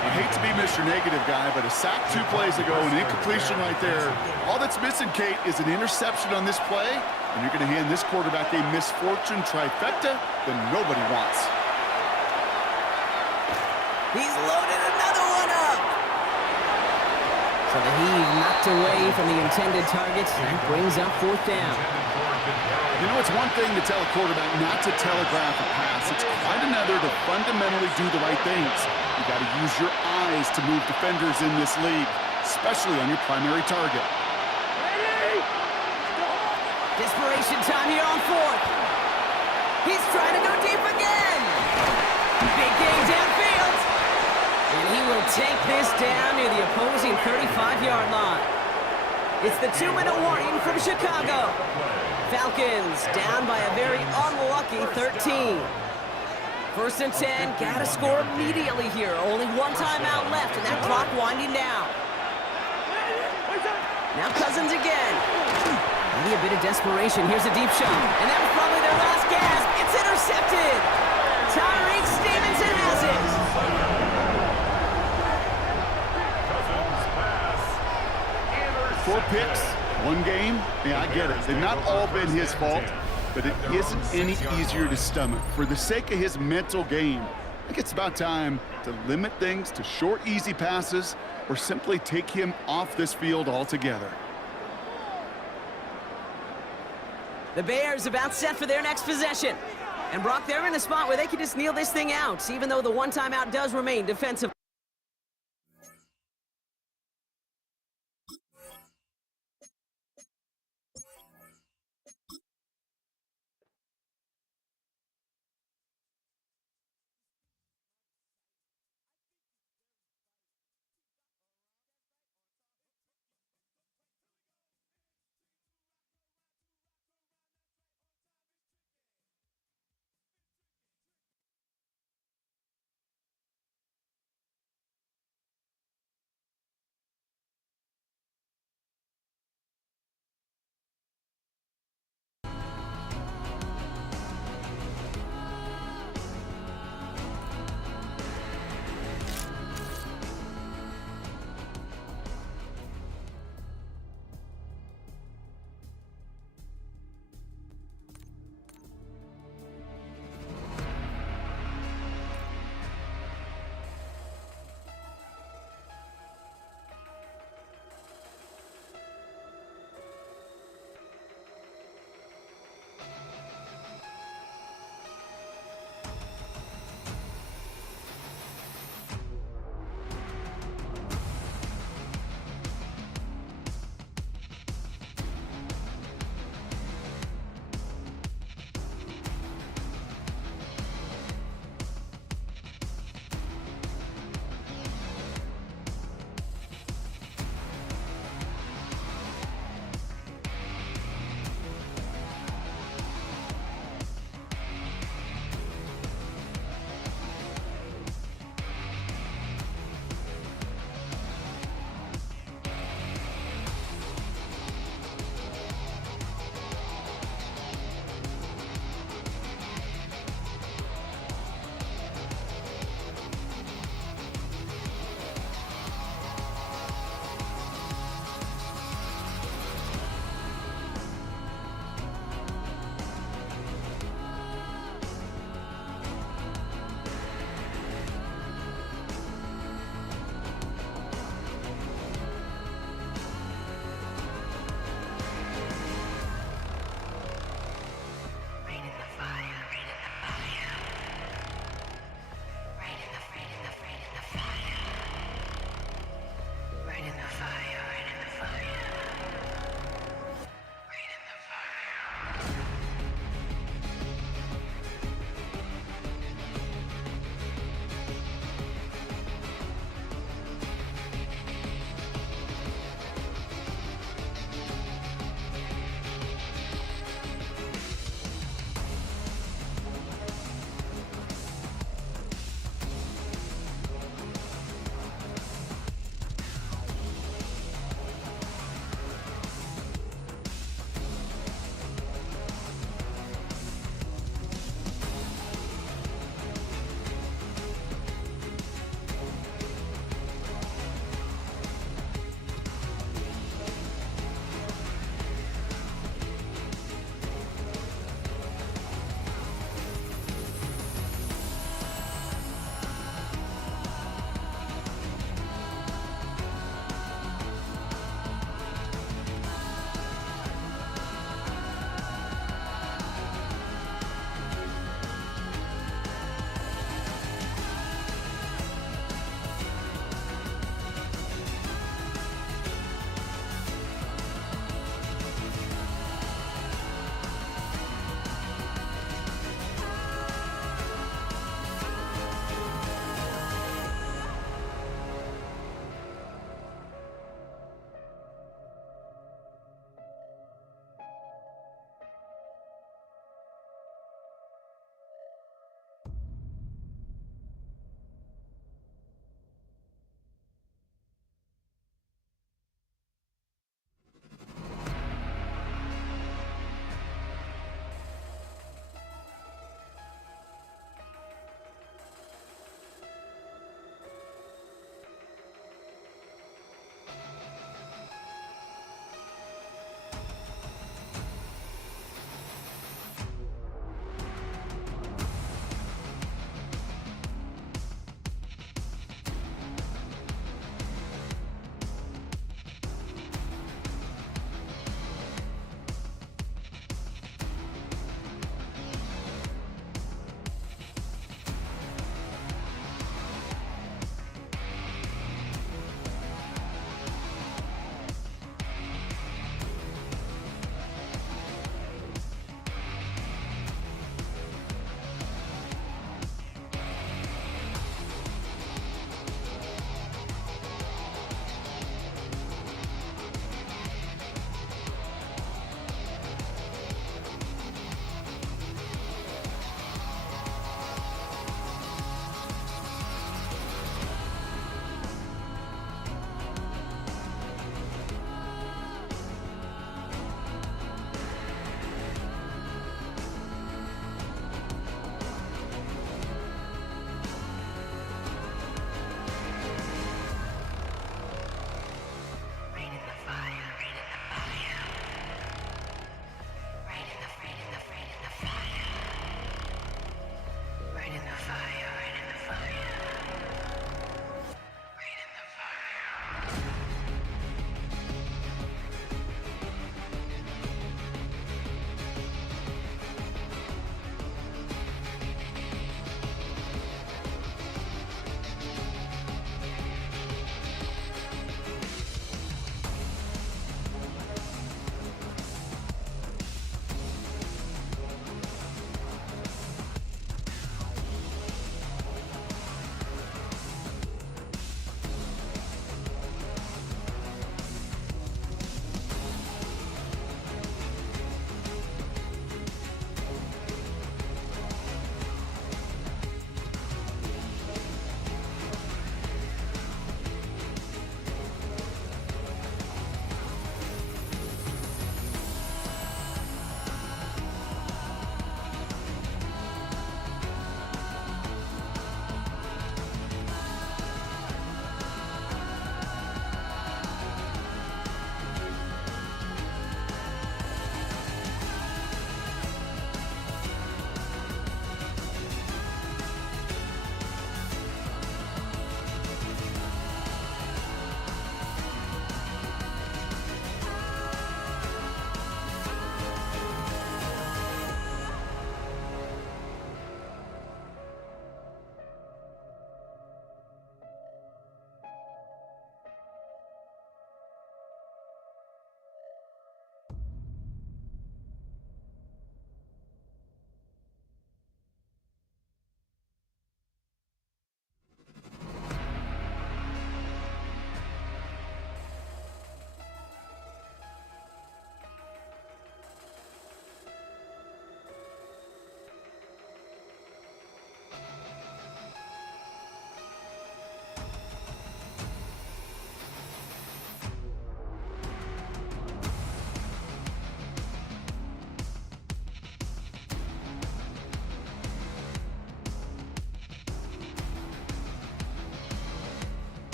I hate to be Mr. Negative guy, but a sack 2 plays ago, an incompletion right there. All that's missing, Kate, is an interception on this play, and you're going to hand this quarterback a misfortune trifecta that nobody wants. He's loaded another one up. So the heave knocked away from the intended target. That brings up 4th down. You know, it's one thing to tell a quarterback not to telegraph a pass. It's quite another to fundamentally do the right things. You got to use your eyes to move defenders in this league, especially on your primary target. Desperation time here on 4th. He's trying to go deep again. Big game downfield. And he will take this down near the opposing 35-yard line. It's the 2-minute warning from Chicago. Falcons down by a very unlucky 13. 1st and 10, gotta score immediately here. Only one timeout left, and that clock winding down. Now Cousins again. Maybe a bit of desperation. Here's a deep shot, and that was probably their last gasp. It's intercepted. Tyreek Stevenson has it. 4 picks, 1 game. Yeah, I get it. They've not all been his fault, but it isn't any easier to stomach. For the sake of his mental game, I think it's about time to limit things to short, easy passes or simply take him off this field altogether. The Bears about set for their next possession. And Brock, they're in a spot where they can just kneel this thing out, even though the one timeout does remain defensive.